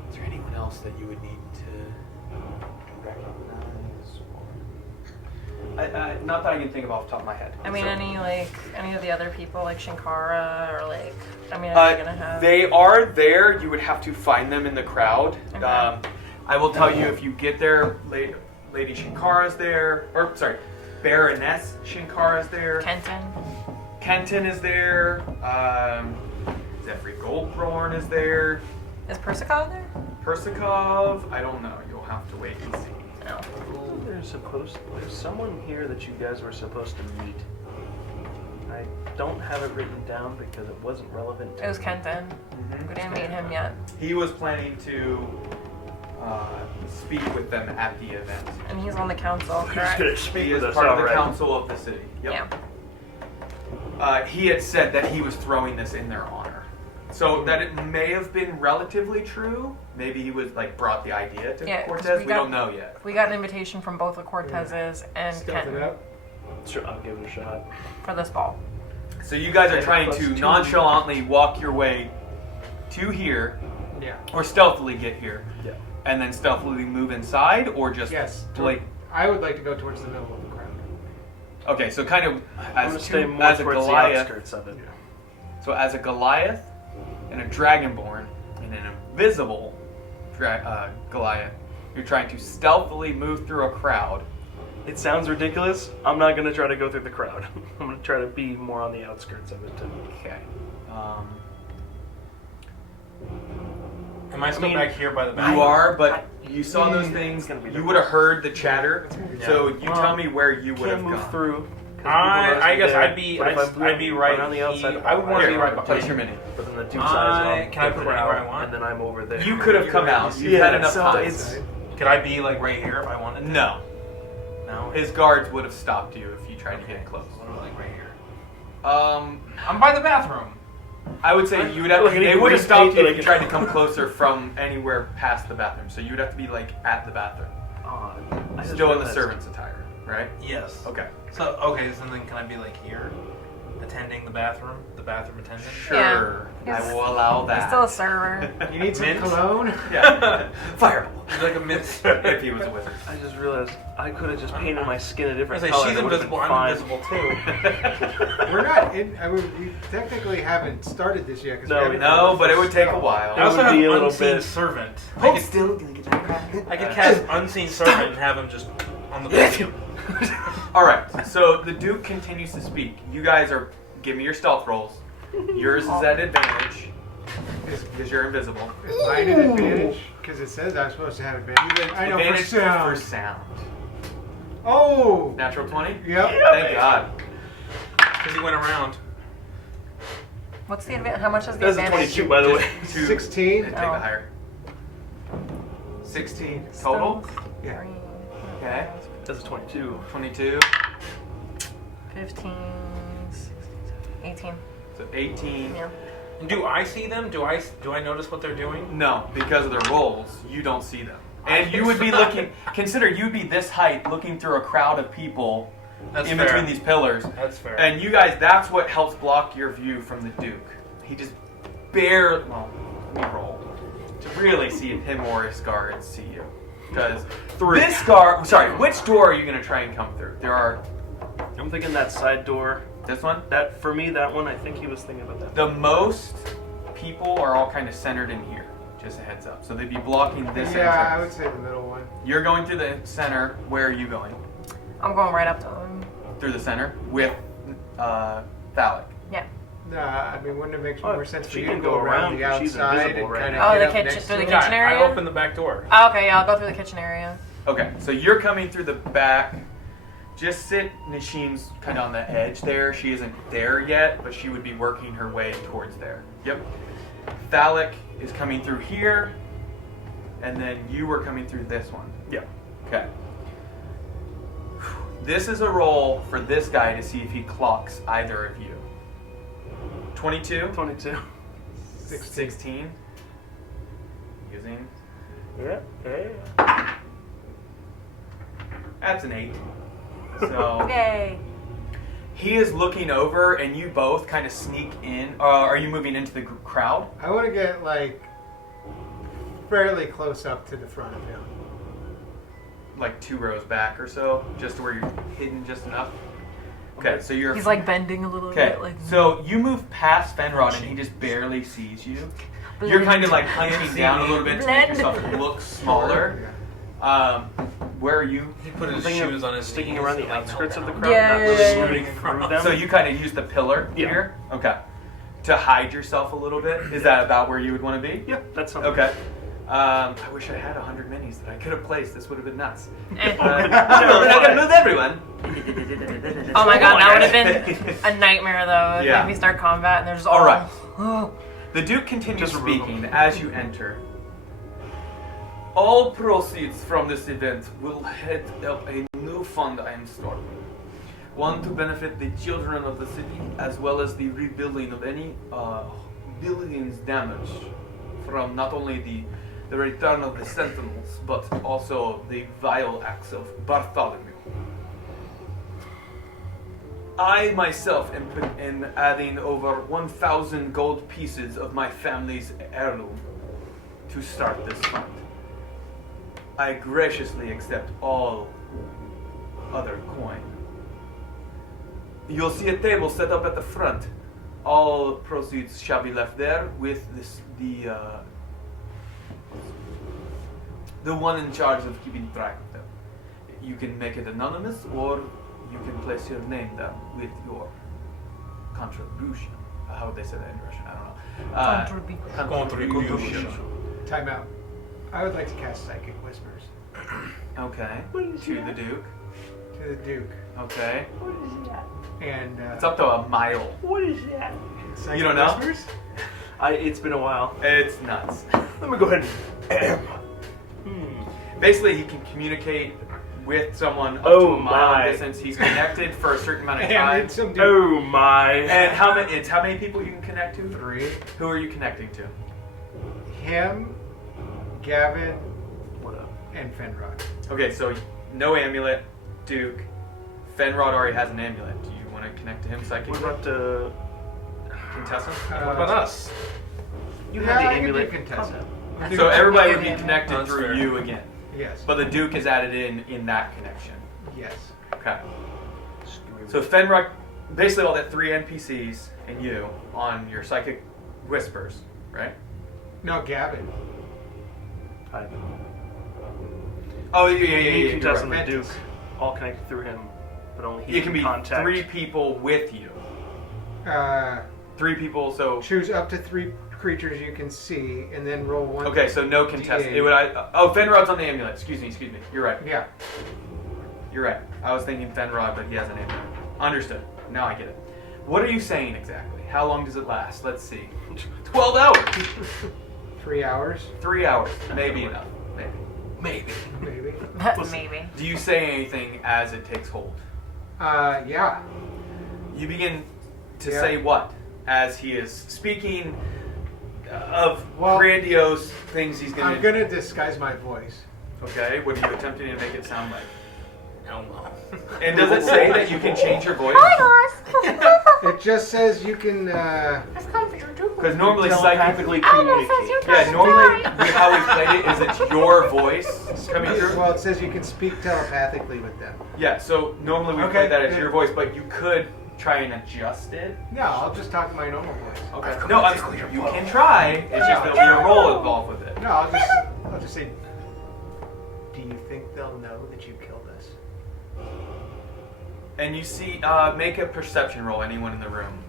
Is there anyone else that you would need to recognize? Not that I can think of off the top of my head. I mean, So- any of the other people, like Shinkara, or like, I mean, are they gonna have? They are there. You would have to find them in the crowd. Okay. I will tell you if you get there, Lady Shinkara's there, or sorry, Baroness Shinkara's there. Kenton is there. Zephyr Goldthorn is there. Is Persicov there? Persikov, I don't know. You'll have to wait and see. No. There's someone here that you guys were supposed to meet. I don't have it written down because it wasn't relevant. It was Kenton. We didn't meet him yet. He was planning to speak with them at the event. And he's on the council, correct? He is part of the council of the city. Yep. Yeah. He had said that he was throwing this in their honor. So that it may have been relatively true. Maybe he was brought the idea to 'cause Cortez. We don't know yet. We got an invitation from both the Cortezes and Stealth it Kenton up. Sure, I'll give it a shot. for this ball. So you guys are trying Plus to 2. nonchalantly walk your way to here, Yeah. or stealthily get here, Yeah. and then stealthily move inside, or just Yes. I would like to go towards the middle of the crowd. Okay, so kind of I'm gonna as stay a more towards the Goliath. outskirts of it. So as a Goliath and a Dragonborn and an invisible Goliath, you're trying to stealthily move through a crowd. It sounds ridiculous. I'm not gonna try to go through the crowd. I'm gonna try to be more on the outskirts of it. Okay. Am I still back here by the back? You are, but you saw those things. You would have heard the chatter. So you tell me where you would have Can't move gone. through. I guess I'd be But if I'd be right on the outside. I would want to be Here, right place behind your you. mini. But then the two sides Can I put it anywhere I want? and then I'm over there. You could have come out. You Yeah, had enough so time. it's- Could I be right here if I wanted to? No. No. His guards would have stopped you if you tried to get close. What about right here? Um, I'm by the bathroom. I would say you would have. Look, They any would have green stopped paint you that I if you can- tried to come closer from anywhere past the bathroom. So you would have to be at the bathroom, Oh, I just still in the realized- servant's attire, right? Yes. Okay. So then can I be here, attending the bathroom attendant? Sure. Yeah. I will allow He's that. still a server. You need some Mint? cologne? Yeah. Fireball. She's like a myth. If he was a wizard. I just realized I could have just painted my skin a I different say color. she's It would've been invisible. I'm fine. invisible too. We're not in. I mean, we technically haven't started this yet. 'Cause No, we haven't No, done the but it would first take a spell. while. I also would have be a little unseen bit- servant. Hold still. Gonna get that crack. I could cast unseen servant and have him just on the podium. All right. So the Duke continues to speak. You guys are. Give me your stealth rolls. Yours is at advantage because you're invisible. Is mine an advantage? Because it says I'm supposed to have advantage. I know for Advantage sound. for sound. Oh. Natural 20? Yep. Thank God. Because he went around. What's the advantage? How much is the That's a advantage? 22, by the way. 16. Take Oh. the higher. 16 total? Yeah. Okay. That's a 22. 22. 15, 16, 18. So 18. Yeah. Do I see them? Do I notice what they're doing? No, because of their rolls, you don't see them. And you would be looking, consider you'd be this height looking through a crowd of people That's in fair. between these pillars. That's fair. And you guys, that's what helps block your view from the Duke. He just barely, well, let me roll to really see if him or his guards see you. Because this guard, sorry, which door are you going to try and come through? There are, I'm thinking that side door. this one? That for me, that one. I think he was thinking about that. The most people are all kind of centered in here. Just a heads up. So they'd be blocking this Yeah, I would entrance. say the middle one. You're going through the center. Where are you going? I'm going right up to him. Through the center with Thalic. Yeah. Nah, I mean, wouldn't it make Oh, more sense for she you to can go go around the around, she's outside invisible and right kind of now. Oh, the get up kitchen- next through to the it? kitchen I area? opened the back door. Oh, okay, yeah, I'll go through the kitchen area. Okay, so you're coming through the back. Just sit. Nashim's kind of on the edge there. She isn't there yet, but she would be working her way towards there. Yep. Thalic is coming through here, and then you were coming through this one. Yeah. Okay. This is a roll for this guy to see if he clocks either of you. 22? 22. 16. Using. Yeah. Yeah. That's an 8. So Yay. he is looking over, and you both kind of sneak in. Are you moving into the crowd? I want to get, like, fairly close up to the front of him. like 2 rows back or so, just to where you're hidden just enough. Okay, so you're... He's like bending a little Okay, bit. Like, so you move past Fenrod and he just barely sees you. You're kind of like hunching down a little bit to make yourself look smaller. Where are you? He put his Thinking of shoes on his sticking knees around the and, like, outskirts of the knelt crowd, Yeah, not yeah, really yeah, moving through them. So you kind of use the pillar Yeah. here? Okay. To hide yourself a little bit? Is that about where you would want to be? Yeah, that's something. Okay. I wish I had 100 minis that I could have placed. This would have been nuts. eh. We're not going to move everyone. Oh my god, that would have been a nightmare though. If Yeah. like, we start combat and there's All right. Oh. The Duke continues Just remove speaking them. as you enter. All proceeds from this event will head up a new fund I am starting. One to benefit the children of the city, as well as the rebuilding of any buildings damaged from not only the return of the Sentinels, but also the vile acts of Bartholomew. I myself am adding over 1,000 gold pieces of my family's heirloom to start this fund. I graciously accept all other coin. You'll see a table set up at the front. All proceeds shall be left there with the one in charge of keeping track of them. You can make it anonymous, or you can place your name down with your contribution. How would they say that in Russian? I don't know. Contribution. Time out. I would like to cast Psychic Whispers Okay. To the Duke. to the Duke. Okay. And It's up to a mile. What is that? Psychic You don't know? Whispers? It's been a while. It's nuts. Let me go ahead and... Basically, he can communicate with someone up to Oh a mile my. distance. He's connected for a certain amount of And time. it's some dude. Oh my. And how many people you can connect to? 3. Who are you connecting to? Him, Gavin, What up? and Fenrod. Okay, so no amulet, Duke. Fenrod already has an amulet. Do you want to connect to him psychically? What about Contessa? What about us? you Yeah, have the I can do amulet? Contessa. So everybody would be Yeah. connected That's through fair. you again. Yes. But the Duke is added in that connection. Yes. Okay. So Fenrod, basically all that 3 NPCs and you on your psychic whispers, right? No, Gavin. Oh, Me, yeah. Contessa, You're right. and the Duke, all connected through him, but only he It can be contact. 3 people with you. 3 people, so... Choose up to 3 creatures you can see, and then roll 1. Okay, so no contest. D8. Fenrod's on the amulet. Excuse me. You're right. Yeah. You're right. I was thinking Fenrod, but he has an amulet. Understood. Now I get it. What are you saying exactly? How long does it last? Let's see. 12 hours. 3 hours, 3 hours. Maybe enough. Maybe. maybe. Maybe. Do you say anything as it takes hold? Yeah. You begin to Yeah. say what? As he is speaking of Well, grandiose things he's going I'm gonna disguise my voice. Okay, what are you attempting to make it sound like? Hell no. And does it say that you can change your voice? It just says you can. Because normally telepathically psychically... communicate. Yeah, normally how we played it is it's your voice coming through. Well, it says you can speak telepathically with them. Yeah, so normally we Okay, play that as good. your voice, but you could try and adjust it. No, I'll just talk my normal voice. Okay. No, you can try. It's just there'll be a roll involved with it. No, I'll just say. Do you think they'll know that you killed us? And you see, make a perception roll, anyone in the room.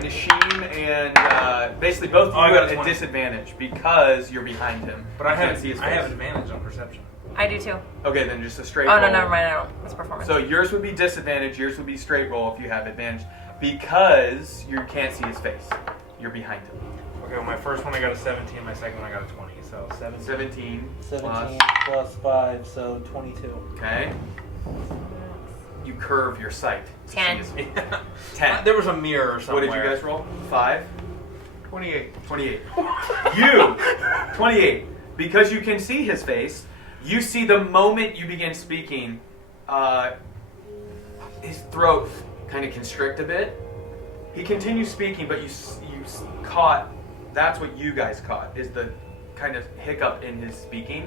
Nishim and basically both of Oh, I you got at a a 20. disadvantage because you're behind him. But I You can't have see his I face. have advantage on perception. I do too. Okay, then just a straight Oh roll. no, never mind. I don't. It's performance. So yours would be disadvantage, yours would be straight roll if you have advantage because you can't see his face. You're behind him. Okay, well, my first one I got a 17, my second one I got a 20, so 17 17 plus. plus 5, so 22. Okay. You curve your sight. to see 10. his face. 10. There was a mirror somewhere. What did you guys roll? 5? 28. 28. You! 28. Because you can see his face, you see the moment you begin speaking, his throat kind of constrict a bit. He continues speaking, but you caught, that's what you guys caught, is the kind of hiccup in his speaking.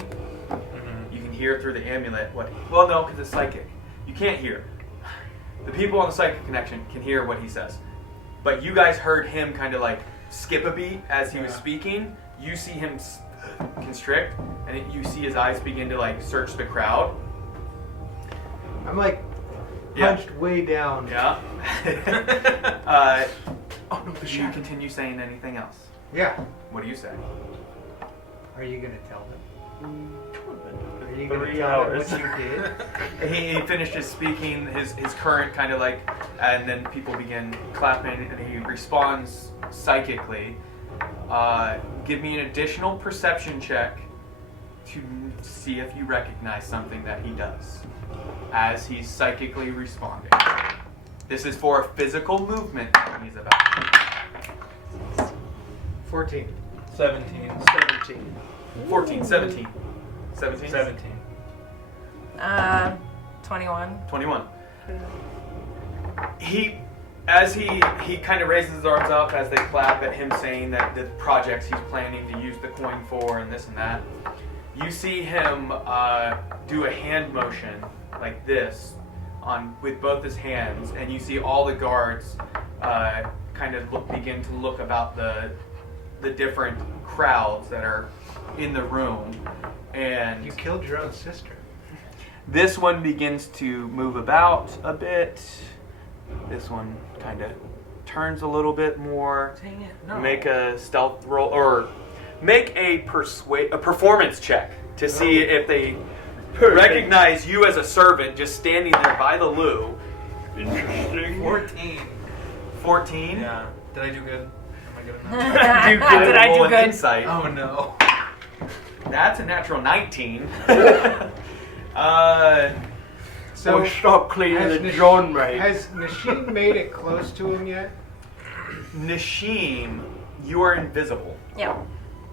You can hear through the amulet well, no, because it's psychic. You can't hear. The people on the psychic connection can hear what he says. But you guys heard him kind of like skip a beat as he was speaking. You see him constrict, and you see his eyes begin to like search the crowd. I'm like punched way down. Yeah. Do you continue saying anything else? Yeah. What do you say? Are you gonna tell them? Are you 3 gonna tell hours. them what you did? He finishes speaking his current kind of like, and then people begin clapping, and he responds psychically. Give me an additional perception check to see if you recognize something that he does as he's psychically responding. This is for a physical movement that he's about. 14. 17. 17. 14, 17. 17? 17. 21. 21. As he kind of raises his arms up as they clap at him saying that the projects he's planning to use the coin for and this and that, you see him do a hand motion like this with both his hands, and you see all the guards kind of begin to look about the different crowds that are in the room. And You killed your own sister. this one begins to move about a bit. This one kind of turns a little bit more. Dang it. No. Make a stealth roll, or make a performance check to see if they recognize you as a servant just standing there by the loo. Interesting. 14. 14? Yeah. Did I do good? Am I good enough? Do good. Did I do Roll an good? Insight. Oh no. That's a natural 19. So stop cleaning has the John right. Has Nasheen made it close to him yet? Nashim, you are invisible. Yeah.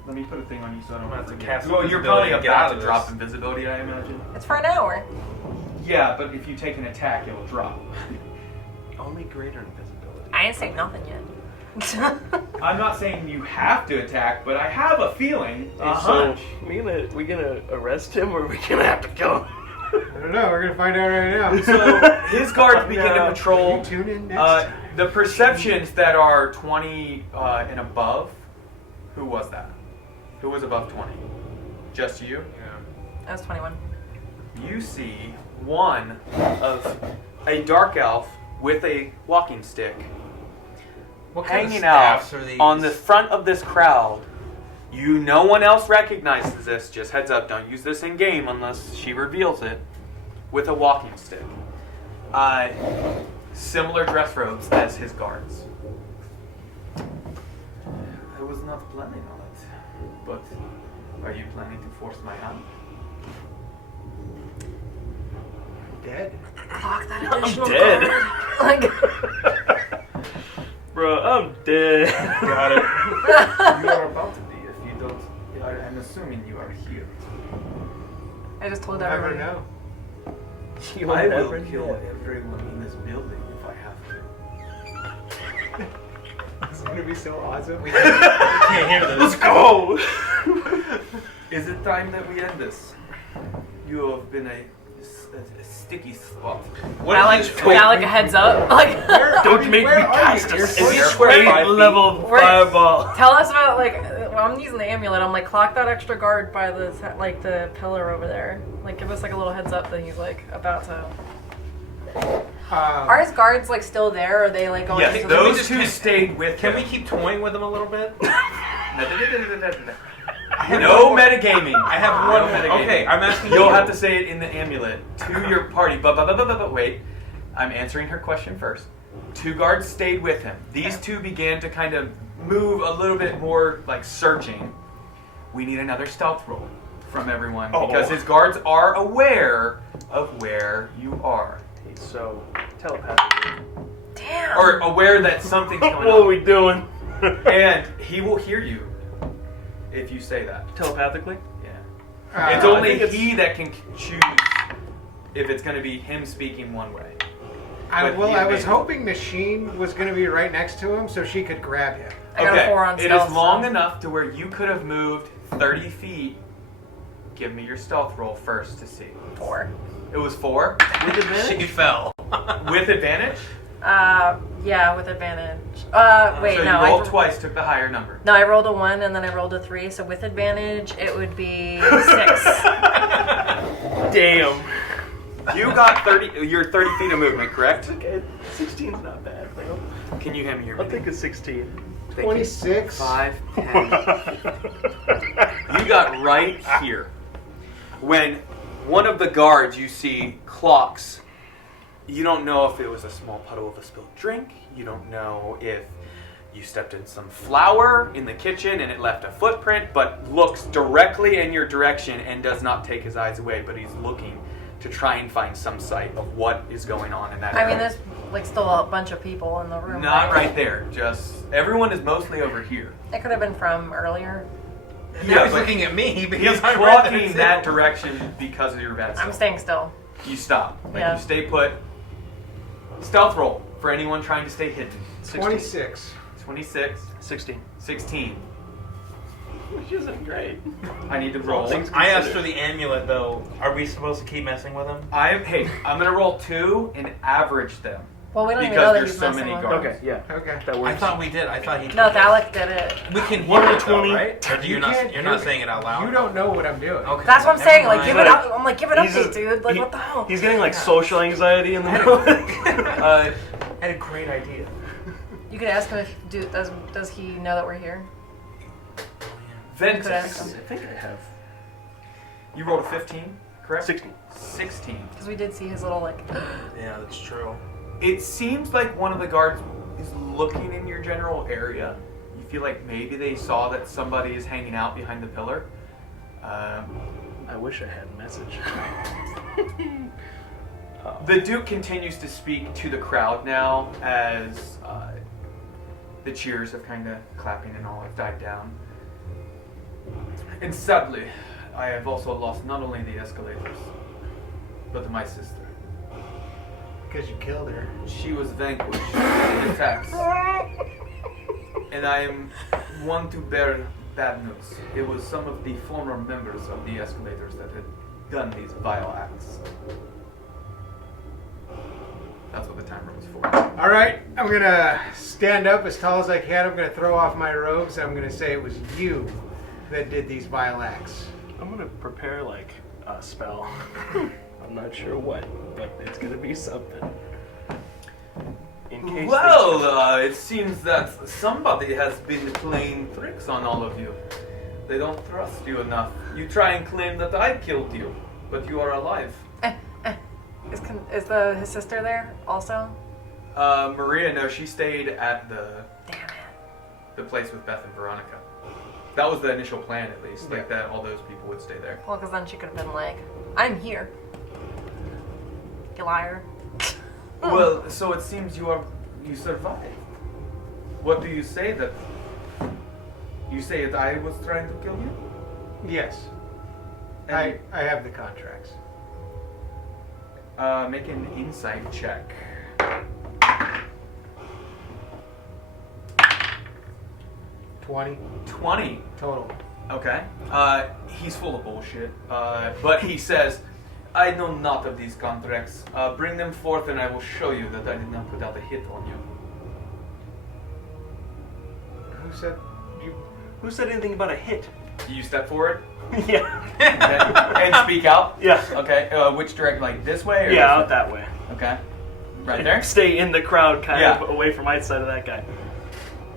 Let me put a thing on you so I don't have to forget. cast Well, you're invisibility probably and get about out to of drop this. invisibility, I imagine. It's for an hour. Yeah, but if you take an attack, it'll drop. Only greater invisibility. I didn't say nothing yet. I'm not saying you have to attack, but I have a feeling, a So hunch. we gonna arrest him, or we gonna have to kill him? I don't know. We're gonna find out right now. So his guards begin to No. patrol. You tune in next time. The perceptions that are 20 and above. Who was that? Who was above 20? Just you? Yeah. I was 21. You see one of a dark elf with a walking stick What kind hanging of out staffs are these? on the front of this crowd. No one else recognizes this. Just heads up, don't use this in game unless she reveals it. With a walking stick. Similar dress robes as his guards. I was not planning on it, but are you planning to force my hand? Dead. Clock that additional dead. card. Like, Bro, I'm dead. Got it. You are about to be if you don't. I'm assuming you are here. I just told Never everybody. know. You I will never kill know. everyone in this building if I have to. It's gonna be so awesome. We can't hear this. Let's go. Is it time that we end this? You have been a sticky spot. What Now, is like, this? now, like a heads up. Like, Don't make me where are cast you? a You're square 5 feet. level We're- fireball. tell us about well, I'm using the amulet. I'm like, clock that extra guard by the pillar over there. Like, give us like a little heads up that he's like about to. Are his guards like still there? Or are they like going? Yes, into the- those just two can't- stayed with Can him. we keep toying with them a little bit? No metagaming. I have No one. metagaming. Okay, I'm asking You'll you. have to say it in the amulet to your party. But wait, I'm answering her question first. 2 guards stayed with him. These 2 began to kind of move a little bit more like searching. We need another stealth roll from everyone because his guards are aware of where you are. So, telepathically. Damn. Or aware that something's going What are on. we doing? And he will hear you if you say that. Telepathically? Yeah. It's I only think it's- he that can choose if it's going to be him speaking one way. I But was he- hoping Nasheen was gonna be right next to him so she could grab him. I got a 4 on it stealth, is long so- enough to where you could have moved 30 feet. Give me your stealth roll first to see. 4. It was 4? With advantage? She fell. With advantage? Yeah, with advantage. Wait, so no. you rolled twice, took the higher number. No, I rolled a 1 and then I rolled a 3. So with advantage, it would be 6. Damn. You got 30. You're 30 feet of movement, correct? Okay, 16's not bad, bro. Can you hand me your? I'll take a 16. Thank you. 26. 5, 10. You got right here. When one of the guards you see clocks, you don't know if it was a small puddle of a spilled drink. You don't know if you stepped in some flour in the kitchen and it left a footprint, but looks directly in your direction and does not take his eyes away, but he's looking to try and find some sight of what is going on in that area. I mean, there's like still a bunch of people in the room. Not right there. Just everyone is mostly over here. It could have been from earlier. Now he's but looking at me because he's I'm walking that direction because of your bad I'm stealth. staying still. You stop. Like Yeah. you stay put. Stealth roll for anyone trying to stay hidden. 26. 26, 16. 16. Which isn't great. I need to roll. I asked for the amulet, though. Are we supposed to keep messing with him? Hey, I'm gonna roll 2 and average them. Well, we don't even Because know that there's he's so messing many with guards. Okay, yeah. Okay. That I works. thought we did. I thought he. No, Thalek did it. We can One hear to it though, 20. right? Or you're not saying it out loud. You don't know what I'm doing. Okay. That's what I'm never saying. Like, mind. give it up. I'm like, give it up, He's dude. just- Like, he- what the hell? He's getting like social anxiety in the middle. I had a great idea. You could ask him if does he know that we're here? Ventus. Could ask him. I think I have You rolled a 15, correct? 16. 16. Because we did see his little like. Yeah, that's true. It seems like one of the guards is looking in your general area. You feel like maybe they saw that somebody is hanging out behind the pillar. I wish I had a message. The Duke continues to speak to the crowd now as the cheers of kind of clapping and all have died down. And sadly, I have also lost not only the Escalators, but my sister. Because you killed her. She was vanquished in attacks. And I am one to bear bad news. It was some of the former members of the Escalators that had done these vile acts. That's what the timer was for. All right, I'm going to stand up as tall as I can. I'm going to throw off my robes. I'm going to say it was you that did these vile acts. I'm gonna prepare like a spell. I'm not sure what, but it's gonna be something. In case Well, it seems that somebody has been playing tricks on all of you. They don't trust you enough. You try and claim that I killed you, but you are alive. Is his sister there also? Maria, no, she stayed at the Damn it. the place with Beth and Veronica. That was the initial plan, at least. Like that, all those people would stay there. Well, because then she could have been like, I'm here. You liar. Well, so it seems you survived. What do you say that? You say that I was trying to kill you? Yes. And I have the contracts. make an insight check. 20 total. Okay. He's full of bullshit. But he says, I know not of these contracts. Bring them forth and I will show you that I did not put out a hit on you. Who said anything about a hit? You step forward Yeah. and speak out? Yeah. Okay. Which direction? Like this way or Yeah, this out way? that way. Okay. Right there? Stay in the crowd, kind Yeah. of away from my side of that guy.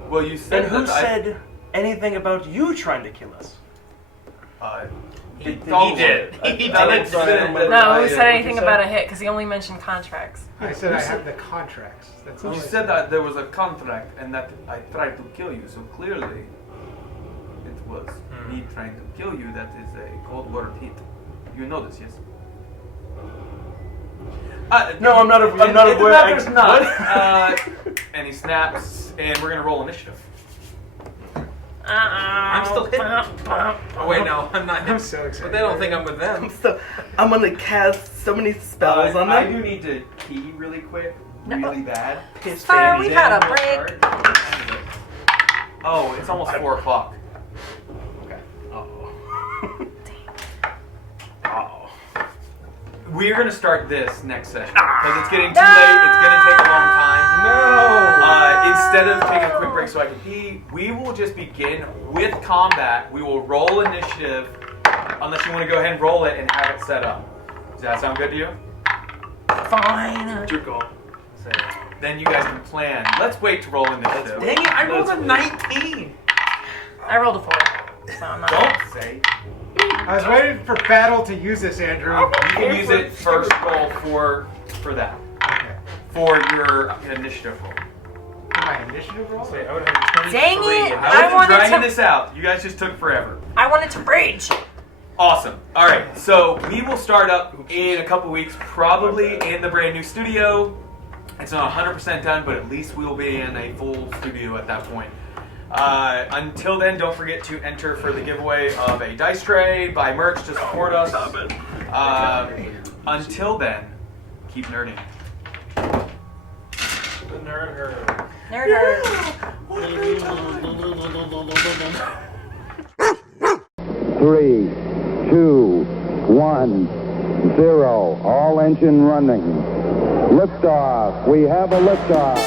Well, you said And who that said anything about you trying to kill us? He did. No, No, who said anything about a hit? Because he only mentioned contracts. I said I have the contracts. That's all You I said that there was a contract and that I tried to kill you, so clearly it was me trying to kill you. That is a cold word hit. You know this, yes? No, I'm not. I'm not It aware. matters not. And he snaps, and we're gonna roll initiative. I'm still hidden. Oh wait, no, I'm not hidden. I'm so excited. But they don't think I'm with them. So I'm gonna cast so many spells on I them. do need to key really quick, really bad. Sir, we had a break. Oh, it's almost 4 o'clock. Okay. Oh. Oh. We're gonna start this next session because it's getting too late. It's gonna take a long time. No. Instead of taking a quick break so I can pee, we will just begin with combat. We will roll initiative, unless you want to go ahead and roll it and have it set up. Does that sound good to you? Fine. Your call. Then you guys can plan. Let's wait to roll initiative. Dang it, I rolled a 19. I rolled a 4. So I'm not. Don't say. I was waiting for battle to use this, Andrew. You can use it first roll for that. Okay. For your initiative roll. My initiative roll? Wait, I would have 23. Dang it! I I wasn't wanted dragging to. this out. You guys just took forever. I wanted to rage. Awesome. All right, so we will start up in a couple weeks, probably in the brand new studio. It's not 100% done, but at least we'll be in a full studio at that point. Until then, don't forget to enter for the giveaway of a dice tray, buy merch to support us. Until then, keep nerding. The nerd herd. Nerd. Three, two, 1, 0. All engine running. Liftoff. We have a liftoff.